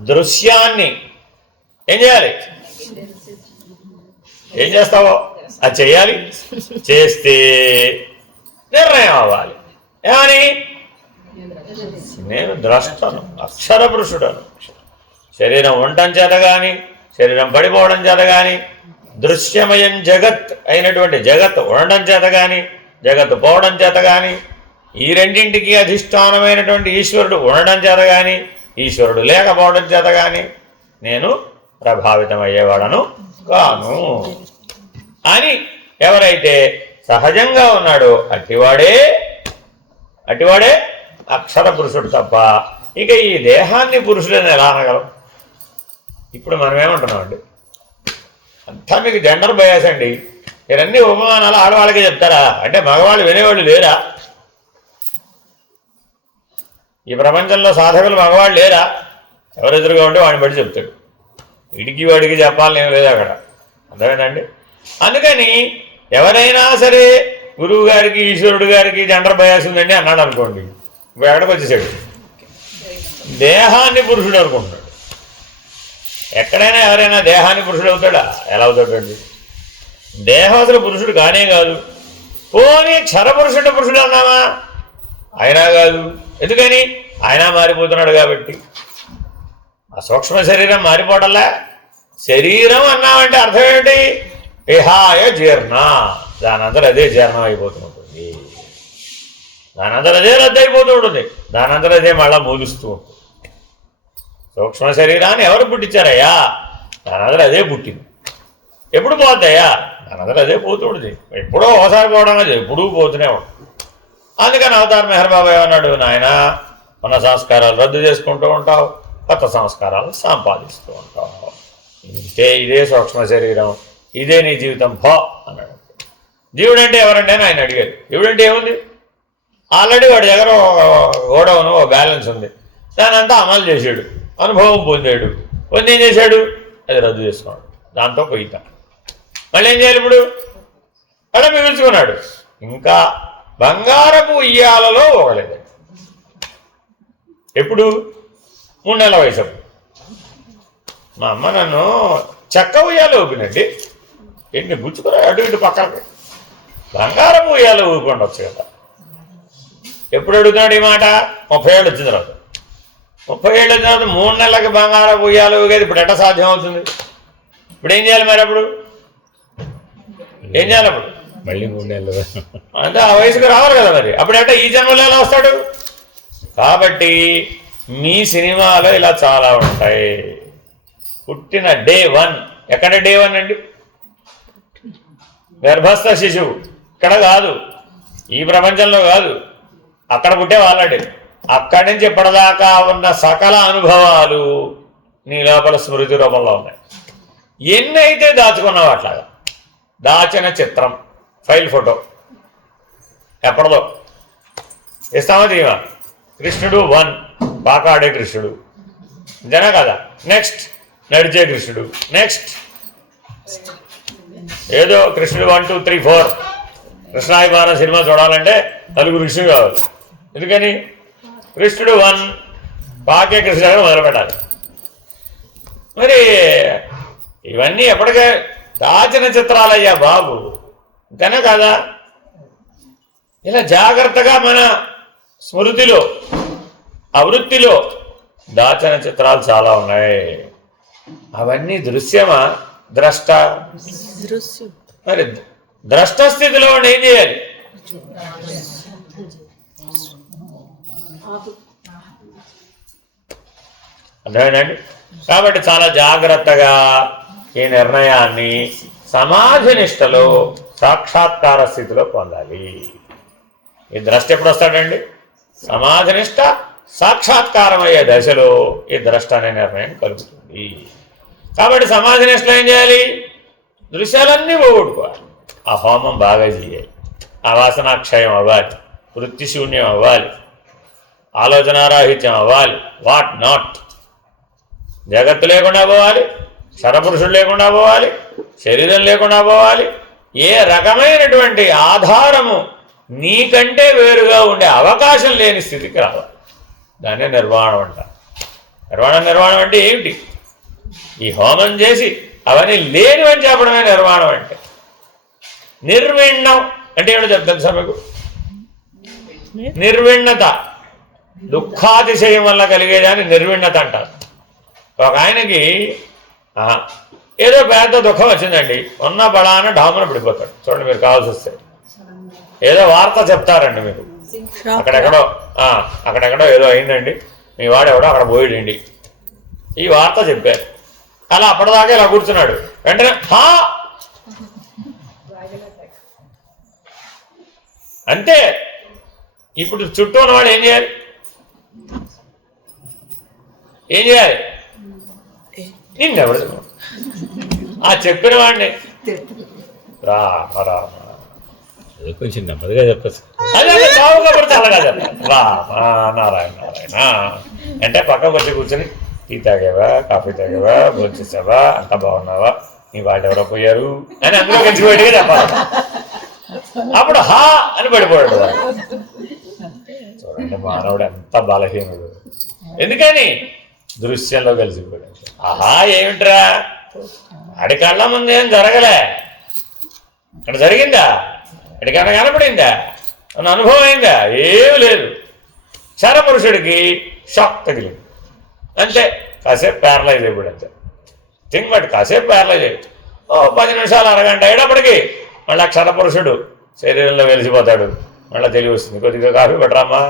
దృశ్యాన్ని ఏం చేయాలి? ఏం చేస్తావో అది చేయాలి. చేస్తే నిర్ణయం అవ్వాలి. ఏమని? నేను ద్రష్టను, అక్షర పురుషుడను. శరీరం ఉండటం చేత కానీ, శరీరం పడిపోవడం చేత కానీ, దృశ్యమయం జగత్ అయినటువంటి జగత్ ఉండడం చేత కానీ, జగత్తు పోవడం చేత కానీ, ఈ రెండింటికి అధిష్టానమైనటువంటి ఈశ్వరుడు ఉండడం చేత కానీ, ఈశ్వరుడు లేకపోవడం చేత కానీ నేను ప్రభావితమయ్యేవాడను కాను అని ఎవరైతే సహజంగా ఉన్నాడో అట్టివాడే అక్షర పురుషుడు తప్ప ఇక ఈ దేహాన్ని పురుషుడని ఎలా అనగలం? ఇప్పుడు మనం ఏమంటున్నామండి, అంతా మీకు జెండర్ బయాస్ అండి. మీరన్నీ ఉపమానాలు ఆడవాళ్ళకే చెప్తారా? అంటే మగవాళ్ళు వినేవాళ్ళు లేరా? ఈ ప్రపంచంలో సాధకులు మగవాళ్ళు లేరా? ఎవరు ఎదురుగా ఉంటే వాడిని బట్టి చెప్తాడు. వాడికి చెప్పాలని ఏం లేదు అక్కడ. అర్థమైందండి? అందుకని ఎవరైనా సరే గురువు గారికి, ఈశ్వరుడు గారికి జెండర్ బయాస్ ఉందండి అన్నాడు అనుకోండి, ఇప్పుడు ఎక్కడికి వచ్చేసాడు? దేహాన్ని పురుషుడు అనుకుంటున్నాడు. ఎక్కడైనా ఎవరైనా దేహాన్ని పురుషుడు అవుతాడా? ఎలా అవుతాడండి? దేహం అసలు పురుషుడు కానే కాదు. పోనీ పురుషుడు అన్నామా, అయినా కాదు. ఎందుకని? ఆయన మారిపోతున్నాడు కాబట్టి. ఆ సూక్ష్మ శరీరం మారిపోవటంలా. శరీరం అన్నామంటే అర్థం ఏంటి? విహాయ జీర్ణ, దానందరూ అదే జీర్ణం అయిపోతూ ఉంటుంది, దానందరూ అదే రద్దు అయిపోతూ ఉంటుంది, దానందరూ అదే మళ్ళా మూలుస్తూ ఉంటుంది. సూక్ష్మ శరీరాన్ని ఎవరు పుట్టించారయ్యా? దానందరూ అదే పుట్టింది. ఎప్పుడు పోతాయా? దానందరూ అదే పోతూ ఉంటుంది. ఎప్పుడో ఒకసారి పోవడం అది ఎప్పుడూ పోతూనే ఉంటుంది. అందుకని అవతార్ మెహర్ బాబా ఏమన్నాడు, నాయన మన సంస్కారాలు రద్దు చేసుకుంటూ ఉంటావు, కొత్త సంస్కారాలు సంపాదిస్తూ ఉంటావు. ఇదే సూక్ష్మ శరీరం, ఇదే నీ జీవితం పో అన్నాడు. జీవుడు అంటే ఎవరండి అని ఆయన అడిగారు. జీవుడంటే ఏముంది? ఆల్రెడీ వాడి దగ్గర గోడౌను ఓ బ్యాలెన్స్ ఉంది, దాని అంతా అమలు చేశాడు, అనుభవం పొందాడు. పొంది ఏం చేశాడు? అది రద్దు చేసుకున్నాడు, దాంతో పోయితా. మళ్ళీ ఏం చేయాలి? ఇప్పుడు అలా మిగుల్చుకున్నాడు. ఇంకా బంగారపు ఉయ్యాలలో పోగలేదు. ఎప్పుడు? 3 నెలల వయసు. మా అమ్మ నన్ను చెక్క ఉయ్యాలో ఊపినండి. ఎన్ని గుచ్చుకురా అటు ఇటు పక్కలకి. బంగారం ఉయ్యాలో ఊపుకుండొచ్చు కదా. ఎప్పుడు అడుగుతున్నాడు ఈ మాట? 30 ఏళ్ళు వచ్చిన తర్వాత. 30 ఏళ్ళు వచ్చిన తర్వాత 3 నెలలకి బంగారం ఉయ్యాలో ఊగేది ఇప్పుడు ఎట్లా సాధ్యం అవుతుంది? ఇప్పుడు ఏం చేయాలి మరి? అప్పుడు ఏం చేయాలి? అప్పుడు మళ్ళీ 3 నెలలు అంటే ఆ వయసుకు రావాలి కదా మరి. అప్పుడు అంటే ఈ జన్మలో ఎలా వస్తాడు? కాబట్టి మీ సినిమాలో ఇలా చాలా ఉంటాయి. పుట్టిన డే 1, ఎక్కడ డే 1 అండి? గర్భస్థ శిశువు. ఇక్కడ కాదు, ఈ ప్రపంచంలో కాదు, అక్కడ పుట్టే వాళ్ళండి. అక్కడి నుంచి ఇప్పటిదాకా ఉన్న సకల అనుభవాలు నీ లోపల స్మృతి రూపంలో ఉన్నాయి. ఎన్నైతే దాచుకున్నావు అట్లాగా. దాచిన చిత్రం, ఫైల్ ఫోటో ఎప్పటిదో ఇస్తామా తీయమా? కృష్ణుడు 1, పాకాడే కృష్ణుడు, జన కదా. నెక్స్ట్ నడిచే కృష్ణుడు. నెక్స్ట్ ఏదో కృష్ణుడు 1, 2, 3, 4. కృష్ణాభిమానం సినిమా చూడాలంటే 4 కృష్ణుడు కావాలి. ఎందుకని? కృష్ణుడు 1, పాకే కృష్ణుడు మొదలుపెట్టాలి. మరి ఇవన్నీ ఎప్పటికే దాచిన చిత్రాలయ్యా బాబు, అంతేనా కాదా? ఇలా జాగ్రత్తగా మన స్మృతిలో, అవృత్తిలో దాచిన చిత్రాలు చాలా ఉన్నాయి. అవన్నీ దృశ్యమా, ద్రష్ట? దృశ్యం. మరి ద్రష్ట స్థితిలో ఏం చేయాలి? అర్థమేనండి? కాబట్టి చాలా జాగ్రత్తగా ఈ నిర్ణయాన్ని సమాధి నిష్టలో సాక్షాత్కార స్థితిలో పొందాలి. ఈ ద్రష్ట ఎప్పుడు వస్తాడండి? సమాధి నిష్ట సాక్షాత్కారమయ్యే దశలో ఈ ద్రష్ట అనే నిర్ణయం కలుగుతుంది. కాబట్టి సమాధి నిష్టలో ఏం చేయాలి? దృశ్యాలన్నీ పోగొట్టుకోవాలి. ఆ హోమం బాగా చేయాలి. ఆ వాసనాక్షయం అవ్వాలి, వృత్తి శూన్యం అవ్వాలి, ఆలోచనారాహిత్యం అవ్వాలి. What not. జగత్తు లేకుండా పోవాలి, క్షరపురుషుడు లేకుండా పోవాలి, శరీరం లేకుండా పోవాలి. ఏ రకమైనటువంటి ఆధారము నీకంటే వేరుగా ఉండే అవకాశం లేని స్థితికి రావాలి. దాన్నే నిర్వాణం అంటారు. నిర్వాణం అంటే ఏమిటి? ఈ హోమం చేసి అవన్నీ లేనివని చెప్పడమే నిర్వాణం అంటే. నిర్విణ్ణం అంటే ఏమిటో చెప్తాను సార్ మీకు. నిర్విణ్ణత, దుఃఖాతిశయం వల్ల కలిగేదాన్ని నిర్విణ్ణత అంటారు. ఒక ఆయనకి ఏదో పెద్ద దుఃఖం వచ్చిందండి, ఉన్న బలాన డామున పడిపోతాడు. చూడండి, మీరు కావాల్సి వస్తే ఏదో వార్త చెప్తారండి మీకు, అక్కడెక్కడో ఏదో అయిందండి, మీ వాడు ఎవడో అక్కడ పోయాడండి, ఈ వార్త చెప్పారు. అలా అప్పటిదాకా ఇలా కూర్చున్నాడు. వెంటనే అంతే. ఇప్పుడు చుట్టూ ఉన్నవాడు ఏం చేయాలి? నిన్నెవడు ఆ చెప్పిన వాడిని రామ కొంచెం నెమ్మదిగా చెప్పచ్చు. అదే బావుగా పడితే అలాగా చెప్పాలి. రామ నారాయణ నారాయణ అంటే పక్కకు వచ్చి కూర్చొని టీ తాగేవా, కాఫీ తాగేవా, భోంచేసావా, అంతా బాగున్నావా, నీ వాళ్ళు ఎవరో పోయారు అని అందులో కలిసిపోయేట్టుగా చెప్పాలి. అప్పుడు హా అని పడిపోయాడు. చూడండి, మానవుడు ఎంత బలహీనుడు. ఎందుకని? దృశ్యంలో కలిసిపోయాడు. ఆహా ఏమిట్రా, ఆడి కళ్ళ ముందేం జరగలే, ఇక్కడ జరిగిందా, ఎక్కడికైనా కనపడిందా, మన అనుభవం అయిందా? ఏమీ లేదు. క్షరపురుషుడికి షాక్ తగిలింది అంతే, కాసేపు ప్యారలైజ్ అయిపోయాడు అంతే. థింక్ బట్ కాసేపు ప్యారలైజ్ అయ్యి 10 నిమిషాలు అరగంట అయ్యేటప్పటికి మళ్ళీ క్షరపురుషుడు శరీరంలో వెలిసిపోతాడు, మళ్ళీ తెలివి వస్తుంది. కొద్దిగా కాఫీ పెట్టరామ్మా,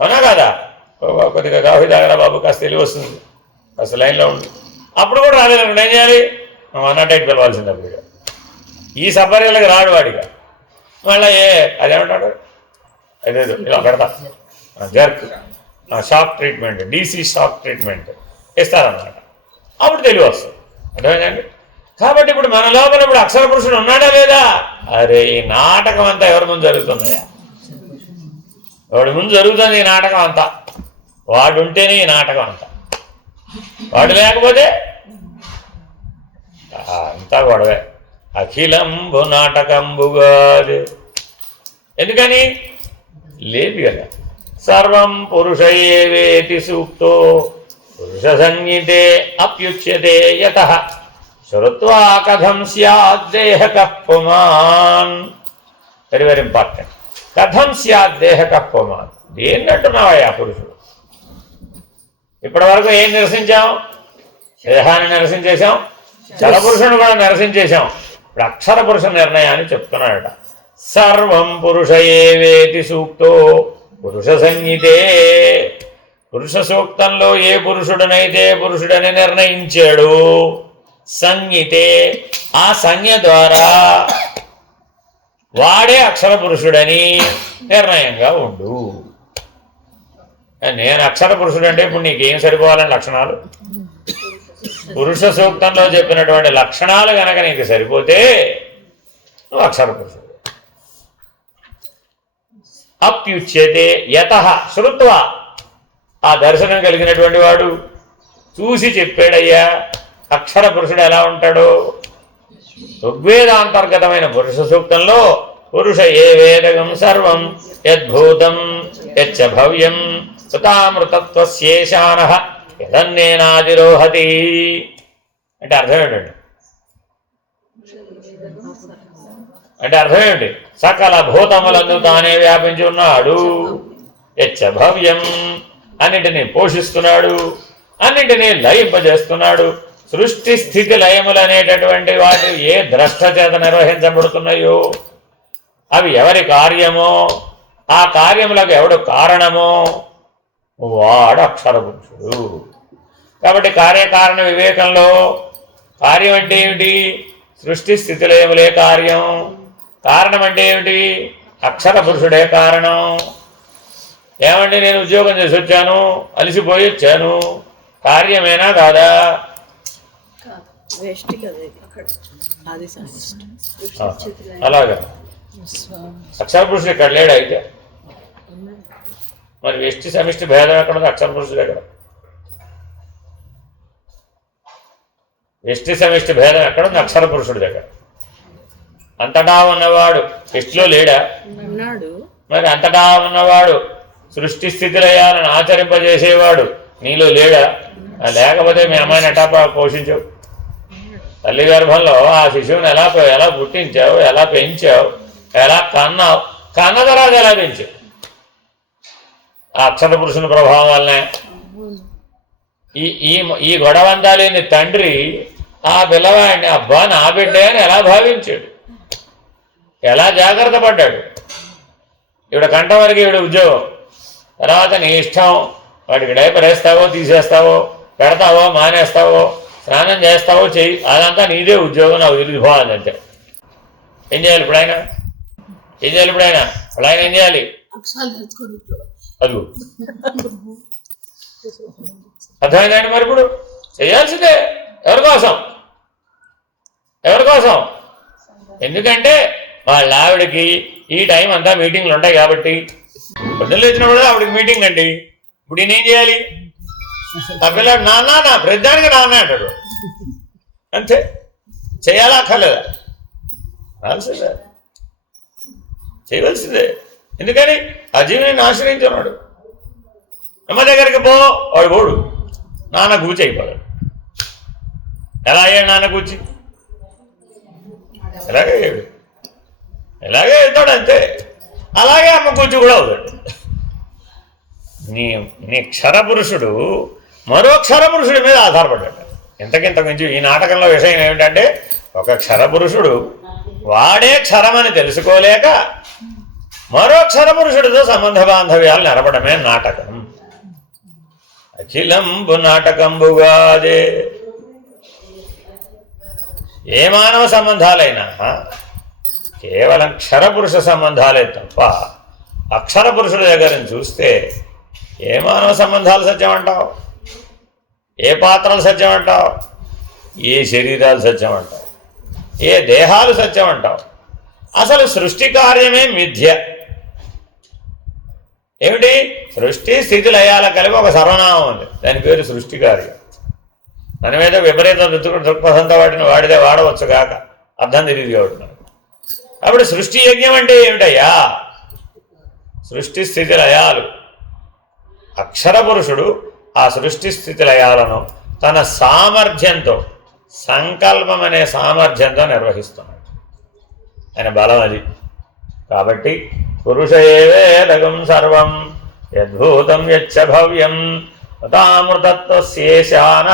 అవునా కదా, కొద్దిగా కాఫీ తాగరా బాబు, కాస్త తెలివి వస్తుంది, కాస్త లైన్లో ఉంది. అప్పుడు కూడా రాలేదు, ఏం చేయాలి, అన్నట్టయితే పిలవాల్సింది. అప్పుడు ఈ సబ్బరీలకు రాడు వాడిగా. మళ్ళీ అదేమంటాడు, అదేదో ఇలా పెడతా jerk shock treatment, DC shock treatment ఇస్తారన్నమాట. అప్పుడు తెలివి వస్తుంది. అర్థమైందండి? కాబట్టి ఇప్పుడు మన లోపల ఇప్పుడు అక్షర పురుషుడు ఉన్నాడా లేదా? అరే ఈ నాటకం అంతా ఎవరి ముందు జరుగుతుందయా? వాడి ముందు జరుగుతుంది ఈ నాటకం అంతా. వాడు ఉంటేనే ఈ నాటకం అంతా, వాడు లేకపోతే అంతా గొడవే. అఖిలంబు నాటకంబుగాదే. ఎందుకని లేదు కదా. సర్వం పురుషయేవేతి సూక్తో పురుష సంహితే అప్యుచ్యతే యతః శ్రుత్వా కథం స్యాద్దేహకః పుమాన్. Very very important. కథం స్యాద్దేహకః పుమాన్. దేన్నంటున్నావయ్యా పురుషుడు? ఇప్పటి వరకు ఏం నిరసించాం? దేహాన్ని నిరసించేశాం, చలపురుషుని కూడా నిరసించేశాం. ఇప్పుడు అక్షర పురుష నిర్ణయాన్ని చెప్తున్నాడట. సర్వం పురుషయేవేతి సూక్తో పురుష సంహితే. పురుష సూక్తంలో ఏ పురుషుడనైతే పురుషుడని నిర్ణయించాడు, సంహితే ఆ సంజ్ఞ ద్వారా వాడే అక్షర పురుషుడని నిర్ణయంగా ఉండు. నేను అక్షర పురుషుడు అంటే ఇప్పుడు నీకేం సరిపోవాలని లక్షణాలు? పురుష సూక్తంలో చెప్పినటువంటి లక్షణాలు కనుక నీకు సరిపోతే నువ్వు అక్షర పురుషుడు. అప్యుచ్యతే యతః శ్రుత్వా. ఆ దర్శనం కలిగినటువంటి వాడు చూసి చెప్పాడయ్యా అక్షర పురుషుడు ఎలా ఉంటాడో. ఋగ్వేదాంతర్గతమైన పురుష సూక్తంలో పురుష ఏ వేదగం సర్వం యద్భూతం యచ్చ భవ్యం సుతామృతత్వశేషానః యదన్నేనాదిరోహతి అంటే అర్థం ఏంటండి? అంటే అర్థం ఏంటి? సకల భూతములందు తానే వ్యాపించి ఉన్నాడు. యచ్చ భవ్యం అన్నింటినీ పోషిస్తున్నాడు, అన్నింటినీ లయింపజేస్తున్నాడు. సృష్టి స్థితి లయములు అనేటటువంటి వాటి ఏ ద్రష్ట చేత నిర్వహించబడుతున్నాయో అవి ఎవరి కార్యమో, ఆ కార్యములకు ఎవడు కారణమో వాడు అక్షర పురుషుడు. కాబట్టి కార్యకారణ వివేకంలో కార్యం అంటే ఏమిటి? సృష్టి స్థితి లయములే కార్యం. కారణం అంటే ఏమిటి? అక్షర పురుషుడే కారణం. ఏమంటే నేను ఉద్యోగం చేసి వచ్చాను, అలసిపోయి వచ్చాను, కార్యమేనా కాదా? అలాగా అక్షర పురుషుడు ఇక్కడ లేడు. అయితే మరి వ్యష్టి సమిష్టి భేదం ఎక్కడ ఉంది? అక్షర పురుషుడు ఎక్కడ? వ్యష్టి సమిష్టి భేదం ఎక్కడ ఉంది? అక్షర పురుషుడి దగ్గర. అంతటా ఉన్నవాడు వ్యష్టిలో లేడా? మరి అంతటా ఉన్నవాడు సృష్టి స్థితిలయాలను ఆచరింపజేసేవాడు నీలో లేడా? లేకపోతే మీ అమ్మాయిని ఎటా పోషించావు? తల్లి గర్భంలో ఆ శిశువుని ఎలా పుట్టించావు, ఎలా పెంచావు, ఎలా కన్నావు, కన్న తర్వాత ఎలా పెంచావు? ఆ అక్షర పురుషుని ప్రభావం వల్లనే. ఈ గొడవంతా లేని తండ్రి ఆ పిల్లవాడిని అబ్బా నా బిడ్డే అని ఎలా భావించాడు, ఎలా జాగ్రత్త పడ్డాడు. ఇవిడ కంట వరకు ఈవిడ ఉద్యోగం, తర్వాత నీ ఇష్టం. వాడికి డైపర్ వేస్తావో తీసేస్తావో, పెడతావో మానేస్తావో, స్నానం చేస్తావో చెయ్యి, అదంతా నీదే ఉద్యోగం. నాకు తెలిసిపోవాలంటే ఏం చేయాలి ఇప్పుడు ఆయన? ఏం చేయాలి ఇప్పుడు ఆయన? ఇప్పుడు ఆయన ఏం చేయాలి? అదుగు అర్థమైందండి. మరి ఇప్పుడు చేయాల్సిందే. ఎవరి కోసం? ఎవరి కోసం? ఎందుకంటే వాళ్ళ ఆవిడకి ఈ టైం అంతా మీటింగ్లు ఉంటాయి కాబట్టి పొద్దున్న లేచినప్పుడు ఆవిడకి మీటింగ్ అండి. ఇప్పుడు ఈయన ఏం చేయాలి? ఆ పిల్లాడు నాన్న నా ప్రతిదానికి నాన్న అంటాడు. అంతే. చేయాలా అక్కర్లేదా? రాల్సిందే, చేయవలసిందే. ఎందుకని ఆ జీవిని ఆశ్రయించున్నాడు. అమ్మ దగ్గరికి పో, వాడు పోడు, నాన్న కూర్చి అయిపోయాడు. ఎలా అయ్యాడు నాన్న కూర్చి? ఇలాగే వెళ్తాడు అంతే. అలాగే అమ్మ కూర్చు కూడా అవుతాడు. నీ క్షరపురుషుడు మరో క్షరపురుషుడి మీద ఆధారపడ్డాడు. ఇంతకింత మించి ఈ నాటకంలో విషయం ఏమిటంటే, ఒక క్షరపురుషుడు వాడే క్షరమని తెలుసుకోలేక మరో క్షరపురుషుడితో సంబంధ బాంధవ్యాలు నెరపడమే నాటకం. అఖిలంబు నాటకంబుగాదే. ఏ మానవ సంబంధాలైనా కేవలం క్షరపురుష సంబంధాలే తప్ప అక్షర పురుషుడి దగ్గర చూస్తే ఏ మానవ సంబంధాలు సత్యం అంటావు, ఏ పాత్రలు సత్యం అంటావు, ఏ శరీరాలు సత్యం అంటావు, ఏ దేహాలు సత్యం అంటావు. అసలు సృష్టి కార్యమే మిథ్య. ఏమిటి? సృష్టి స్థితి లయాల కలిపి ఒక సర్వనామం ఉంది, దాని పేరు సృష్టి కార్యం. దాని మీద విపరీత దృక్పథంతో వాటిని వాడితే వాడవచ్చు కాక అర్థం తెలియదుగా ఉంటున్నాడు. అప్పుడు సృష్టి యజ్ఞం అంటే ఏమిటయ్యా? సృష్టి స్థితి లయాలు. అక్షర పురుషుడు ఆ సృష్టి స్థితి లయాలను తన సామర్థ్యంతో, సంకల్పం అనే సామర్థ్యంతో నిర్వహిస్తున్నాడు. ఆయన బలం అది. కాబట్టి పురుష ఏవేదగం సర్వం యద్భూతం యచ్చ భవ్యం తథామృతత్వశేషాన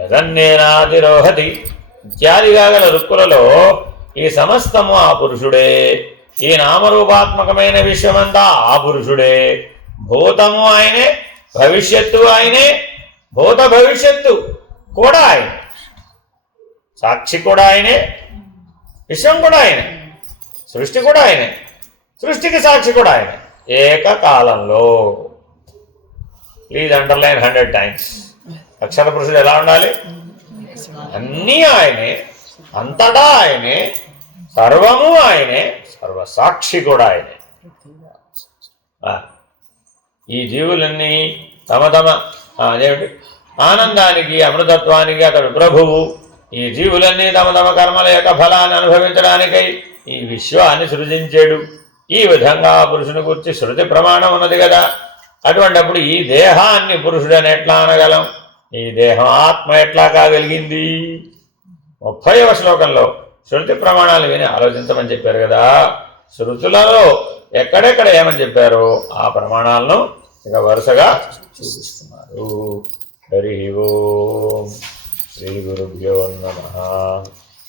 యదన్నేనాధిరోహతి ఇత్యాదిగా గల రుక్కులలో ఈ సమస్తము ఆ పురుషుడే. ఈ నామరూపాత్మకమైన విశ్వమంతా ఆ పురుషుడే. భూతము ఆయనే, భవిష్యత్తు ఆయనే, భూత భవిష్యత్తు కూడా ఆయనే, సాక్షి కూడా ఆయనే, విశ్వం కూడా ఆయనే, సృష్టి కూడా ఆయనే, సృష్టికి సాక్షి కూడా ఆయనే. ఏకకాలంలో. Please underline 100 times. అక్షర పురుషుడు ఎలా ఉండాలి? అన్నీ ఆయనే, అంతటా ఆయనే, సర్వము ఆయనే, సర్వసాక్షి కూడా ఆయనే. ఈ జీవులన్నీ తమ తమ అదేమిటి ఆనందానికి, అమృతత్వానికి అతడు ప్రభువు. ఈ జీవులన్నీ తమ తమ కర్మల యొక్క ఫలాన్ని అనుభవించడానికై ఈ విశ్వాన్ని సృజించాడు. ఈ విధంగా పురుషుని గురించి శృతి ప్రమాణం ఉన్నది కదా. అటువంటిప్పుడు ఈ దేహాన్ని పురుషుడని ఎట్లా అనగలం? ఈ దేహం ఆత్మ ఎట్లా కాగలిగింది? 30వ శ్లోకంలో శృతి ప్రమాణాలు విని ఆలోచించమని చెప్పారు కదా. శృతులలో ఎక్కడెక్కడ ఏమని చెప్పారో ఆ ప్రమాణాలను ఇక వరుసగా చూపిస్తున్నారు. హరి ఓం శ్రీ గురుభ్యో నమః.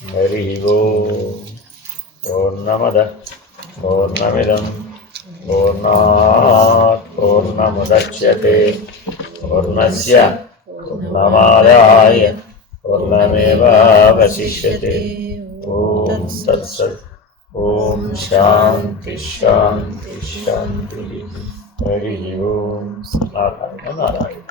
హరి ఓం. పూర్ణమద పూర్ణమిదం పూర్ణాత్ పూర్ణముదచ్యతే పూర్ణస్య పూర్ణమాదాయ పూర్ణమేవావశిష్యతే. ఓం తత్సత్. ఓం శాంతి శాంతి శాంతి. హరి ఓం. నారాయణ నారాయణ.